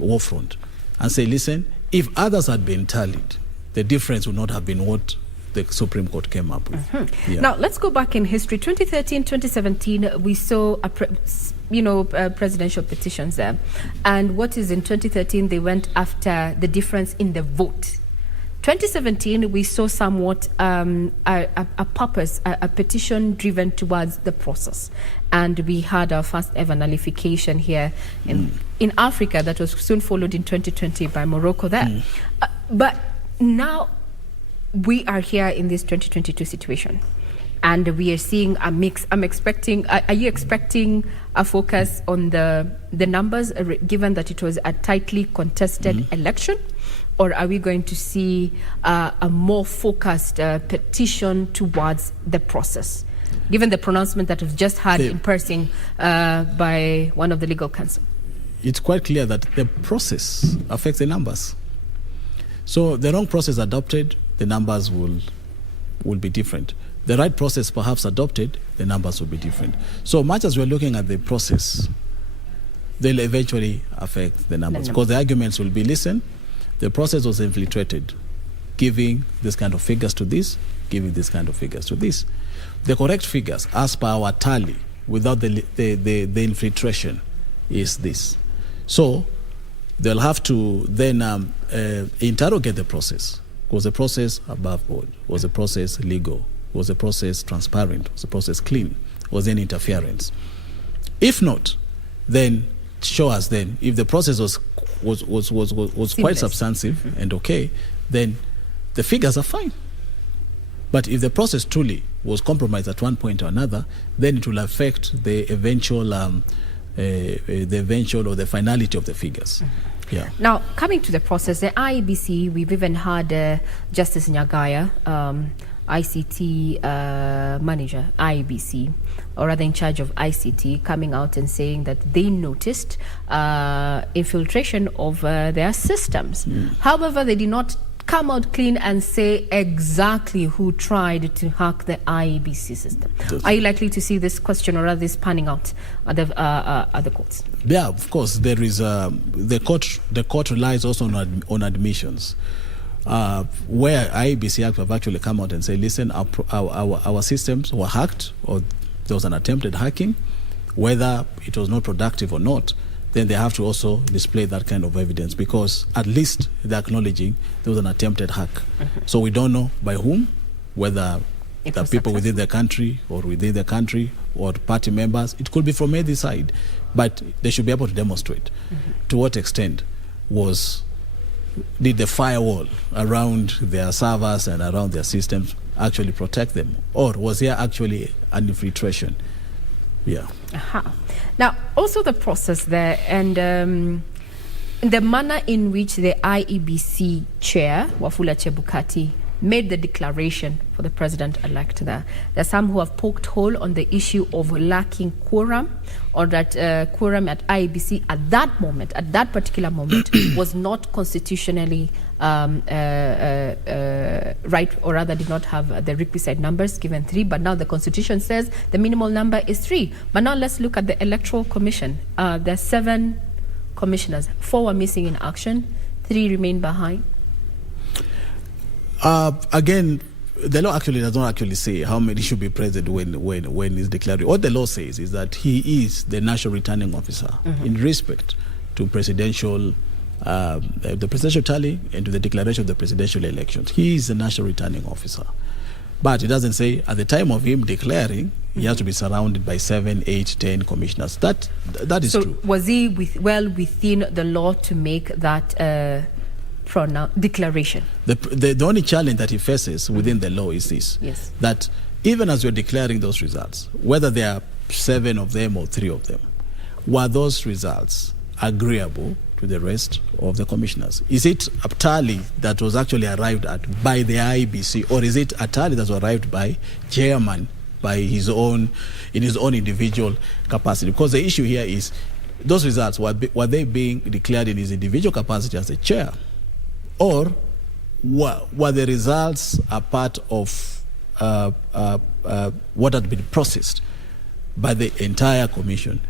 war front and say, listen, if others had been tallied, the difference would not have been what the Supreme Court came up with. Now, let's go back in history. 2013, 2017, we saw presidential petitions there. And what is in 2013, they went after the difference in the vote. 2017, we saw somewhat a purpose, a petition driven towards the process. And we had our first ever nullification here in Africa that was soon followed in 2020 by Morocco there. But now we are here in this 2022 situation. And we are seeing a mix. Are you expecting a focus on the numbers, given that it was a tightly contested election? Or are we going to see a more focused petition towards the process, given the pronouncement that was just had in person by one of the legal counsel? It's quite clear that the process affects the numbers. So the wrong process adopted, the numbers will be different. The right process perhaps adopted, the numbers will be different. So much as we're looking at the process, they'll eventually affect the numbers. Because the arguments will be, listen, the process was infiltrated, giving this kind of figures to this, giving this kind of figures to this. The correct figures, as per our tally, without the infiltration, is this. So they'll have to then interrogate the process. Was the process above board? Was the process legal? Was the process transparent? Was the process clean? Was there any interference? If not, then show us then. If the process was quite substantive and okay, then the figures are fine. But if the process truly was compromised at one point or another, then it will affect the eventual or the finality of the figures. Yeah. Now, coming to the process, the IEBC, we've even had Justice Nyagaya, ICT manager, IEBC, or rather in charge of ICT, coming out and saying that they noticed infiltration of their systems. However, they did not come out clean and say exactly who tried to hack the IEBC system. Are you likely to see this question or rather this panning out at the courts? Yeah, of course. There is the court relies also on admissions. Where IEBC have actually come out and say, listen, our systems were hacked, or there was an attempted hacking, whether it was not productive or not, then they have to also display that kind of evidence, because at least they're acknowledging there was an attempted hack. So we don't know by whom, whether the people within the country or party members. It could be from either side, but they should be able to demonstrate to what extent did the firewall around their servers and around their systems actually protect them, or was there actually an infiltration? Yeah. Now, also the process there and the manner in which the IEBC chair, Wafula Chebukati, made the declaration for the president-elect there. There are some who have poked hole on the issue of lacking quorum, or that quorum at IEBC at that particular moment, was not constitutionally right, or rather did not have the requisite numbers, given 3, but now the constitution says the minimal number is 3. But now let's look at the Electoral Commission. There are 7 commissioners, 4 were missing in action, 3 remain behind. Again, the law actually does not actually say how many should be present when it's declared. What the law says is that he is the national returning officer in respect to presidential, the presidential tally and to the declaration of the presidential elections. He is the national returning officer. But it doesn't say at the time of him declaring, he has to be surrounded by 7, 8, 10 commissioners. That is true. So was he well within the law to make that declaration? The only challenge that he faces within the law is this, that even as you're declaring those results, whether there are 7 of them or 3 of them, were those results agreeable to the rest of the commissioners? Is it a tally that was actually arrived at by the IEBC, or is it a tally that was arrived by chairman by in his own individual capacity? Because the issue here is those results, were they being declared in his individual capacity as a chair, or were the results a part of what had been processed by the entire commission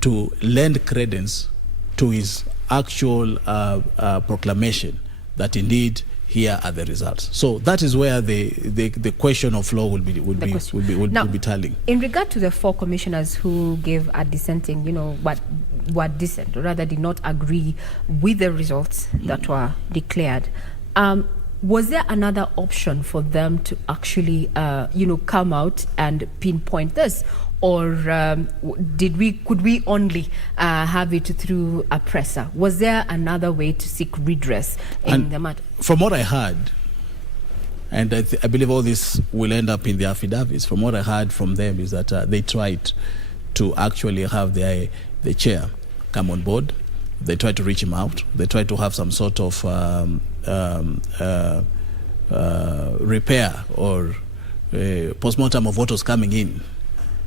to lend credence to his actual proclamation that indeed here are the results? So that is where the question of law will be telling. In regard to the 4 commissioners who gave a dissenting, what dissent, or rather did not agree with the results that were declared, was there another option for them to actually, come out and pinpoint this? Or could we only have it through a presser? Was there another way to seek redress in the matter? From what I heard, and I believe all this will end up in the affidavits, from what I heard from them is that they tried to actually have the chair come on board. They tried to reach him out. They tried to have some sort of repair or postmortem of what was coming in,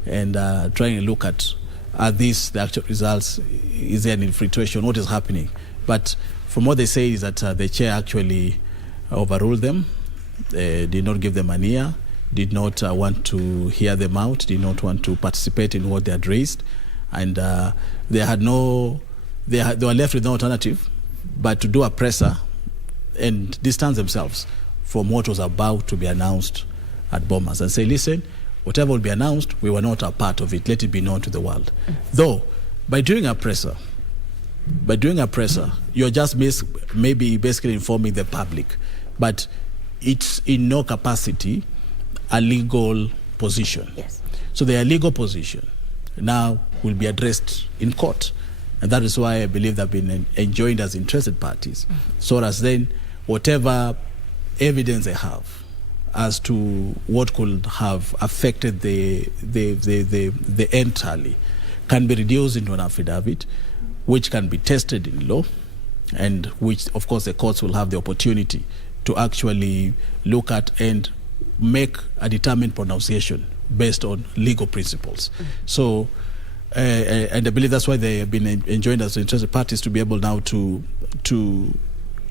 and trying to look at are these the actual results? Is there an infiltration? What is happening? But from what they say is that the chair actually overruled them, did not give them an ear, did not want to hear them out, did not want to participate in what they had raised, and they were left with no alternative but to do a presser and distance themselves from what was about to be announced at Bomas and say, listen, whatever will be announced, we were not a part of it. Let it be known to the world. Though, by doing a presser, you're just maybe basically informing the public, but it's in no capacity a legal position. Yes. So their legal position now will be addressed in court. And that is why I believe they've been enjoined as interested parties. So as then, whatever evidence they have as to what could have affected the end tally can be reduced into an affidavit, which can be tested in law, and which, of course, the courts will have the opportunity to actually look at and make a determined pronunciation based on legal principles. So, and I believe that's why they have been enjoined as interested parties to be able now to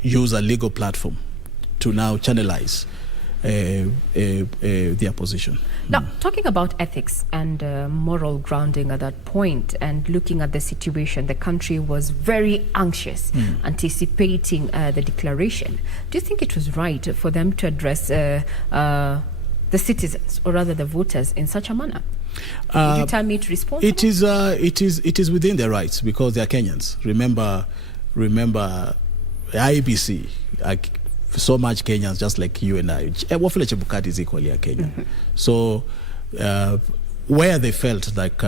use a legal platform to now channelize their position. Now, talking about ethics and moral grounding at that point, and looking at the situation, the country was very anxious, anticipating the declaration. Do you think it was right for them to address the citizens, or rather the voters, in such a manner? Would you tell me it's responsible? It is within their rights, because they are Kenyans. Remember, IEBC, so much Kenyans, just like you and I. Wafula Chebukati is equally a Kenyan. So where they felt like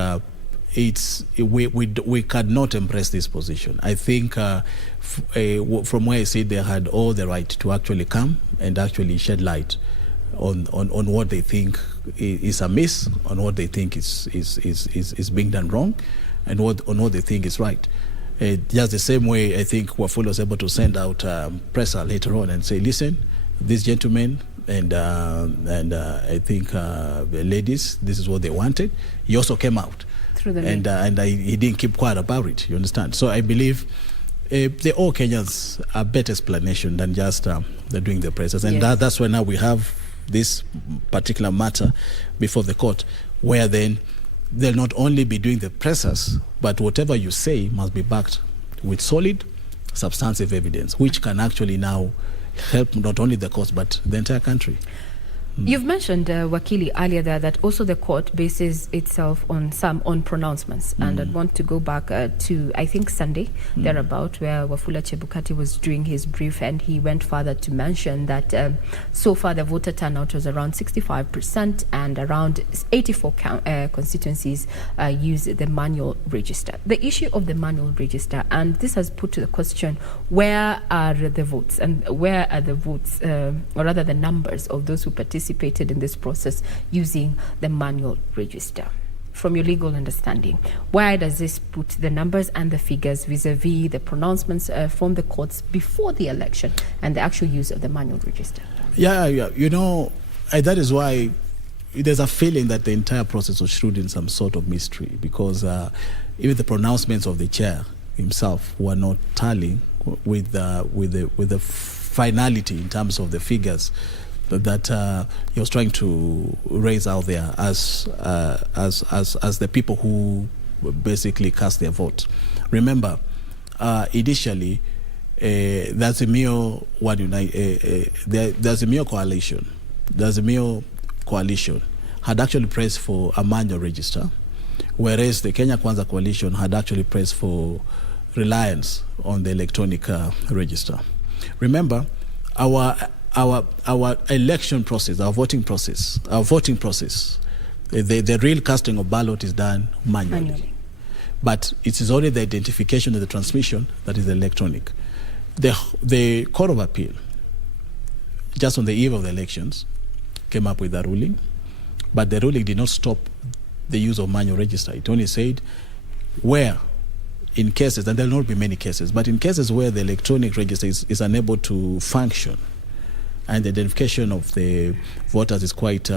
we cannot embrace this position. I think from where I see they had all the right to actually come and actually shed light on what they think is amiss, on what they think is being done wrong, and on what they think is right. Just the same way, I think Wafula was able to send out presser later on and say, listen, these gentlemen and I think ladies, this is what they wanted. He also came out. Through the he didn't keep quiet about it, you understand? So I believe the all Kenyans are better explanation than just they're doing the pressers. And that's why now we have this particular matter before the court, where then they'll not only be doing the pressers, but whatever you say must be backed with solid, substantive evidence, which can actually now help not only the courts, but the entire country. You've mentioned, Wakili, earlier that also the court bases itself on pronouncements. And I'd want to go back to, I think, Sunday, thereabout, where Wafula Chebukati was doing his brief, and he went further to mention that so far the voter turnout was around 65%, and around 84 constituencies use the manual register. The issue of the manual register, and this has put to the question, where are the votes, and where are the votes, or rather the numbers of those who participated in this process using the manual register? From your legal understanding, where does this put the numbers and the figures vis-a-vis the pronouncements from the courts before the election and the actual use of the manual register? Yeah. You know, that is why there's a feeling that the entire process was shrouded in some sort of mystery, because even the pronouncements of the chair himself were not tallying with the finality in terms of the figures that he was trying to raise out there as the people who basically cast their vote. Remember, initially, there's a mere coalition. There's a mere coalition had actually pressed for a manual register, whereas the Kenya Kwanza coalition had actually pressed for reliance on the electronic register. Remember, our election process, our voting process, the real casting of ballot is done manually. But it is only the identification and the transmission that is electronic. The Court of Appeal, just on the eve of the elections, came up with a ruling, but the ruling did not stop the use of manual register. It only said where, in cases, and there will not be many cases, but in cases where the electronic register is unable to function, and the identification of the voters is quite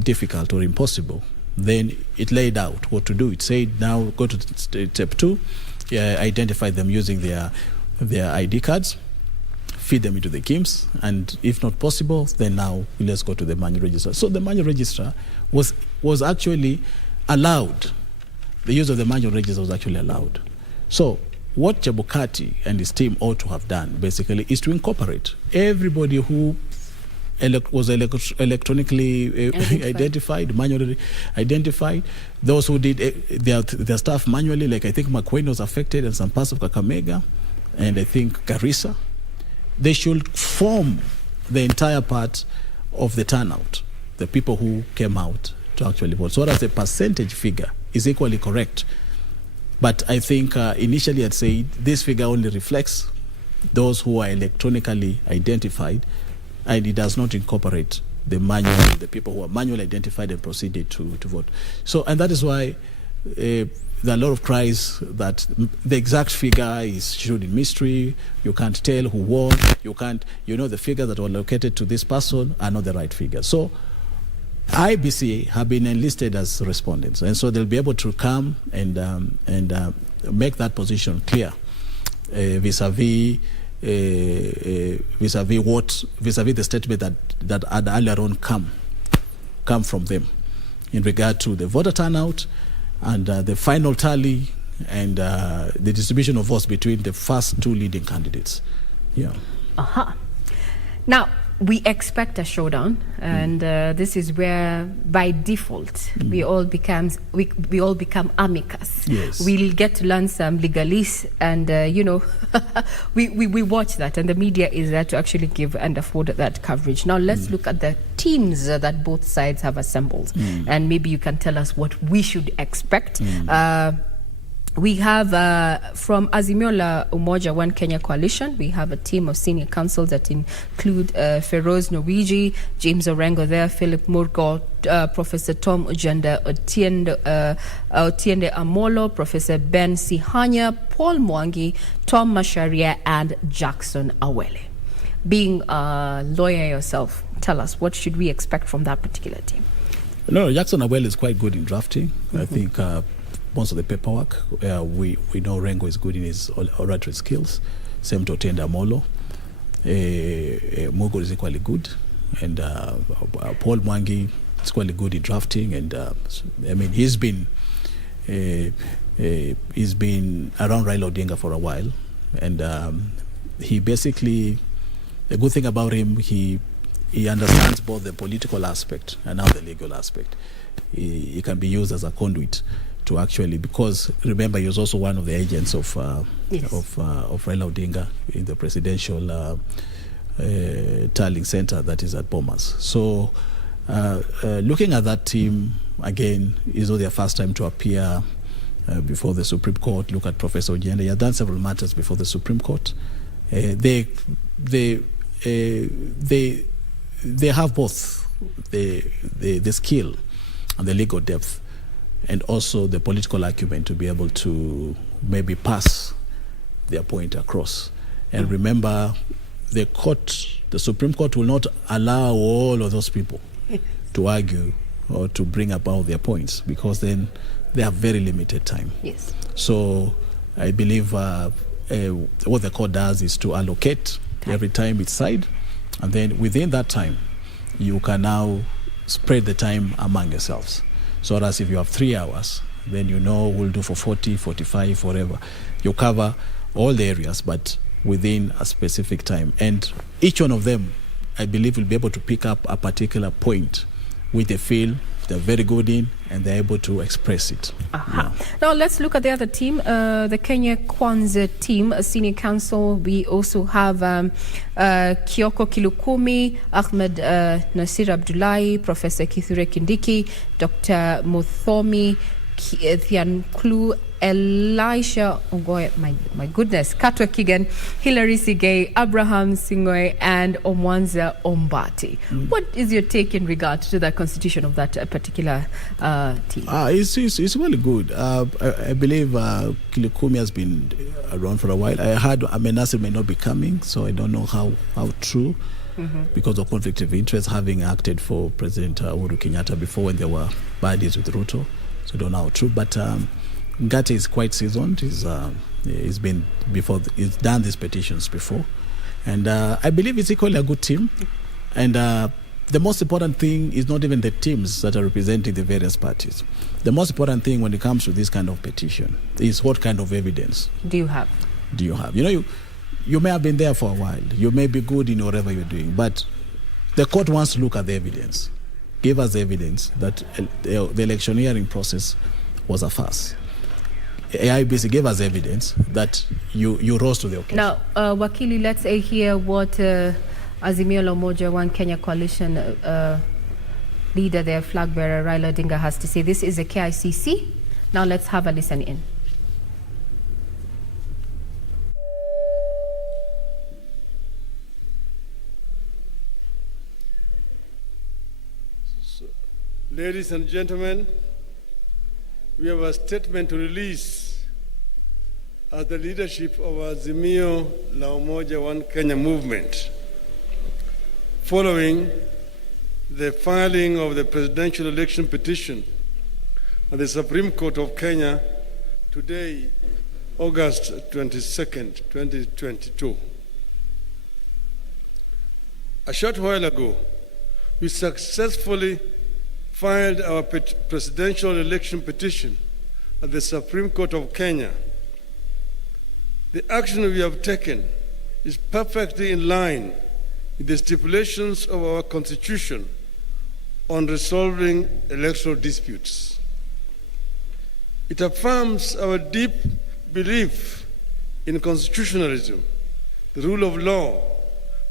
difficult or impossible, then it laid out what to do. It said, now go to step 2, identify them using their ID cards, feed them into the KIMS, and if not possible, then now let's go to the manual register. So the manual register was actually allowed. The use of the manual register was actually allowed. So what Chebukati and his team ought to have done, basically, is to incorporate everybody who was electronically identified, manually identified, those who did their stuff manually, like I think McQueen was affected and some parts of Kakamega, and I think Garissa. They should form the entire part of the turnout, the people who came out to actually vote. So as the percentage figure is equally correct. But I think initially I'd say this figure only reflects those who are electronically identified, and it does not incorporate the people who are manually identified and proceeded to vote. So, and that is why there are a lot of cries that the exact figure is shrouded in mystery. You can't tell who won. You can't, the figures that were allocated to this person are not the right figure. So IBC have been enlisted as respondents, and so they'll be able to come and make that position clear vis-a-vis the statement that had earlier on come from them in regard to the voter turnout and the final tally and the distribution of votes between the first two leading candidates. Yeah. Now, we expect a showdown, and this is where, by default, we all become amicus. Yes. We'll get to learn some legalese, and we watch that, and the media is there to actually give and afford that coverage. Now let's look at the teams that both sides have assembled, and maybe you can tell us what we should expect. We have from Azimio la Umoja One Kenya Coalition, we have a team of senior counsels that include Feroz Norwiji, James Orengo there, Philip Murgo, Professor Tom Ujenda Otiende Amolo, Professor Ben Sihanya, Paul Mwangi, Tom Masharia, and Jackson Awele. Being a lawyer yourself, tell us, what should we expect from that particular team? No, Jackson Awele is quite good in drafting. I think most of the paperwork, we know Rengo is good in his oratory skills. Same to Otiende Amolo. Mugo is equally good. And Paul Mwangi is quite good in drafting. And I mean, he's been around Raila Odinga for a while. And he basically, the good thing about him, he understands both the political aspect and now the legal aspect. He can be used as a conduit to actually, because remember, he was also one of the agents of Raila Odinga in the presidential tallying center that is at Bomas. So looking at that team, again, is not their first time to appear before the Supreme Court. Look at Professor Ojenda. He has done several matters before the Supreme Court. They have both the skill and the legal depth, and also the political acumen to be able to maybe pass their point across. And remember, the Supreme Court will not allow all of those people to argue or to bring about their points, because then they have very limited time. Yes. So I believe what the court does is to allocate every time each side, and then within that time, you can now spread the time among yourselves. So as if you have 3 hours, then you know we'll do for 40, 45, whatever. You cover all the areas, but within a specific time. And each one of them, I believe, will be able to pick up a particular point which they feel they're very good in, and they're able to express it. Yeah. Now let's look at the other team, the Kenya Kwanza team, a senior counsel. We also have Kioko Kilukumi, Ahmed Nasir Abdullahi, Professor Kithure Kindiki, Dr. Muthomi Thianklu, Elisha Ogoy, my goodness, Katwa Kigan, Hilary Sigay, Abraham Singoy, and Omwanza Ombati. What is your take in regard to the constitution of that particular team? It's really good. I believe Kilukumi has been around for a while. I heard Amenasir may not be coming, so I don't know how true. Because of conflict of interest, having acted for President Uhuru Kenyatta before when there were buddies with Ruto. So I don't know how true, but Ngate is quite seasoned. He's been before. He's done these petitions before, and I believe it's equally a good team. And the most important thing is not even the teams that are representing the various parties. The most important thing when it comes to this kind of petition is what kind of evidence do you have? You know, you may have been there for a while. You may be good in whatever you're doing, but the court wants to look at the evidence. Give us evidence that the electioneering process was a farce. AIBC gave us evidence that you rose to the occasion. Now, Wakili, let's hear what Azimio la Umoja One Kenya Coalition leader, their flag bearer, Raila Odinga, has to say. This is a KICC. Now let's have a listen in. Ladies and gentlemen, we have a statement to release as the leadership of Azimio la Umoja One Kenya movement, following the filing of the presidential election petition at the Supreme Court of Kenya today, August 22nd, 2022. A short while ago, we successfully filed our presidential election petition at the Supreme Court of Kenya. The action we have taken is perfectly in line with the stipulations of our Constitution on resolving electoral disputes. It affirms our deep belief in constitutionalism, the rule of law,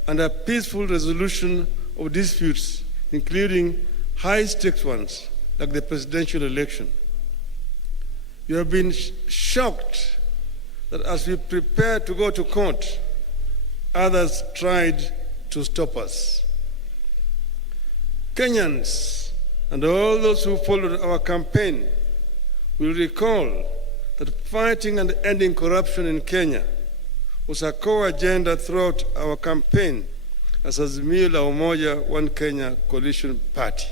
and a peaceful resolution of disputes, including high-stakes ones like the presidential election. We have been shocked that as we prepare to go to court, others tried to stop us. Kenyans and all those who followed our campaign will recall that fighting and ending corruption in Kenya was a core agenda throughout our campaign as Azimio la Umoja One Kenya coalition party.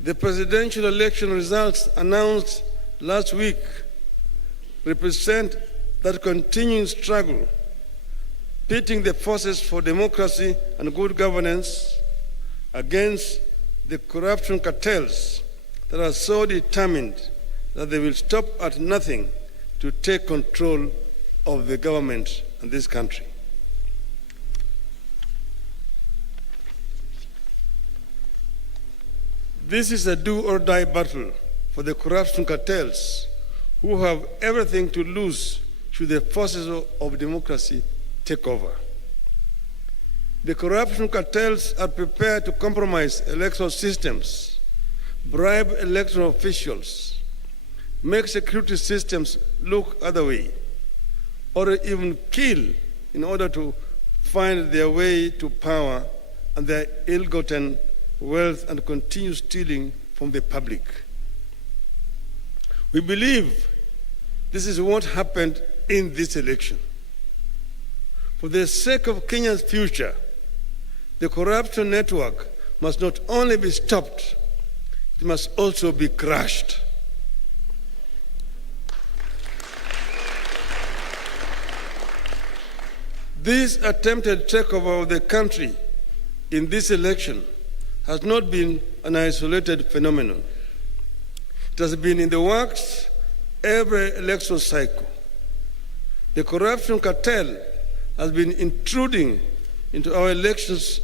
The presidential election results announced last week represent that continuing struggle, pitting the forces for democracy and good governance against the corruption cartels that are so determined that they will stop at nothing to take control of the government and this country. This is a do-or-die battle for the corruption cartels who have everything to lose should the forces of democracy take over. The corruption cartels are prepared to compromise electoral systems, bribe electoral officials, make security systems look other way, or even kill in order to find their way to power and their ill-gotten wealth and continue stealing from the public. We believe this is what happened in this election. For the sake of Kenya's future, the corruption network must not only be stopped, it must also be crushed. This attempted takeover of the country in this election has not been an isolated phenomenon. It has been in the works every election cycle. The corruption cartel has been intruding into our elections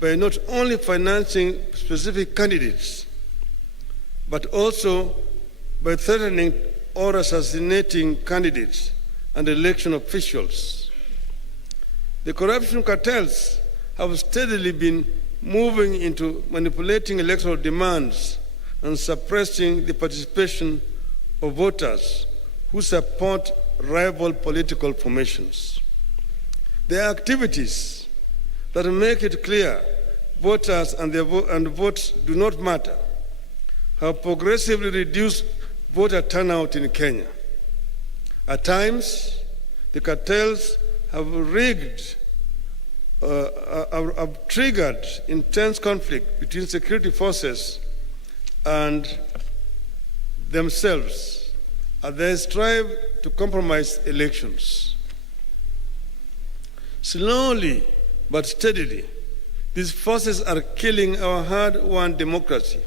by not only financing specific candidates, but also by threatening or assassinating candidates and election officials. The corruption cartels have steadily been moving into manipulating electoral demands and suppressing the participation of voters who support rival political formations. Their activities that make it clear voters and votes do not matter have progressively reduced voter turnout in Kenya. At times, the cartels have triggered intense conflict between security forces and themselves as they strive to compromise elections. Slowly but steadily, these forces are killing our hard-won democracy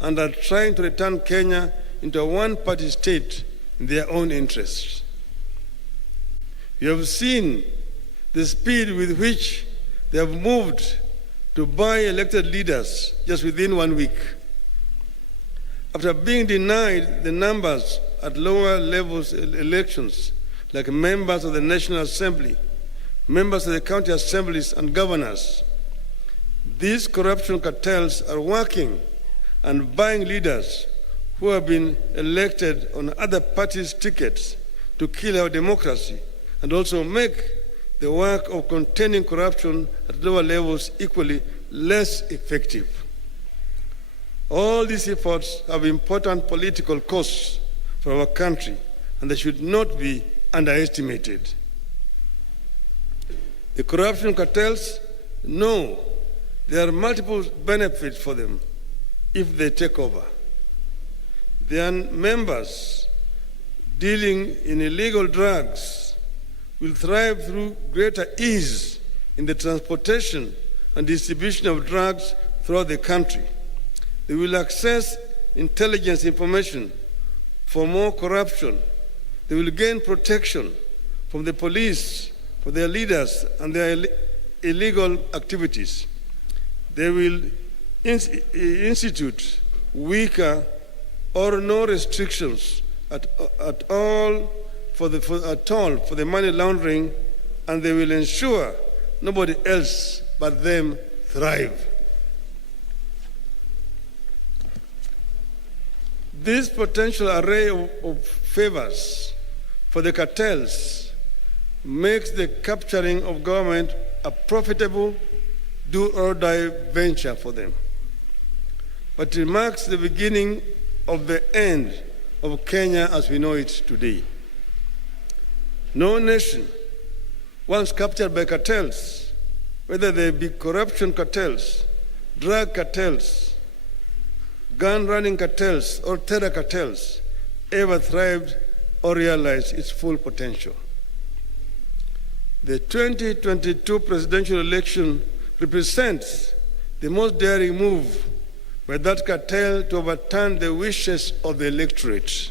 and are trying to return Kenya into a one-party state in their own interests. We have seen the speed with which they have moved to buy elected leaders just within 1 week. After being denied the numbers at lower levels elections, like members of the National Assembly, members of the county assemblies, and governors, these corruption cartels are working and buying leaders who have been elected on other parties' tickets to kill our democracy and also make the work of containing corruption at lower levels equally less effective. All these efforts have important political costs for our country, and they should not be underestimated. The corruption cartels know there are multiple benefits for them if they take over. Their members dealing in illegal drugs will thrive through greater ease in the transportation and distribution of drugs throughout the country. They will access intelligence information for more corruption. They will gain protection from the police for their leaders and their illegal activities. They will institute weaker or no restrictions at all for the money laundering, and they will ensure nobody else but them thrive. This potential array of favors for the cartels makes the capturing of government a profitable do-or-die venture for them. But it marks the beginning of the end of Kenya as we know it today. No nation, once captured by cartels, whether they be corruption cartels, drug cartels, gun-running cartels, or terror cartels, ever thrived or realized its full potential. The 2022 presidential election represents the most daring move by that cartel to overturn the wishes of the electorate.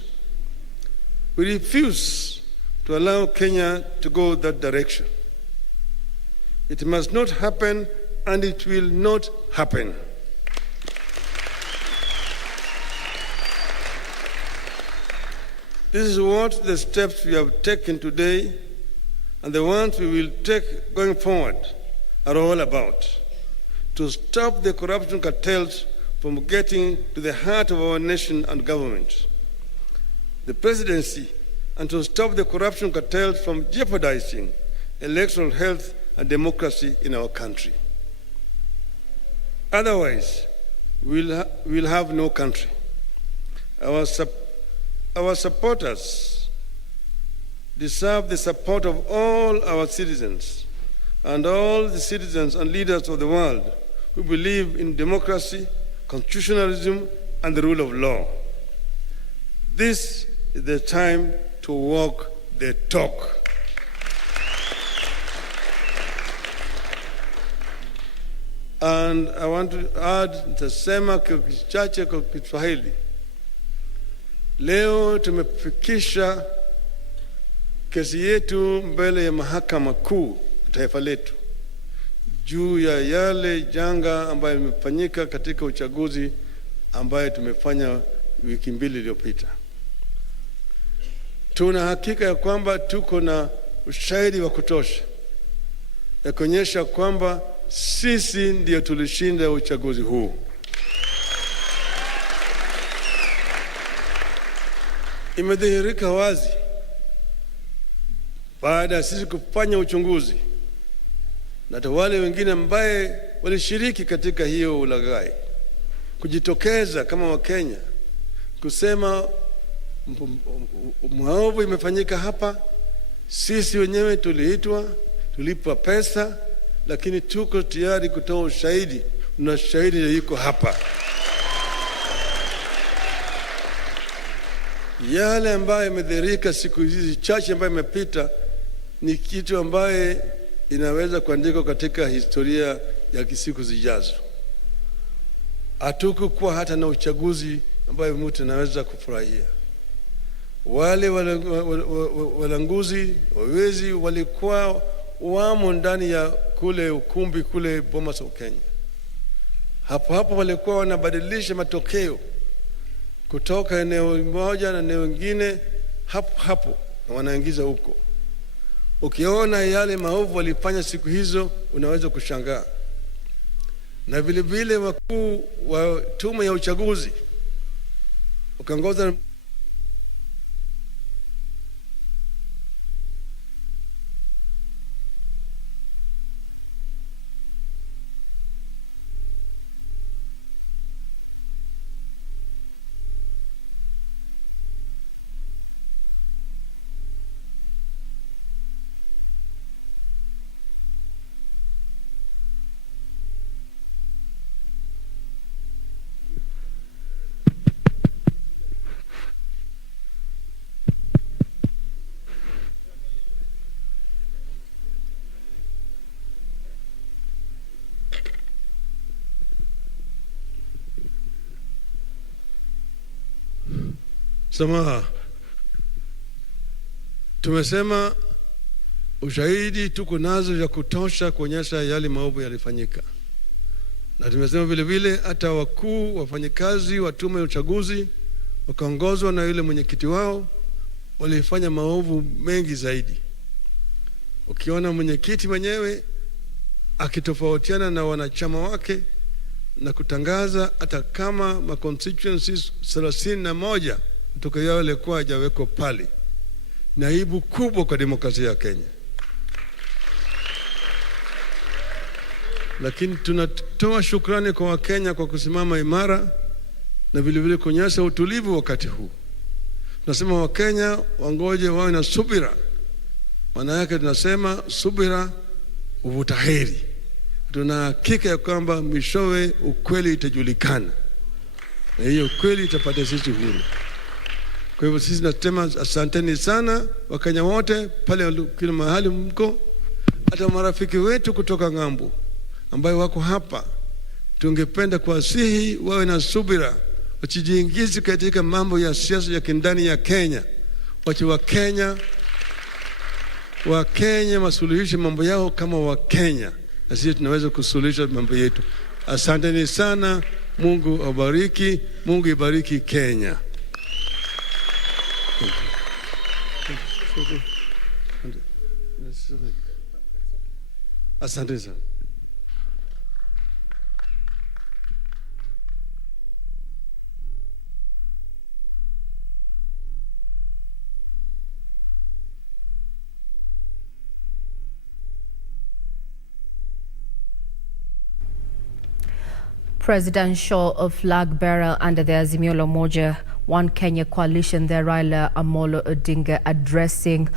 We refuse to allow Kenya to go that direction. It must not happen, and it will not happen. This is what the steps we have taken today and the ones we will take going forward are all about, to stop the corruption cartels from getting to the heart of our nation and government, the presidency, and to stop the corruption cartels from jeopardizing electoral health and democracy in our country. Otherwise, we'll have no country. Our supporters deserve the support of all our citizens and all the citizens and leaders of the world who believe in democracy, constitutionalism, and the rule of law. This is the time to walk the talk. And I want to add, nitasema kichache kwa Kiswahili. Leo tumefikisha kesi yetu mbele ya mahakama kuu taifa letu juu ya yale janga ambayo imefanyika katika uchaguzi ambayo tumefanya wiki mbili iliyopita. Tuna hakika ya kwamba tuko na ushahidi wa kutosha ya kuonyesha kwamba sisi ndio tulishinda uchaguzi huu. Imedhihirika wazi baada ya sisi kufanya uchunguzi na wale wengine ambaye walishiriki katika hiyo ulaghai kujitokeza kama Wakenya kusema maovu imefanyika hapa, sisi wenyewe tuliitwa, tulipwa pesa, lakini tuko tayari kutoa ushahidi, na shahidi yuko hapa. Yale ambayo imedhihirika siku hizi chache ambayo imepita ni kitu ambaye inaweza kuandikwa katika historia ya siku zijazo. Hatukukuwa hata na uchaguzi ambayo mtu anaweza kufurahia. Wale walanguzi, wawezi walikuwa wamo ndani ya kule ukumbi kule Bomas of Kenya. Hapo walikuwa wanabadilisha matokeo kutoka eneo moja na eneo lingine hapo na wanaingiza huko. Ukiona yale maovu walifanya siku hizo unaweza kushangaa. Na vile vile wakuu wa tume ya uchaguzi ukaongoza samaha. Tumesema ushahidi tuko nazo ya kutosha kuonyesha yale maovu yalifanyika. Na tumesema vile vile hata wakuu wafanyikazi wa tume ya uchaguzi wakaongozwa na yule mwenyekiti wao walifanya maovu mengi zaidi. Ukiona mwenyekiti mwenyewe akitofautiana na wanachama wake na kutangaza hata kama ma constituencies 31 kutoka yao yalikuwa hajawekwa pale, ni aibu kubwa kwa demokrasia ya Kenya. Lakini tunatoa shukrani kwa Wakenya kwa kusimama imara na vile vile kuonyesha utulivu wakati huu. Tunasema Wakenya wangoje wawe na subira. Maana yake tunasema subira huvuta heri. Tuna hakika ya kwamba mwishowe ukweli itajulikana. Na hiyo ukweli itapata sisi huru. Kwa hivyo sisi nasema asanteni sana Wakenya wote pale kila mahali mko, hata marafiki wetu kutoka ng'ambo ambayo wako hapa. Tungependa kuwasihi wawe na subira, wasijiingize katika mambo ya siasa ya kindani ya Kenya. Wacha Wakenya masuluhishe mambo yao kama Wakenya, na sisi tunaweza kusuluhisha mambo yetu. Asanteni sana. Mungu awabariki. Mungu ibariki Kenya. Asante sana. Presidential flag bearer under the Azimio la Umoja One Kenya coalition, the Raila Amolo Odinga, addressing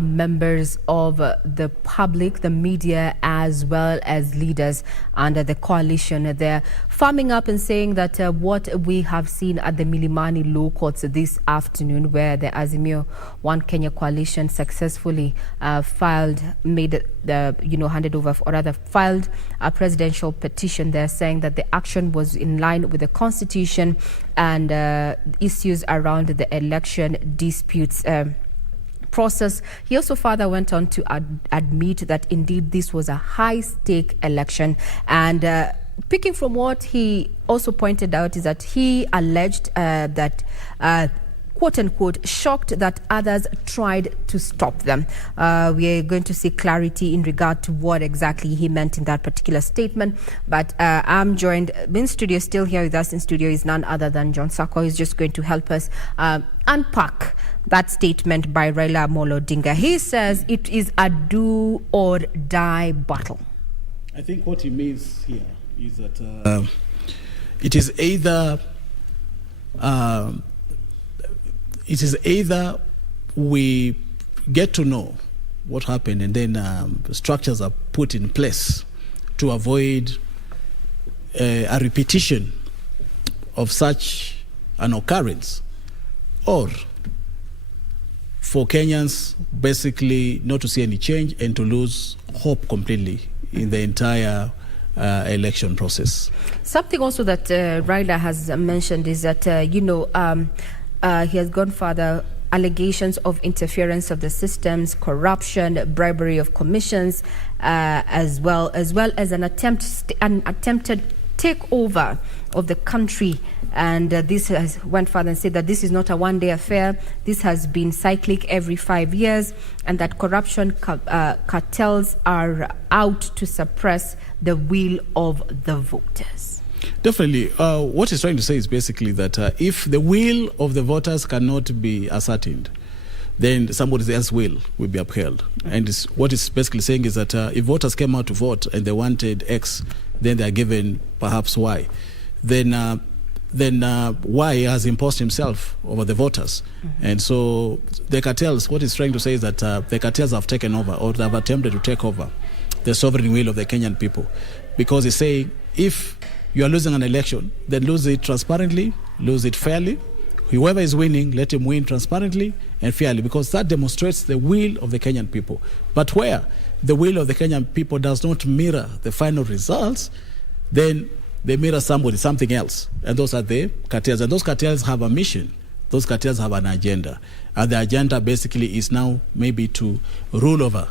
members of the public, the media, as well as leaders under the coalition. They're farming up and saying that what we have seen at the Milimani Law Courts this afternoon, where the Azimio One Kenya coalition successfully filed a presidential petition. They're saying that the action was in line with the Constitution and issues around the election disputes process. He also further went on to admit that indeed this was a high-stake election. And picking from what he also pointed out is that he alleged that quote-unquote, shocked that others tried to stop them. We are going to see clarity in regard to what exactly he meant in that particular statement. But I'm joined in studio, still here with us in studio is none other than John Sako, who's just going to help us unpack that statement by Raila Amolo Odinga. He says it is a do or die battle. I think what he means here is that it is either we get to know what happened and then structures are put in place to avoid a repetition of such an occurrence, or for Kenyans basically not to see any change and to lose hope completely in the entire election process. Something also that Raila has mentioned is that, he has gone further. Allegations of interference of the systems, corruption, bribery of commissions, as well as an attempted takeover of the country. And this has went further and said that this is not a one-day affair. This has been cyclic every 5 years, and that corruption cartels are out to suppress the will of the voters. Definitely. What he's trying to say is basically that if the will of the voters cannot be ascertained, then somebody else's will be upheld. And what he's basically saying is that if voters came out to vote and they wanted X, then they are given perhaps Y. Then Y has imposed himself over the voters. Mm-hmm. And so the cartels, what he's trying to say is that the cartels have taken over, or have attempted to take over the sovereign will of the Kenyan people. Because he's saying, if you are losing an election, then lose it transparently, lose it fairly. Whoever is winning, let him win transparently and fairly, because that demonstrates the will of the Kenyan people. But where the will of the Kenyan people does not mirror the final results, then they mirror something else. And those are the cartels. And those cartels have a mission. Those cartels have an agenda. And the agenda basically is now maybe to rule over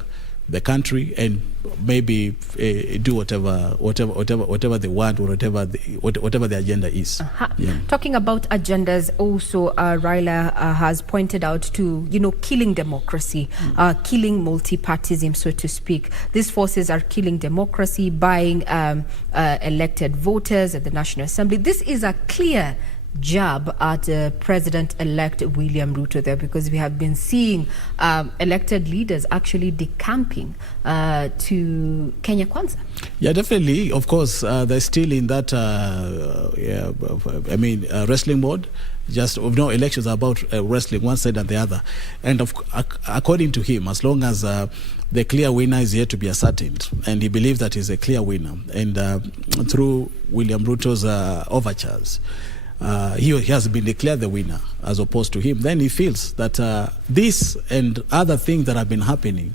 the country and maybe do whatever they want or whatever the agenda is. Yeah. Talking about agendas, also Raila has pointed out to killing democracy, killing multi-partyism, so to speak. These forces are killing democracy, buying elected voters at the National Assembly. This is a clear jab at President-elect William Ruto there, because we have been seeing elected leaders actually decamping to Kenya Kwanza. Yeah, definitely. Of course, they're still in that, wrestling mode. Elections are about wrestling one side and the other. And according to him, as long as the clear winner is yet to be ascertained, and he believes that he's a clear winner, and through William Ruto's overtures, he has been declared the winner as opposed to him, then he feels that this and other things that have been happening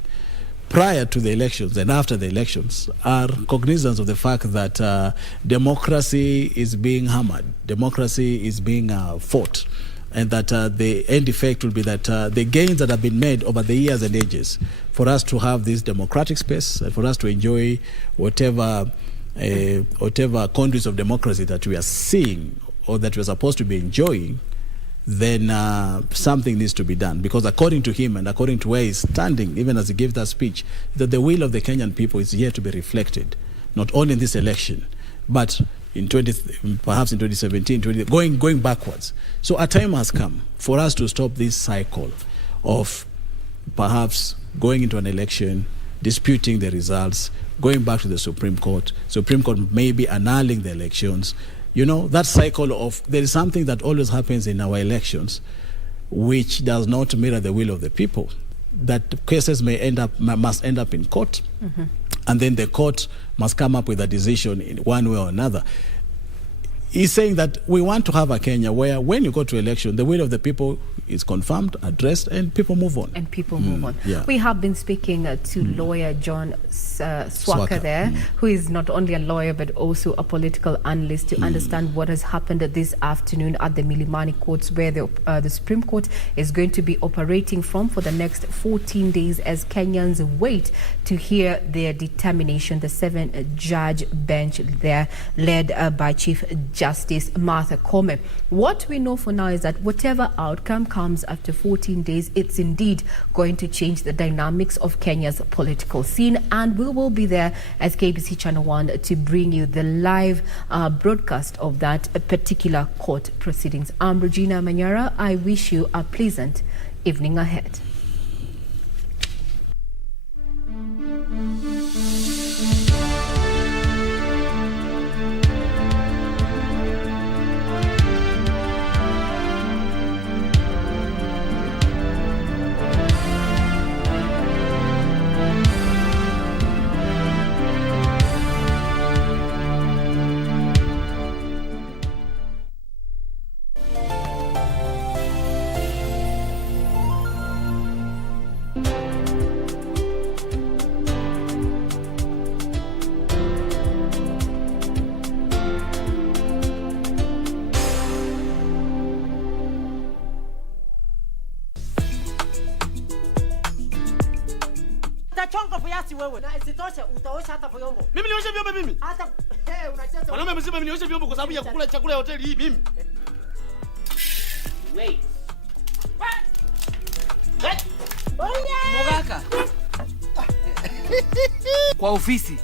prior to the elections and after the elections are cognizance of the fact that democracy is being hammered, democracy is being fought, and that the end effect will be that the gains that have been made over the years and ages for us to have this democratic space and for us to enjoy whatever conduits of democracy that we are seeing or that we're supposed to be enjoying, then something needs to be done. Because according to him and according to where he's standing, even as he gave that speech, that the will of the Kenyan people is here to be reflected, not only in this election, but perhaps in 2017, going backwards. So a time has come for us to stop this cycle of perhaps going into an election, disputing the results, going back to the Supreme Court maybe annulling the elections. That cycle of, there is something that always happens in our elections which does not mirror the will of the people, that cases must end up in court, and then the court must come up with a decision in one way or another. He's saying that we want to have a Kenya where when you go to election, the will of the people is confirmed, addressed, and people move on. Yeah. We have been speaking to lawyer John Swaka there, who is not only a lawyer but also a political analyst, to understand what has happened this afternoon at the Milimani courts, where the Supreme Court is going to be operating from for the next 14 days as Kenyans wait to hear their determination. The 7-judge bench there, led by Chief Justice Martha Koome. What we know for now is that whatever outcome comes after 14 days, it's indeed going to change the dynamics of Kenya's political scene, and we will be there as KBC Channel 1 to bring you the live broadcast of that particular court proceedings. I'm Regina Manyara. I wish you a pleasant evening ahead. Mimi nioshe vyombo mimi. Hata unacheza. Mwanaume mzima mimi nioshe vyombo kwa sababu ya kukula chakula ya hoteli hii mimi. Wait. What? Mogaka. Kwa ofisi.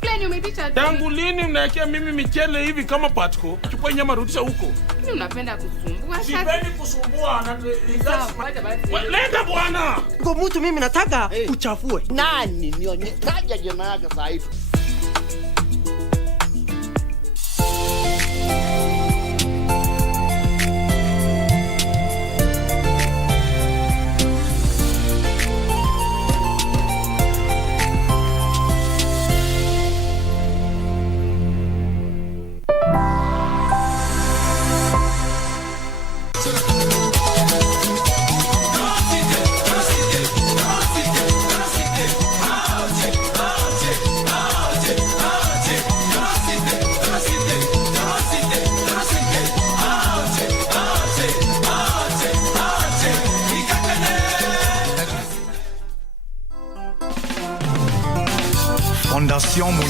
Plani umepita. Tangu lini mnaekea mimi michele hivi kama patko? Chukua nyama rudisha huko. Mimi unapenda kusumbua sasa. Sipendi kusumbua na leta bwana. Kwa mtu mimi nataka uchafue. Nani nionitaja jina yake sasa hivi. conditions, mon